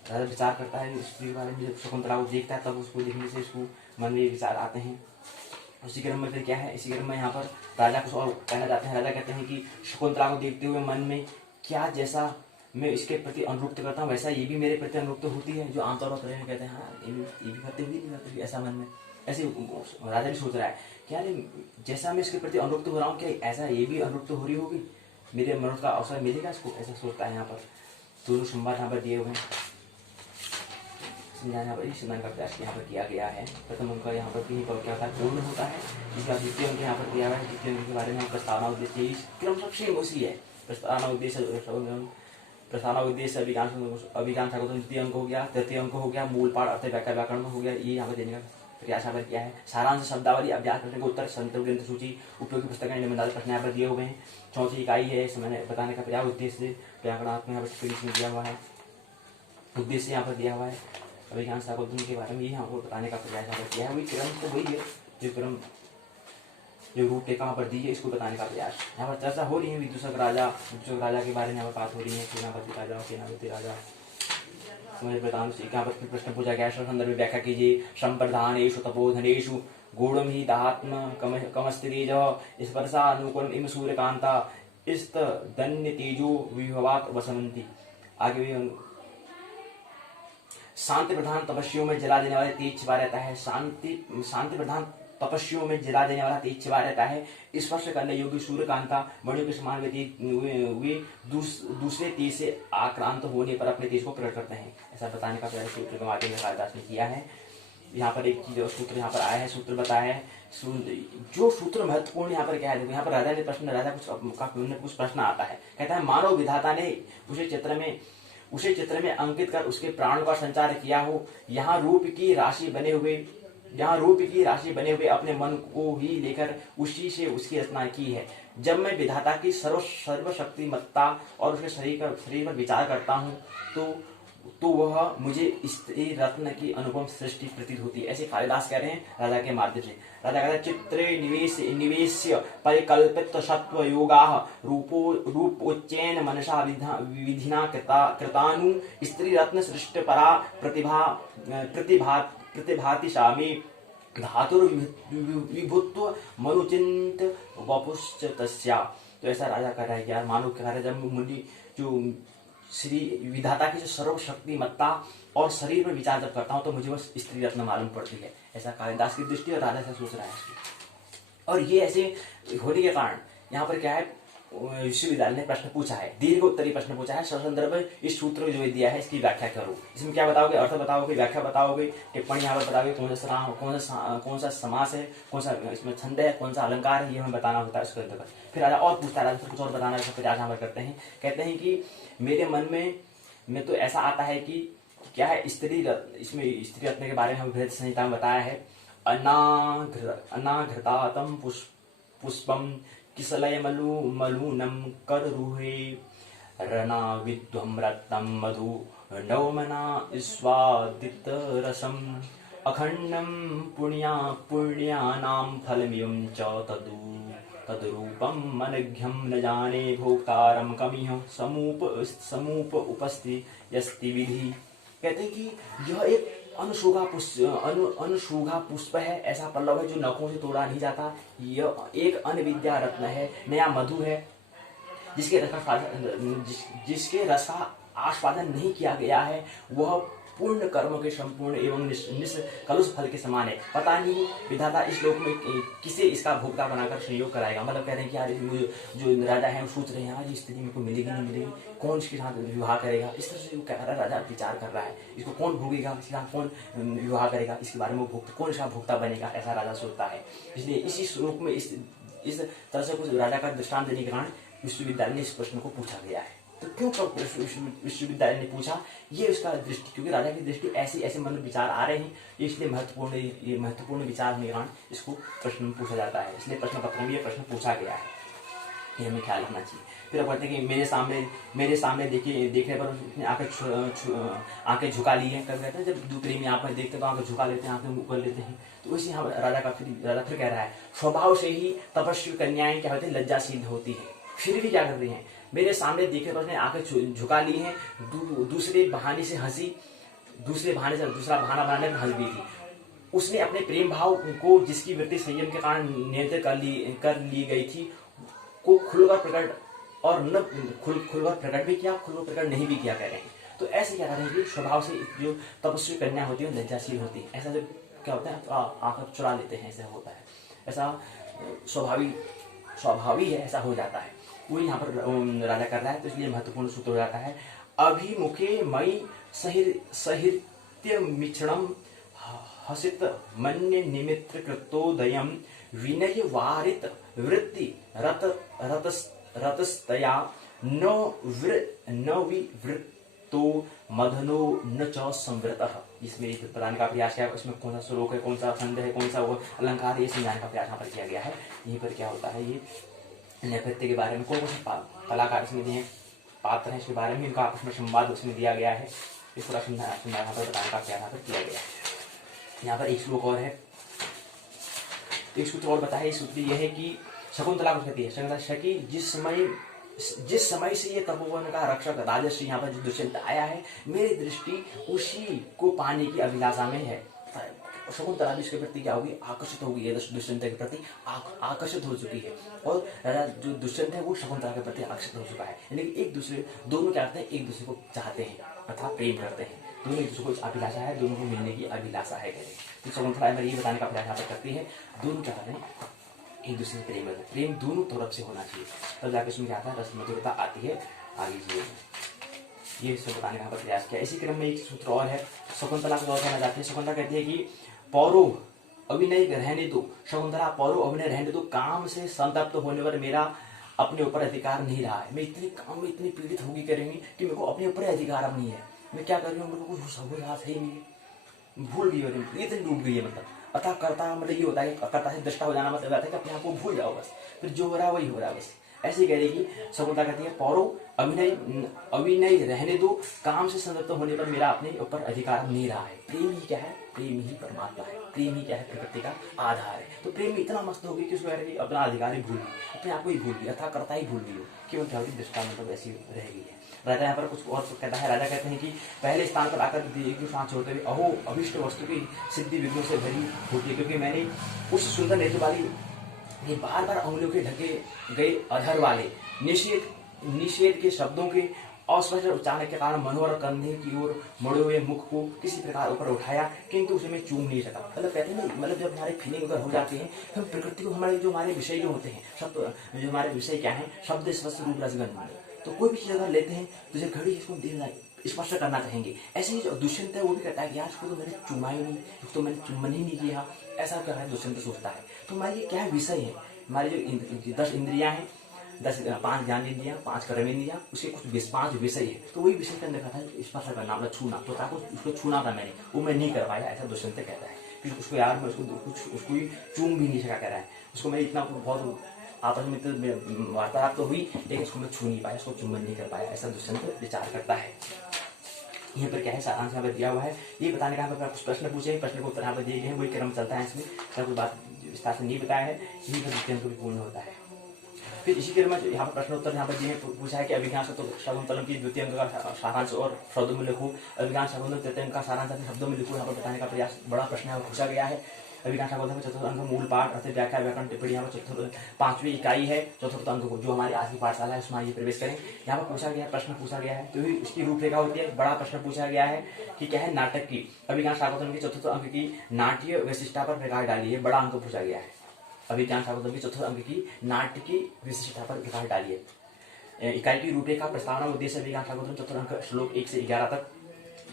राजा विचार करता है स्त्री के बारे में। जब शकुंतला को देखता है तब उसको देखने से उसको मन में विचार आते हैं। उसी क्रम में फिर क्या है, इसी क्रम में यहाँ पर राजा कुछ और कहना चाहते हैं। राजा कहते हैं कि शकुंतला को देखते हुए मन में क्या जैसा मैं इसके प्रति अनुरुक्त करता हूँ, वैसा ये भी मेरे प्रति अनुरुक्त होती है। जो आमतौर पर कहते हैं हाँ ये भी करते हुए नहीं करते, ऐसा मन में ऐसे राजा भी सोच रहा है क्या नहीं, जैसा मैं इसके प्रति अनुरुक्त हो रहा हूँ क्या ऐसा ये भी अनुरुक्त हो रही होगी, मेरे मनोरथ का अवसर मिलेगा इसको, ऐसा सोचता है। यहाँ पर दोनों संवाद यहाँ पर दिए हुए हैं, समझाने पर स्मरण का प्रयास यहाँ पर किया गया है। प्रथम उनका यहाँ पर क्या होता है, पूर्ण होता है। इसका द्वितीय अंक यहाँ पर दिया हुआ है, द्वितीय अंक के बारे में प्रस्तावना उद्देश्य क्रम सब सेम उसी है। प्रस्तावना उद्देश्य अभिज्ञान था द्वितीय अंक हो गया, तृतीय अंक हो गया मूल पाठ अर्थ व्याख्या व्याकरण हो गया, ये यहाँ पर देने का प्रयास यहाँ पर किया है। सारांश शब्दावली अभ्यास प्रश्न का उत्तर संत ग्रंथ सूची उपयोगी पुस्तक निबंधात्मक प्रश्न यहाँ पर दिए हुए हैं। चौथी इकाई है, इसे मैंने बताने का प्रयास उद्देश्य व्याकरणात्मक यहाँ पर दिया हुआ है, उद्देश्य यहाँ पर दिया हुआ है। अभिज्ञान शाकुंतल के बारे में ये हमको बताने का प्रयास यहाँ पर किया है। वही क्रम तो वही है जो क्रम जो रूपरेखा यहाँ पर दी है, इसको बताने का प्रयास। यहाँ पर चर्चा हो रही है विदूषक राजा के बारे में यहाँ पर बात हो रही है, सेनापति राजा मुझे बताऊँ। यहाँ पर प्रश्न पूछा गया, संदर्भ में व्याख्या कीजिए। संप्रधानेषु तपोधनेषु गूढ़म ही दात्म कमस्त्रीज स्पर्शा अनुकूलम इम सूर्यकांता इस्त दन्य तेजो विभवात वसंती। आगे भी शांति प्रधान तपस्वियों में जला देने वाले तेज छिपा रहता है। शांति प्रधान तपस्वियों में जला देने वाला तेज छिपा रहता है। स्पर्श करने योग्य सूर्यकांता मणियों के समान वे दूसरे तेज से आक्रांत होने पर अपने तेज को प्रकट करते हैं, ऐसा बताने का प्रयास सूत्र माध्यम में कालिदास ने किया है। यहाँ पर एक चीज सूत्र यहाँ पर आया है, सूत्र बताया है। जो सूत्र महत्वपूर्ण यहाँ पर क्या है, देखो यहाँ पर राजा कुछ प्रश्न आता है, कहता है मानव विधाता ने उसे चित्र में अंकित कर उसके प्राणों का संचार किया हो। यहाँ रूप की राशि बने हुए अपने मन को ही लेकर उसी से उसकी रचना की है। जब मैं विधाता की सर्वशक्तिमत्ता और उसके शरीर पर विचार करता हूँ तो वह मुझे स्त्री रत्न की अनुपम सृष्टि प्रतीत होती है। ऐसे कालिदास कह रहे हैं राजा के माध्यम से। राजा कहता है चित्रे निवेश्य परिकल्पित सत्व योगा रूपोच्चैन मनसा विधिना कृतानु स्त्री रत्न सृष्टि परा प्रतिभाति शामी धातुर विभुत्व मनुचिंत वपुश्च तस्या। तो ऐसा राजा कह रहा है यार, मानव क्या है, जब मुनि जो श्री विधाता की जो सर्वशक्तिमत्ता और शरीर पर विचार जब करता हूँ तो मुझे बस स्त्री रत्न मालूम पड़ती है। ऐसा कालिदास की दृष्टि और राजा से सोच रहा है इसकी। और ये ऐसे होने के कारण यहाँ पर क्या है, विश्वविद्यालय ने प्रश्न पूछा है, दीर्घ उत्तरीय प्रश्न पूछा है। संदर्भ इस सूत्र जो दिया है इसकी व्याख्या करो। इसमें क्या बताओगे, अर्थ बताओगे, व्याख्या बताओगे, टिप्पणी यहाँ पर बताओगे, कौन सा समास है, कौन सा इसमें छंद है, कौन सा अलंकार है, ये हमें बताना होता है इसके अंतर्गत। फिर राजा और पूछता है, कुछ और बताना है, प्रयास यहाँ पर करते हैं। कहते हैं कि मेरे मन में तो ऐसा आता है कि क्या है स्त्री रत्न, इसमें स्त्री रत्न के बारे में हमें बृहद संहिता में बताया है। अनाघृतातम पुष्पम किसलय मलूनम कर रूहे रणा विद्वम रत्नम मधु नवमना स्वादित रसम अखंडम पुण्यानाम फलमियं च तदरूपम मनघ्यम न जाने भोक्तारम कमिह समूप उपस्थित यस्ति विधि। कहते हैं कि यह एक अनुशोगा पुष्प है, ऐसा पल्लव है जो नखों से तोड़ा नहीं जाता। यह एक अनविद्या रत्न है, नया मधु है, जिसके रस का आस्वादन नहीं किया गया है। वह पूर्ण कर्म के संपूर्ण एवं निष्कलुष फल के समान है। पता नहीं विधाता इस लोक में किसे इसका भोक्ता बनाकर संयोग कराएगा। मतलब कह रहे हैं कि यार जो राजा है वो सोच रहे हैं यार ये स्थिति मेरे को मिलेगी नहीं मिलेगी, कौन इसके साथ विवाह करेगा। इस तरह से वो कह रहा है, राजा विचार कर रहा है, इसको कौन भोगेगा, इसके साथ कौन विवाह करेगा, इसके बारे में कौन इसका भोक्ता बनेगा, ऐसा राजा सोचता है। इसलिए इसी श्लोक में इस तरह से कुछ राजा का दृष्टांत देने के कारण विश्वविद्यालय ने इस प्रश्न को पूछा गया है। तो क्यों विश्वविद्यालय ने पूछा, ये उसका दृष्टि, क्योंकि राजा की दृष्टि ऐसे मन विचार आ रहे हैं, इसलिए महत्वपूर्ण विचार होने के कारण इसको प्रश्न पूछा जाता है। इसलिए प्रश्न पत्र में ये प्रश्न पूछा गया है, ये हमें ख्याल रखना चाहिए। फिर अब कहते हैं कि मेरे सामने देखने पर उसने आंखें झुका ली है। कभी कहते हैं जब दो प्रेमी आप देखते तो आंखें झुका लेते हैं, आंखें ऊपर लेते हैं। तो इसी राजा फिर कह रहा है, स्वभाव से ही तपस्वी कन्याएं क्या होती है, लज्जाशील होती है। फिर भी क्या कर रही हैं, मेरे सामने देखे तो उसने आंखें झुका ली हैं, दूसरे बहाने से हंसी, दूसरा बहाना बनाने पर हंस भी थी। उसने अपने प्रेम भाव को, जिसकी वृत्ति संयम के कारण नियंत्रित कर ली गई थी, को खुलकर प्रकट और न खुलकर प्रकट भी किया, खुलकर प्रकट नहीं भी किया कह रहे हैं। तो ऐसे क्या कर रहे हैं कि स्वभाव से जो तपस्वी कन्या होती है लज्जाशील होती है, ऐसा जब क्या होता है आकर चुरा लेते हैं, ऐसा होता है, ऐसा स्वाभावी है, ऐसा हो जाता है। वो यहाँ पर राजा कर रहा है, तो इसलिए महत्वपूर्ण सूत्र हो जाता है। अभिमुखे मई सहित्य मिश्रणम हसित मन्य निमित्र कृतोदयम विनय वारित वृत्ति रतस्तया न विवृत्तो मदनो न च संवृतः। इसमें बताने का प्रयास किया, इसमें कौन सा श्लोक है, कौन सा खंड है, कौन सा वो अलंकार है, ये समझाने का प्रयास यहाँ पर किया गया है। यहीं पर क्या होता है, ये नैपथ्य के बारे में कौन कौन से कलाकार इसमें दिए पात्र हैं, इसके बारे में इनका आपस में संवाद उसमें दिया गया है। इस पूरा यहाँ पर बताने का प्रयास यहाँ पर किया गया है। यहाँ पर एक श्लोक और है, एक सूत्र और बताया। इस सूत्र यह है कि शकुंतला को कहती है, शकुंतला शकी जिस समय से ये तपोवन का रक्षक राजर्षि यहाँ पर जो दुष्यंत आया है, मेरी दृष्टि उसी को पाने की अभिलाषा में है। शकुंतला भी इसके प्रति क्या होगी, आकर्षित होगी, ये दुष्यंत के प्रति आकर्षित हो चुकी है, और जो दुष्यंत है वो शकुंतला के प्रति आकर्षित हो चुका है। यानी कि एक दूसरे दोनों क्या करते हैं, एक दूसरे को चाहते हैं अर्थात प्रेम करते हैं, दोनों एक दूसरे को अभिलाषा है, दोनों को मिलने की अभिलाषा है। तो शकुंतला ये बताने का प्रयास यहाँ पर करती है, दोनों क्या करते हैं, एक दूसरे से प्रेम करते हैं, प्रेम दोनों तरफ से होना चाहिए, तब जाके उसमें क्या आता है, रस मधुरता आती है आगे जीवन में। ये सब बताने का यहाँ पर प्रयास किया। इसी क्रम में एक सूत्र और है, शकुंतला को और कहना जाती है। शकुंतला कहती है कि पौरव अभिनय रहने दो, शकुंतला पौरव अभिनय रहने दो, काम से संतप्त होने पर मेरा अपने ऊपर अधिकार नहीं रहा है। मैं इतनी काम में इतनी पीड़ित होगी करेंगी कि मेरे को अपने ऊपर अधिकार अब नहीं है। मैं क्या कर रही हूँ, मेरे को कुछ सब है ही नहीं, भूल गई और इतनी डूब गई है। मतलब अतः करता मतलब ये होता है, करता है दृष्टा हो जाना मतलब होता है कि अपने आप को भूल जाओ बस, फिर जो हो रहा है वही हो रहा है बस। ऐसे ही कह रही कि शकुंतला कहती है पौरव अभिनय रहने दो, काम से संतप्त होने पर मेरा अपने ऊपर अधिकार नहीं रहा है। प्रेम ही क्या है, प्रेम ही परमात्मा है, प्रेम ही क्या है, प्रकृति का आधार है। तो प्रेम में इतना मस्त हो गई कि उसको अपना अधिकार ही भूल गई, अपने आप को ही भूल गई, अथा करता ही भूल गई हो, क्यों क्या होगी, दृष्टा मतलब ऐसी रह गई है। राजा यहाँ पर कुछ और कहता है, राजा कहते हैं कि पहले स्थान पर आकर एक सांस छोड़ते हुए अहो अभिष्ट वस्तु की सिद्धि विघ्नों से भरी होती है, क्योंकि मैंने उस सुंदर नेत्र वाली ये बार बार उंगलियों के ढके गए अधर वाले निषेध के शब्दों के अस्पष्ट उच्चारण के कारण मनोहर कंधे की ओर मुड़े हुए मुख को किसी प्रकार ऊपर उठाया, किंतु उसे मैं चूम नहीं सका। मतलब कहते हैं ना, मतलब जब हमारे फीलिंग अगर हो जाती है, हम प्रकृति को हमारे जो हमारे विषय जो होते हैं, शब्द जो हमारे विषय क्या है, शब्द स्पर्श रूप रसगंध, तो कोई भी चीज अगर लेते हैं तो जब घड़ी इसको स्पर्श करना चाहेंगे। ऐसे ही जो दुष्यंत है वो भी कहता है कि यार इसको तो मैंने चुमा ही नहीं, तो मैंने चुम्बन ही नहीं किया, ऐसा क्या है दुष्यंत सोचता है। तो हमारे ये क्या विषय है, हमारी जो 10 इंद्रियां हैं, 5 ज्ञान इंद्रियां, 5 कर्म इंद्रियां, उसके कुछ 5 विषय है, तो वही विषय के अंदर कहता है स्पर्श करना मतलब छूना, तो ताकि उसको छूना था मैंने, वो मैं नहीं कर पाया, ऐसा दुष्यंत कहता है। फिर उसको यार मैं उसको चूम भी नहीं सका, कह रहा है उसको मैं इतना बहुत आपस में तो वार्तालाप तो हुई, लेकिन उसको मैं छू नहीं पाया, उसको चुंबन नहीं कर पाया, ऐसा दुष्यंत विचार करता है। यहाँ पर क्या है, सारांश यहाँ पर दिया हुआ है, ये बताने का यहाँ पर कुछ प्रश्न पूछे, प्रश्न को उत्तर यहाँ पर दिए गए हैं, वही क्रम चलता है, इसमें कोई बात विस्तार से नहीं बताया है, यही पर द्वितीय अंक भी पूर्ण होता है। फिर इसी क्रम में यहाँ पर प्रश्न उत्तर यहाँ पर दिए पूछा है कि अभिज्ञान शाकुंतलम की द्वितीय अंक का सारांश और शब्दों में लिखो, अभिज्ञान शाकुंतलम तृतीय अंक का सारांश शब्दों में लिखो, यहाँ पर बताने का प्रयास बड़ा प्रश्न है पूछा गया है। अभिज्ञान शाकुंतलम चतुर्थ अंक मूल पाठ अर्थ व्याख्या व्याकरण टिप्पणी, यहाँ पर 5वीं इकाई है, चतुर्थ अंक को जो हमारी आज की पाठशाला है उसमें ये प्रवेश करें। यहाँ पर पूछा गया प्रश्न पूछा गया है, तो इसकी रूपरेखा होती है। बड़ा प्रश्न पूछा गया है कि क्या है, नाटक की अभिज्ञान शाकुंतलम की चतुर्थ अंक की नाट्य विशिष्टता पर प्रकाश डालिए, बड़ा अंक पूछा गया है। अभिज्ञान शाकुंतलम की चतुर्थ अंक की नाट्य की विशिष्टता पर प्रकाश डालिए। इकाई की रूपरेखा प्रस्तावना उद्देश्य अभिज्ञान शाकुंतलम चतुर्थ अंक श्लोक 1 से 11 तक,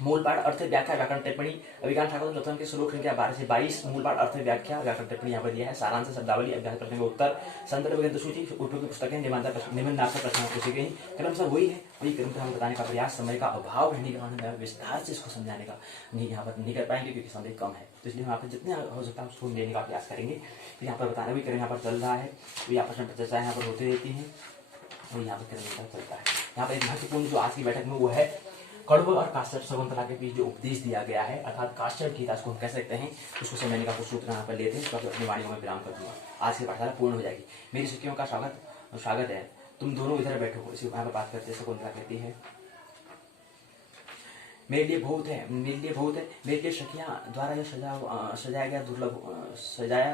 मूल पाठ अर्थ व्याख्या व्याकरण टिप्पणी अभिज्ञान शाकुंतलम चतुर्थ अंक के श्लोक संख्या 12 से 22, मूल पाठ अर्थ व्याख्या व्याकरण टिप्पणी यहाँ पर दिया है। सारांश शब्दावली अभ्यास प्रश्न का उत्तर संदर्भ ग्रंथ सूची उपयोगी पुस्तकें निबंधात्मक प्रश्न पूछे गए, क्रम सब वही है, वही क्रम को हमें बताने का प्रयास, समय का अभाव रहने के कारण विस्तार से इसको समझाने का नहीं यहाँ पर नहीं कर पाएंगे क्योंकि समय कम है, तो इसलिए हम आपको जितने हो सकता है उसको देने का प्रयास करेंगे। तो यहाँ पर बताना भी क्रम यहाँ पर चल रहा है, वही आपस में चर्चाएं यहाँ पर होती रहती हैं, और यहाँ पर क्रम चलता है। यहाँ पर एक महत्वपूर्ण जो आज की बैठक में वो है कण्व और काश्यप शकुंतला के बीच जो उपदेश दिया गया है, अर्थात काश्यप गीता उसको हम कह सकते हैं, उसको समझने का कुछ सूत्र यहाँ पर लेते हैं, तो अपनी वाणियों में विराम कर दूंगा, आज की पाठशाला पूर्ण हो जाएगी। मेरी सखियों का स्वागत है, तुम दोनों इधर बैठो, इसी यहाँ पर बात करते हैं। शकुंतला कहती है मेरे लिए बहुत है, मेरे लिए बहुत है, मेरे लिए सखियां द्वारा यह सजाया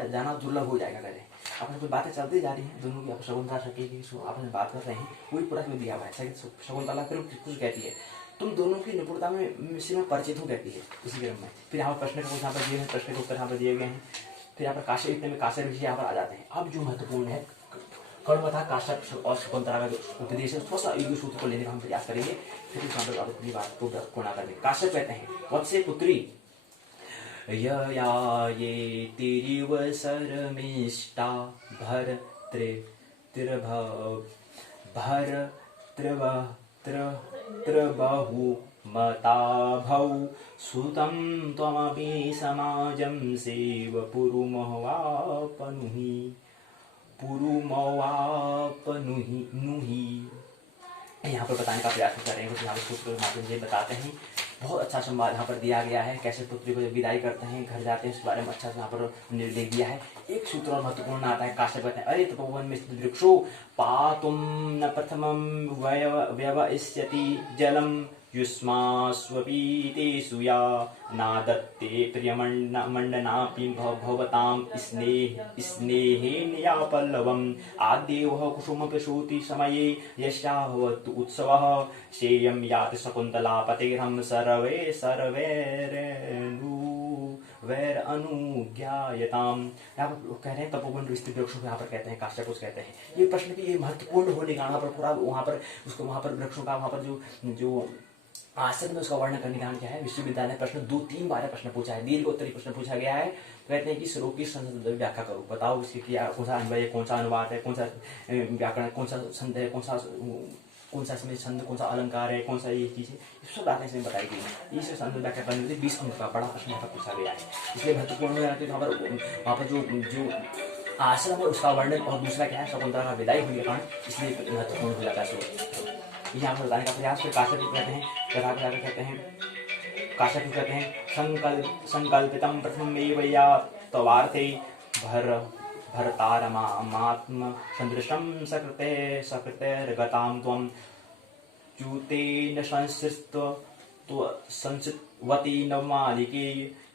जाना दुर्लभ हो जाएगा, कहते हैं। आपस में बातें चलती जा रही हैं दोनों की, शकुंतला सखी की आपस में बात कर रहे हैं, वही पूरा में दिया हुआ है। शकुंतला फिर कुछ कहती है, तुम दोनों की निपुणता में से मैं परिचित हूँ कहती है इसी क्रम में। फिर यहाँ पर प्रश्न का यहाँ पर दिए हैं, प्रश्न के उत्तर यहाँ पर दिए गए हैं। फिर यहाँ पर काश्यप, इतने में काश्यप ऋषि यहाँ पर आ जाते हैं। अब जो महत्वपूर्ण है कर्णवथा काश्यप और शकुंतला का जो उपदेश है, थोड़ा सा युग सूत्र को लेने का हम प्रयास करेंगे, फिर इस अपनी बात को पूर्ण करेंगे। काश्यप कहते हैं, वत्से पुत्री यया ये तिरिवसरमिष्टा भर्तृबहु मता भौ सुतं त्वमपि समाजं सेव पुरुमवापनुहि यहाँ पर बताने का प्रयास कर रहे हैं। कुछ यहाँ पर सूत्र के माध्यम से बताते हैं। बहुत अच्छा संवाद यहाँ पर दिया गया है, कैसे पुत्री को जब विदाई करते हैं, घर जाते हैं, इस बारे में अच्छा से यहाँ पर निर्देश दिया है। एक सूत्र और महत्वपूर्ण आता है, काश्यप कहते हैं, अरे तपोवन में स्थित वृक्षो पातुम न प्रथमं व्यवस्यति जलम युष्मास्वपीते सुया नादत्ते प्रियमण्डनापि भवतां स्नेहेन या पल्लवम् आद्येवः कुसुमप्रसूति समये यस्याभवतु उत्सवः सेयं याति शकुन्तला पतेर्हं सर्वैरनुज्ञायताम्। यहाँ पर कह रहे हैं तपोवन स्थित वृक्षों को यहाँ पर कहते हैं काश्यप कुछ कहते हैं। ये प्रश्न भी ये महत्वपूर्ण होने का यहाँ पर पूरा वहाँ पर उसको वहाँ पर वृक्षों का वहाँ पर जो आश्रम में उसका वर्णन करने का क्या है। विश्वविद्यालय प्रश्न 2-3 बार प्रश्न पूछा है, दीर्घ उत्तरी प्रश्न पूछा गया है। कहते हैं कि श्लोक की संदर्भ व्याख्या करो, बताओ इसकी क्या, कौन सा अन्वय, कौन सा अनुवाद है, कौन सा व्याकरण, कौन सा छंद है, कौन सा इसमें छंद, कौन सा अलंकार है, कौन सा ये चीज है, सब बातें इसमें बताई गई है। इस संदर्भ व्याख्या करने के लिए 20 अंक का बड़ा प्रश्न यहाँ पर पूछा गया है, इसलिए महत्वपूर्ण है कि वहाँ पर जो आश्रम है उसका वर्णन, और दूसरा क्या है शकुंतला का विदाई होने के कारण, इसलिए महत्वपूर्ण हो जाता है। यहाँ पर बताने का प्रयास फिर काश्यप कहते हैं, कहते हैं काश्यप कहते हैं संकल्पितं प्रथममेव या तवार्थे भरतारमात्म सदृशं सकृतेर्गतां त्वं च्युतेन संसृतवती नवमालिके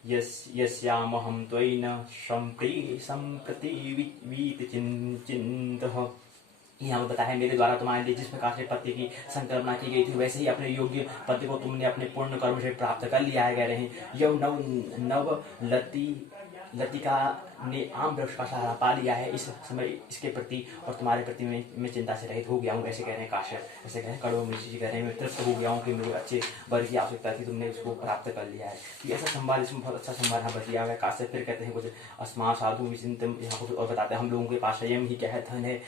यस्यामहं त्वयि सम्प्रति वीतचिन्तः। यहाँ पर बताया, मेरे द्वारा तुम्हारे लिए जिस प्रकार से पति की संकल्पना की गई थी, वैसे ही अपने योग्य पति को तुमने अपने पूर्ण कर्म से प्राप्त कर लिया है। कह रहे हैं यह नव लतिका ने आम वृक्ष का सहारा पा लिया है, इस समय इसके प्रति और तुम्हारे प्रति मैं चिंता से रहित हो गया हूँ, ऐसे कह रहे हैं काश्यप। ऐसे कह रहे हैं कड़व ऋषि जी कह रहे हैं मैं तृप्त हो गया हूँ कि मेरे अच्छे वर की आवश्यकता थी, तुमने उसको प्राप्त कर लिया है। तो ऐसा संवाद, इसमें बहुत अच्छा संवाद यहाँ पर दिया हुआ है। काश्यप फिर कहते हैं कुछ अस्मा साधु विचिंतम, यहाँ को और बताते हैं हम लोगों के पास संयम ही क्या है, धन है,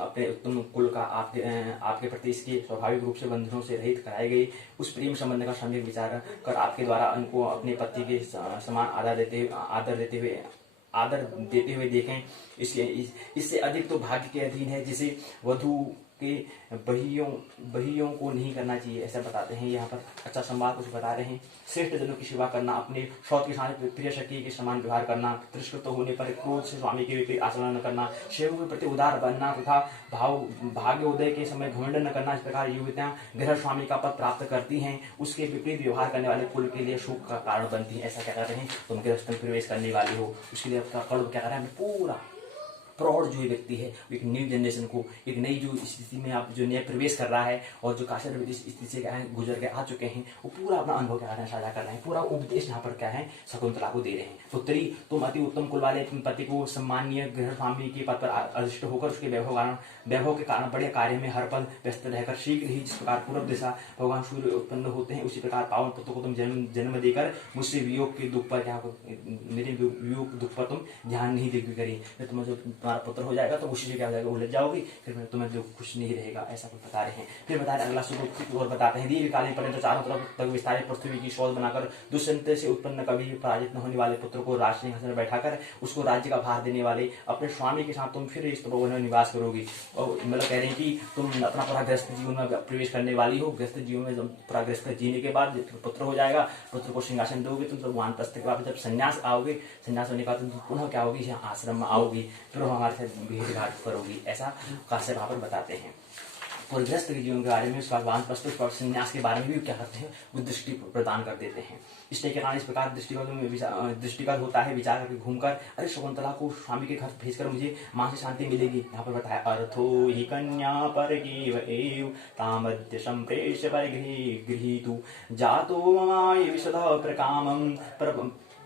अपने उत्तम कुल का आपके प्रति इसके स्वाभाविक रूप से बंधनों से रहित कराई गई उस प्रेम संबंध का सम्यक विचार कर आपके द्वारा उनको अपने पति के समान आदर देते हुए देखें। इससे अधिक तो भाग्य के अधीन है जिसे वधु के बहियों को नहीं करना चाहिए, ऐसा बताते हैं। यहाँ पर अच्छा संवाद कुछ बता रहे हैं। श्रेष्ठ जनों की सेवा करना, अपने शौत के साथ प्रिय सखी के समान व्यवहार करना, तिरस्कृत होने पर क्रोध से स्वामी के विपरीत आचरण न करना, सेवकों के प्रति उदार बनना तथा भाग्योदय के समय घमंड न करना। इस प्रकार युवतियां गृह स्वामी का पद प्राप्त करती हैं, उसके विपरीत व्यवहार करने वाले कुल के लिए शोक का कारण बनती है। ऐसा क्या कर रहे हैं, तुम गृहस्थ में प्रवेश करने वाली हो, उसके लिए आपका कर्म क्या कर रहा है, पूरा प्रौढ़ जो व्यक्ति है, एक न्यू जनरेशन को, एक नई जो स्थिति में आप जो नया प्रवेश कर रहा है और जो काश्यप स्थिति से क्या है गुजर के आ चुके हैं, वो पूरा अपना अनुभव क्या कर रहे हैं, साझा कर रहे हैं। पूरा उपदेश यहाँ पर क्या है शकुंतला को दे रहे हैं। पुत्री, तुम अति उत्तम कुल वाले पति को सम्मानीय गृह स्वामी के पद पर अधिष्ठ होकर उसके वैभव के कारण बड़े कार्य में हर पल व्यस्त रहकर शीघ्र ही जिस प्रकार पूर्व दिशा भगवान सूर्य उत्पन्न होते हैं, उसी प्रकार पावन पुत्र को तुम जन्म देकर मुझसे वियोग के दुख पर क्या, मेरे वियोग दुख पर तुम ध्यान नहीं देगी करी, तुम्हें जो तुम्हारा पुत्र हो जाएगा तो उसी से क्या हो जाएगा, उलझ जाओगी, फिर तुम्हें जो खुश नहीं रहेगा, ऐसा कुछ बता रहे हैं। फिर बता रहे अगला सूत्र और बताते हैं, दीर्घकालीन पर्यंत चारों तरफ तक विस्तारित पृथ्वी की शोध बनाकर दुष्यंत से उत्पन्न कभी पराजित न होने वाले पुत्र को राज सिंहासन में बैठाकर उसको राज्य का भार देने वाले अपने स्वामी के साथ तुम फिर इस तपोवन में निवास करोगी। और मतलब कह रहे हैं कि तुम अपना पूरा ग्रस्त जीवन में प्रवेश करने वाली हो। ग्रस्त जीवन में पूरा ग्रस्त जीने के बाद पुत्र हो जाएगा, पुत्र को सिंहासन दोगे, तुम जब वानप्रस्थ के बाद जब संन्यास आओगे, संन्यास होने के बाद तुम पुनः क्या होगी, यहाँ आश्रम में आओगी, फिर हमारे साथ भेंट घाट करोगी, ऐसा काश्यप यहाँ पर बताते हैं। और गृहस्थ के जीवन के बारे में, उसका वानप्रस्थ और संन्यास के बारे में भी क्या करते हैं, वो दृष्टि प्रदान कर देते हैं। इसलिए के कारण इस प्रकार दृष्टिगत होता है, विचार करके घूमकर अरे शकुंतला को स्वामी के घर भेजकर मुझे मां से शांति मिलेगी। यहाँ पर बताया अर्थो ही कन्या पर तामद्य संप्रेष्य पर गृहीतु जातो ममाय विशद प्रकामं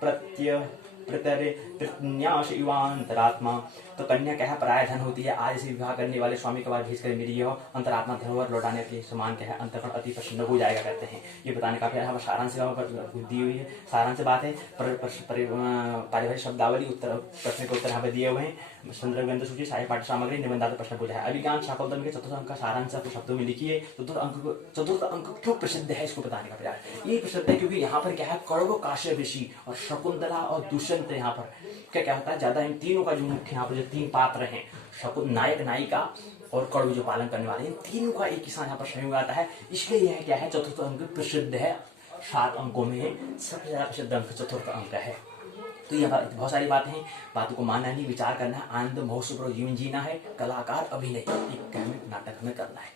प्रत्य प्रतरे प्रन्यास युवांतरात्मा। तो कन्या क्या है, पराया धन होती है। आज इसे विवाह करने वाले स्वामी के बाद भेजकर मेरी यह अंतरात्मा धरोहर लौटाने के समान क्या है, अंतःकरण अति प्रसन्न हो जाएगा कहते हैं। ये बताने का यहाँ पर सारांश दी हुई है, सारांश बात है। पारिभाषिक शब्दावली उत्तर प्रश्न के उत्तर यहाँ पर दिए हुए हैं। संदर्भ ग्रंथ सूची, साहित्य पाठ्य सामग्री, निबंधात्मक प्रश्न पूछा है। अभिज्ञान शाकुंतल के चतुर्थ अंक का सारांश आपको शब्दों में लिखिए। चतुर्थ अंक क्यों प्रसिद्ध है, इसको बताने का प्रयास। ये प्रसिद्ध है क्योंकि यहाँ पर क्या है, कौरव काश्यप ऋषि और शकुंतला और दुष्यंत यहाँ पर क्या होता है, ज्यादा इन तीनों का जो मुख्य यहाँ पर जो तीन पात्र हैं, नायक नायिका और कौरव जो पालन करने वाले, इन तीनों का एक ही साथ यहाँ पर संयोग आता है। इसलिए यह क्या है, चतुर्थ अंक प्रसिद्ध है। 7 अंकों में सबसे ज्यादा प्रसिद्ध अंक चतुर्थ अंक है। तो ये बहुत सारी बातें हैं, बातों को मानना नहीं, विचार करना है, आनंद महोत्सव जीवन जीना है, कलाकार अभिनय एक नाटक में करना है,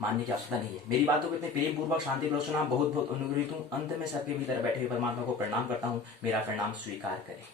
मानने की आवश्यकता नहीं है। मेरी बातों को इतने प्रेम पूर्वक शांति पूर्वक सुना, बहुत बहुत अनुग्रहित हूँ। अंत में सबके भीतर बैठे हुए परमात्मा को प्रणाम करता हूँ, मेरा प्रणाम स्वीकार करें।